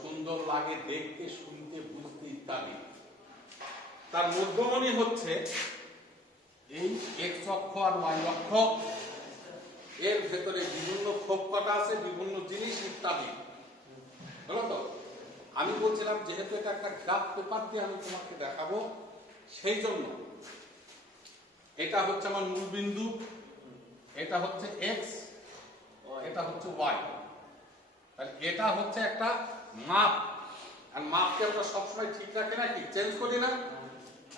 সুন্দর লাগে দেখতে, শুনতে, বুঝতে ইত্যাদি। তার মধ্যমণি হচ্ছে এই এক্স অক্ষ আর ওয়াই অক্ষ, এর ভেতরে বিভিন্ন খোপ কটা আছে, বিভিন্ন জিনিস ইত্যাদি। হলো তো? আমি বলছিলাম যেহেতু এটা একটা গ্রাফ পেপার দিয়ে আমি তোমাকে দেখাবো, সেই জন্য এটা হচ্ছে আমার মূল বিন্দু, এটা হচ্ছে এক্স, এটা হচ্ছে ওয়াই। তাহলে এটা হচ্ছে একটা মাপ, আর মাপকে আমরা সবসময় ঠিক রাখি না, কি চেঞ্জ করি না।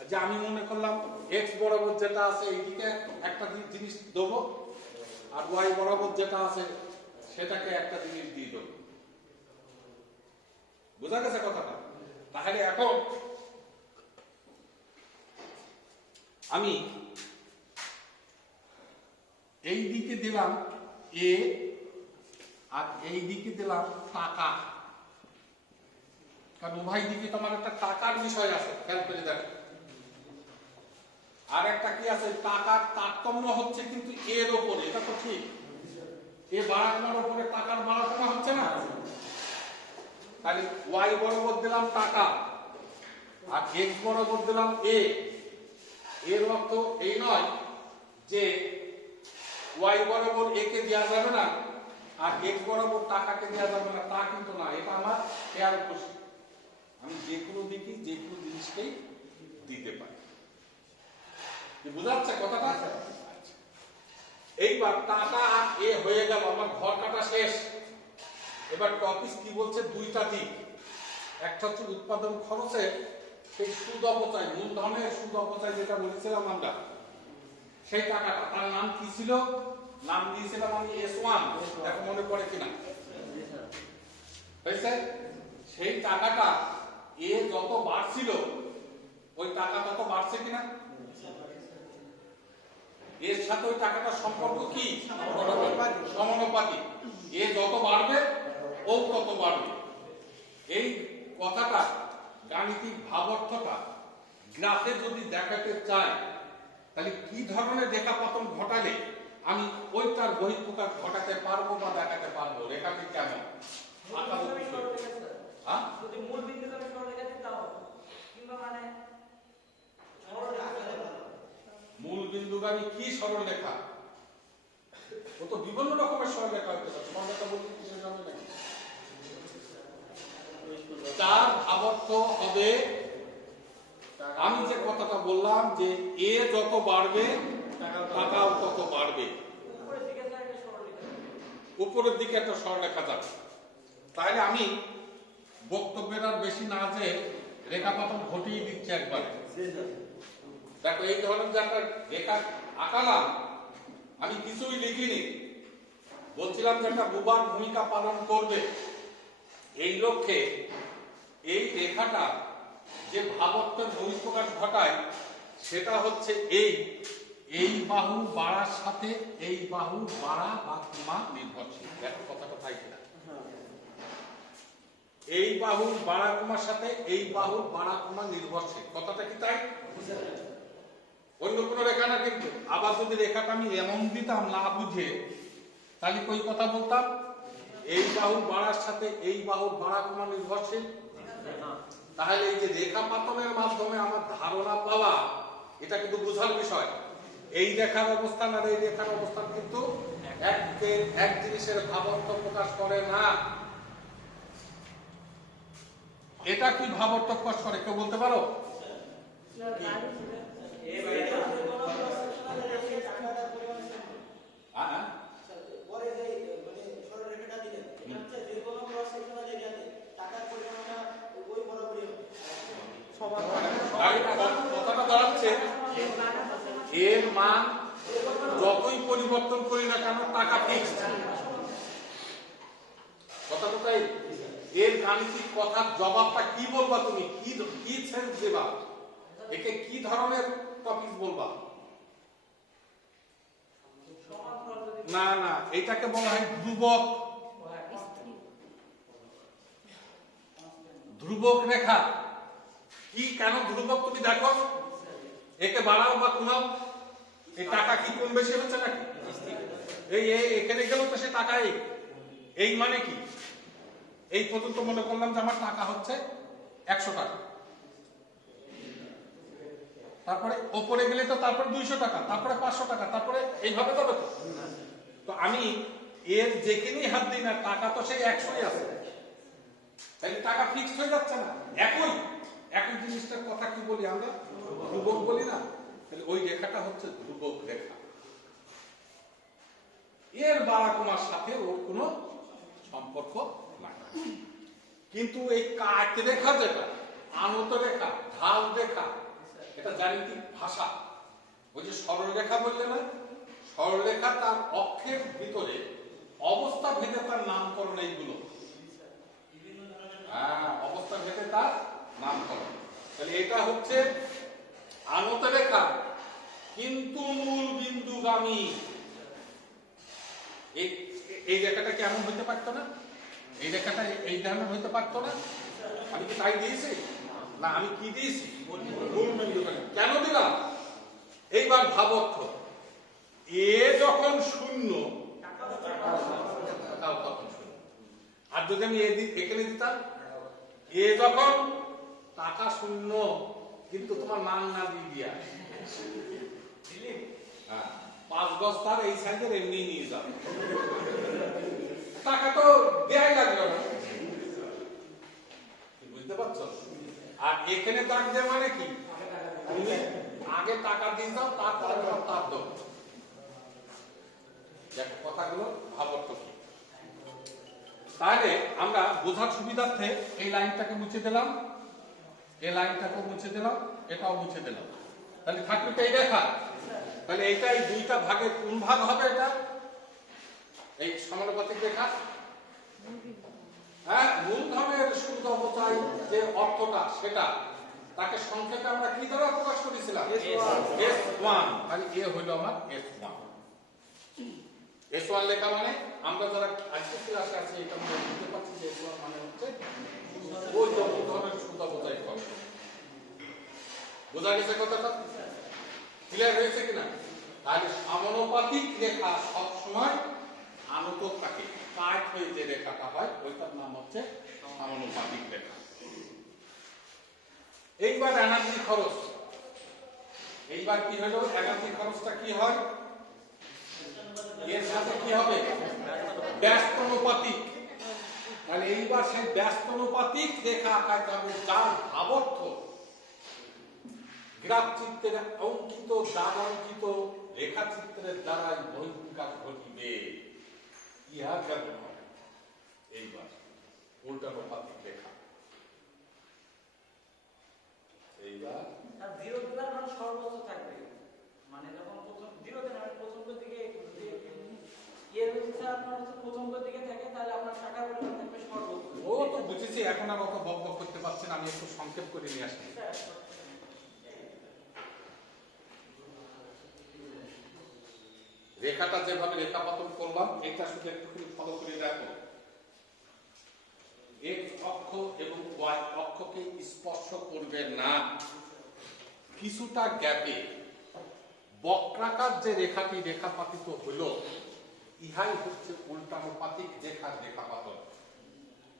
যে আমি মনে করলাম এক্স বরাবর যেটা আছে এইদিকে একটা জিনিস দেবো, আর ওয়াই বরাবর যেটা আছে সেটাকে একটা জিনিস দিয়ে দেবো। বোঝা গেছে কথাটা? তাহলে এখন আমি এই দিকে দিলাম এ, আর এই দিকে দিলাম টাকা, কারণ উভয় দিকে তোমার একটা টাকার বিষয় আছে, খেয়াল করে দেখো। আর একটা কি আছে, টাকার তারতম্য হচ্ছে কিন্তু এর ওপরে, এটা তো ঠিক। এ বাড়ানোর উপরে টাকার বাড়ানো হচ্ছে না। তাহলে ওয়াই বরাবর দিলাম টাকা, আর এক্স বরাবর দিলাম এ। এর অর্থ এই নয় যে ওয়াই বরাবর এ কে দেওয়া যাবে না আর এক্স বরাবর টাকাকে দেওয়া যাবে না, তা কিন্তু না। এটা আমার খেয়াল খুশি, আমি যে কোনো দিকে যে কোনো জিনিসকেই দিতে পারি। বোঝা যাচ্ছে কথাটা? এইবার টাকা আর এ হয়ে গেল, আমার ঘর কাটা শেষ। এবার টপিক কি বলছে? দুইটা দিক, একটা হচ্ছে উৎপাদন খরচের সেই সুদ অপচয়, মূলধনের সুদ অপচয় যেটা বলেছিলাম আমরা, সেই টাকাটা তার নাম কি ছিল? নাম দিয়েছিলাম আমি S1, দেখো মনে পড়ে কিনা? হয়েছে? সেই টাকাটা এ যত বাড়ছিল ওই টাকা তত বাড়ছে কিনা? এর সাথে ওই টাকাটার সম্পর্ক কি? সমানুপাতিক। এ যত বাড়বে ও তত বাড়বে। এই কথাটা গাণিতিক ভাবার্থটা গ্রাফে যদি দেখাতে চাই তাহলে কি ধরনের রেখাপতন ঘটালে আমি ওইটার বহিঃপ্রকাশ ঘটাতে পারবো বা দেখাতে পারবো, রেখাটি কেমন আঁকাবো কি করে? হ্যাঁ? যদি মূল বিন্দুতে আমি সরলরেখা দিই তাও হবে। কিংবা মানে মূল বিন্দুগামী কি সরলরেখা? ও তো বিভিন্ন রকমের সরলরেখা হতে পারে। সরলরেখা বলতে কিসের জন্য নাকি? তার আবর্ত হবে, আমি যে কথাটা বললাম যে এ যত বাড়বে টাকাও তত বাড়বে, উপরের দিকে স্যার একটা সরলরেখা উপরের দিকে একটা সরলরেখা যাবে। তাহলে আমি বক্তব্যের আর বেশি না যে রেখাপতন ঘটিয়ে দিচ্ছি একবারে। দেখো এই ধরনের যে একটা রেখা আঁকালাম, আমি কিছুই লিখিনি, বলছিলাম যে একটা বুবার ভূমিকা পালন করবে। এই লক্ষ্যে এই রেখাটা যে ভাবত্বের বহিঃপ্রকাশ ঘটায় সেটা হচ্ছে এই বাহু বাড়ার সাথে এই বাহু বাড়া বা কমা নির্ভরশীল। দেখো কথাটা তাই কিনা? এই বাহু বাড়া কমার সাথে এই বাহু বাড়া কমা নির্ভরশীল, কথাটা কি তাই? অন্য কোনো রেখা না কিন্তু। আবার যদি রেখাটা আমি এমন দিতাম না বুঝে, তাহলে কই কথা বলতাম এই বাহু বাড়ার সাথে এই বাহু বাড়া কমা নির্ভরশীল। তাহলে এই যে রেখাপাতনের মাধ্যমে আমার ধারণা পাওয়া, এটা কিন্তু বোঝার বিষয়। এই রেখার অবস্থান আর এই রেখার অবস্থান কিন্তু এক জিনিসের ভাবার্থ প্রকাশ করে না। এটা কি ভাবার্থ প্রকাশ করে কেউ বলতে পারো? কথাটা দাঁড়াচ্ছে এর মান যতই পরিবর্তন করি না কেন টাকা ফিক্সড। কথাটা তাই। এর গাণিতিক কথার জবাবটা কি বলবা তুমি? কি সেন্স দেবা? একে কি ধরনের টপিক বলবা? না না, এটাকে বলা হয় ধ্রুবক। ধ্রুবক রেখা কি কেন ধ্রুবক তুমি দেখো, একে বাড়াও বা কমাও, এই টাকা কি কম বেশি হচ্ছে নাকি? এই এখানে গেল তো সে টাকা এই মানে কি? এই পর্যন্ত মনে করলাম যে আমার টাকা হচ্ছে 100 টাকা, তারপরে ওপরে গেলে তো তারপরে 200 টাকা, তারপরে 500 টাকা, তারপরে এইভাবে যাবে তো। তো আমি এর যেখানেই হাত দিই না টাকা তো সেই 100ই আছে, তাহলে টাকা ফিক্সড হয়ে যাচ্ছে না। একই জিনিসটার কথা কি বলি আমরা? ধ্রুবক বলি না? তাহলে ওই রেখাটা হচ্ছে ধ্রুবক রেখা। এর বাড়া কমার সাথে ওর কোনো সম্পর্ক নাই। কিন্তু এই কাট রেখা যেটা, আনত রেখা, ঢাল রেখা, এটা জ্যামিতিক ভাষা। ওই যে সরলরেখা বললে না, সরলরেখা তার অক্ষের ভিতরে অবস্থা ভেদে তার নামকরণ এইগুলো। হ্যাঁ, অবস্থা ভেদে তার নামকরণ। তাহলে এটা হচ্ছে আনত রেখা কিন্তু মূল বিন্দুগামী। এই রেখাটা কেমন হইতে পারতো না? এই রেখাটা এই ধরনের হইতে পারতো না? আমি কি তাই দিয়েছি? না, আমি কি দিয়েছি? মূল বিন্দুগামী। কেন দিলাম? এইবার ভাবর্থ, এ যখন শূন্য টাকাও তখন শূন্য। আর যদি আমি এখানে দিতাম এ যখন টাকা শূন্য কিন্তু তোমার মান না দিয়ে দিয়া, হ্যাঁ 5 গজ তার এই সাইজের এমনি নিয়ে যাবে, টাকা তো দেয়াই লাগলো না। বুঝতে পারছো? আর এখানে দাগ দেয় মানে কি? তুমি আগে টাকা দিয়ে দাও, তারপরে তার দাও। দেখো কথাগুলো ভাবার্থ কি। তাহলে আমরা বোঝার সুবিধার্থে এই লাইনটাকে মুছে দিলাম, এই লাইনটাকে মুছে দিলাম, এটাও মুছে দিলাম। তাহলে থাকবে এই রেখা। তাহলে এইটা এই দুইটা ভাগের কোন ভাগ হবে? এটা এই সমানুপাতিক রেখা। হ্যাঁ, মূলধনের সুদ অবচয় যে অর্থটা, সেটা তাকে সংক্ষেপে আমরা কি দ্বারা প্রকাশ করেছিলাম? S1। তাহলে এ হইল আমার S1। S1 লেখা মানে আমরা যারা আজকে ক্লাসে আছি এটা আমরা বুঝতে পারছি যে S1 মানে হচ্ছে ওই মূলধনের সুদ অবচয় খরচ। বোঝা গেছে কথাটা? ক্লিয়ার হয়েছে কিনা? তাহলে সমানুপাতিক রেখা সবসময় আনত থাকে, কাট হয়ে যে রেখাটা হয় ওইটার নাম হচ্ছে সমানুপাতিক রেখা। এইবার এনার্জি খরচ, এইবার কি হলো, এনার্জি খরচটা কি হয়, এর সাথে কি হবে, ব্যস্তানুপাতিক। তাহলে এইবার সেই ব্যস্তানুপাতিক রেখা আঁকাতে হবে, যার আবর্ত গ্রাফ চিত্রের অঙ্কিত দ্বারাঙ্কিত রেখাচিত্রের দ্বারাই বহির্বিকাশ ঘটিবে, ইহা কেমন হয়। এইবার উল্টানুপাতিক রেখা, এইবার আর জিরো দিলার মান সর্বোচ্চ থাকবে, মানে যখন প্রথম জিরো দিন মানে প্রথম দিকে এর হচ্ছে আপনার হচ্ছে প্রথম দিকে থাকে, তাহলে আপনার টাকার পরিমাণ থাকবে সর্বোচ্চ। ও তো বুঝেছি, এখন আর অত বক বক করতে পারছেন, আমি একটু সংক্ষেপ করে নিয়ে আসি। রেখাটা যেভাবে রেখাপাতন করলাম, এটা শুধু একটুখানি ফলো করে দেখো। এক্স অক্ষ এবং ওয়াই অক্ষকে স্পর্শ করবে না, কিছুটা গ্যাপে বক্রাকার যে রেখাটি রেখাপাতিত হলো, ইহাই হচ্ছে উল্টানুপাতিক রেখার রেখাপাতন।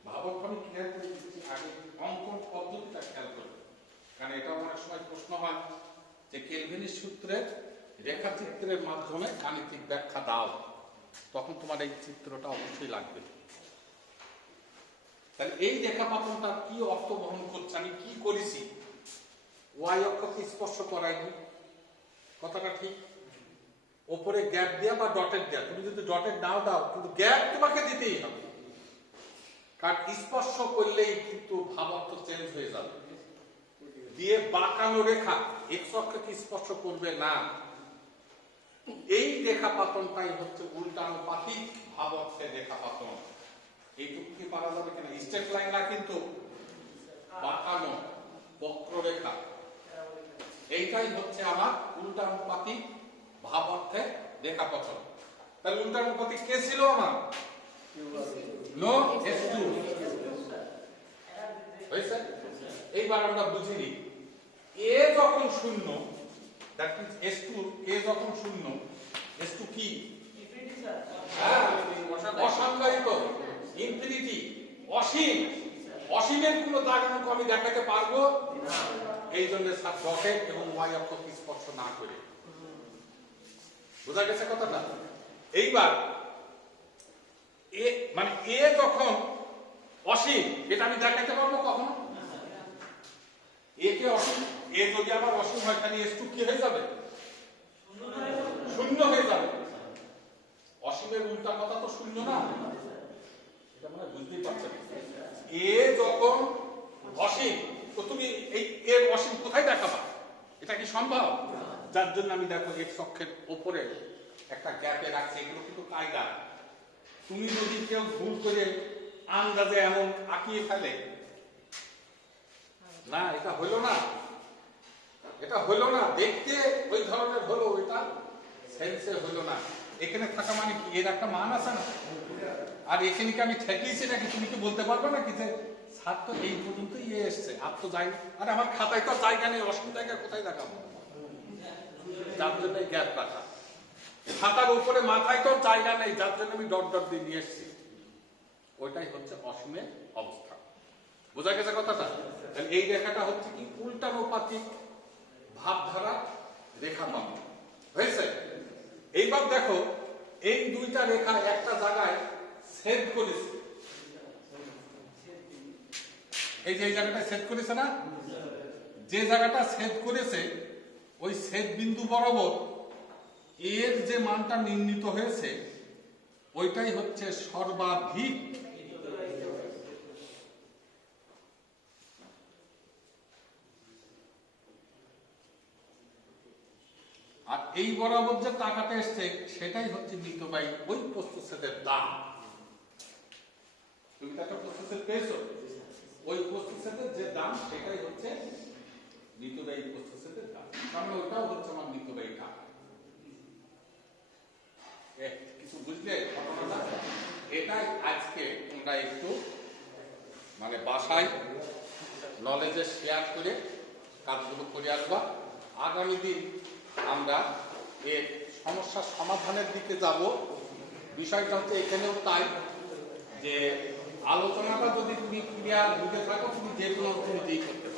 ভাবক্ষণে ক্লিয়ার করে দিচ্ছি, আগে অঙ্কন পদ্ধতিটা খেয়াল করবে, কারণ এটা অনেক সময় প্রশ্ন হয় যে কেলভিনের সূত্রের রেখাচিত্রের মাধ্যমে গাণিতিক ব্যাখ্যা দাও, তখন তোমার এই চিত্রটা অবশ্যই লাগবে। তাহলে এই রেখাপাতনটা কি অর্থ বহন করছে, আমি কি করেছি, ওয়াই অক্ষকে স্পর্শ করাইনি, কথাটা ঠিক। ওপরে গ্যাপ দেয়া বা ডটের দেয়া, তুমি যদি ডটের নাও দাও কিন্তু গ্যাপ তোমাকে দিতেই হবে, কারণ স্পর্শ করলেই কিন্তু ভাবার্থ চেঞ্জ হয়ে যাবে। দিয়ে বাঁকানো রেখা এক্স অক্ষকে স্পর্শ করবে না, এই রেখাপাতনটাই হচ্ছে উল্টানুপাতিক ভাবার্থের রেখাপাতন। এইটুকু কি পারা যাবে কিনা? স্ট্রেট লাইন না, কিন্তু বাঁকানো বক্ররেখা, এইটাই হচ্ছে আমার উল্টানুপাতিক ভাবার্থের রেখাপাতন। তাহলে উল্টানুপাতিক কে ছিল আমার? নো S2 হয়েছে। এইবার আমরা বুঝিনি, এ যখন শূন্য, দ্যাট মিন্স S2, এ যখন শূন্য, S2 কি? হ্যাঁ, অসংজ্ঞায়িত, ইনফিনিটি, অসীম। অসীমের কোনো দাগাঙ্ক আমি দেখাতে পারবো না, এই জন্য স্যার ডটেড এবং ওয়াই অক্ষকে স্পর্শ না করে। বোঝা গেছে কথাটা? এইবার এ মানে এ যখন অসীম, এটা আমি দেখাতে পারবো কখনো? এ কে অসীম, এ যদি আবার অসীম হয়, তাহলে S2 কি হয়ে যাবে? শূন্য হয়ে যাবে। অসীমের উল্টা কথা তো শূন্য না, এটা মানে বুঝতেই পারছো। এ যখন অসীম, তো তুমি এই এর অসীম কোথায় দেখাবা? এটা কি সম্ভব? যার জন্য আমি দেখো এক্স অক্ষের উপরে একটা গ্যাপে রাখছি, এগুলো কিন্তু কায়দা। তুমি যদি কেউ ভুল করে আন্দাজে এমন আঁকিয়ে ফেলে, না এটা হইল না, এটা হইল না, দেখতে ওই ধরনের হলো, এটা সেন্সে হইল না। এখানে থাকা মানে কি, এর একটা মান আছে না? আর এখানে কি আমি ঠেকিয়েছি নাকি? তুমি কি বলতে পারবে নাকি যে স্যার তো এই পর্যন্ত ইয়ে এসছে, আর তো যাই, আরে আমার খাতায় তো জায়গা নেই, অসীম জায়গা কোথায় দেখাবো? যার জন্য গ্যাপ রাখা। খাতার উপরে মাথায় তো জায়গা নেই, যার জন্য আমি ডট ডট দিয়ে নিয়ে এসছি। ওইটাই হচ্ছে অসীমের অবস্থা। বোঝা গেছে কথাটা? এই রেখাটা হচ্ছে কি উল্টানুপাতিক ভাবধারা রেখাপাতন হয়েছে। এইবার দেখো, এই দুইটা রেখা একটা জায়গায় ছেদ করেছে, এই যে এই জায়গাটা ছেদ করেছে না, যে জায়গাটা ছেদ করেছে ওই ছেদ বিন্দু বরাবর এর যে মানটা নির্ণীত হয়েছে, ওইটাই হচ্ছে সর্বাধিক আর এই বরাবর যে টাকাটা এসছে সেটাই হচ্ছে মিতব্যয়ী ওই প্রস্তুচ্ছেদের দাম। তুমি তো একটা প্রস্তুচ্ছেদ পেয়েছো, ওই প্রস্তুচ্ছেদের যে দাম সেটাই হচ্ছে মিতব্যয়ী প্রস্তুচ্ছেদের দাম, কারণ ওইটাও হচ্ছে আমার মিতব্যয়ী টাকা। কিছু বুঝলে ঘটনাটা? এটাই আজকে তোমরা একটু মানে বাসায় নলেজে শেয়ার করে কাজগুলো করে আসবা। আগামী দিন আমরা এর সমস্যার সমাধানের দিকে যাব। বিষয়টা হচ্ছে এখানেও তাই যে আলোচনাটা যদি তুমি ক্লিয়ার বুঝে থাকো তুমি যে কোনো অনুযায়ী করতে পারো।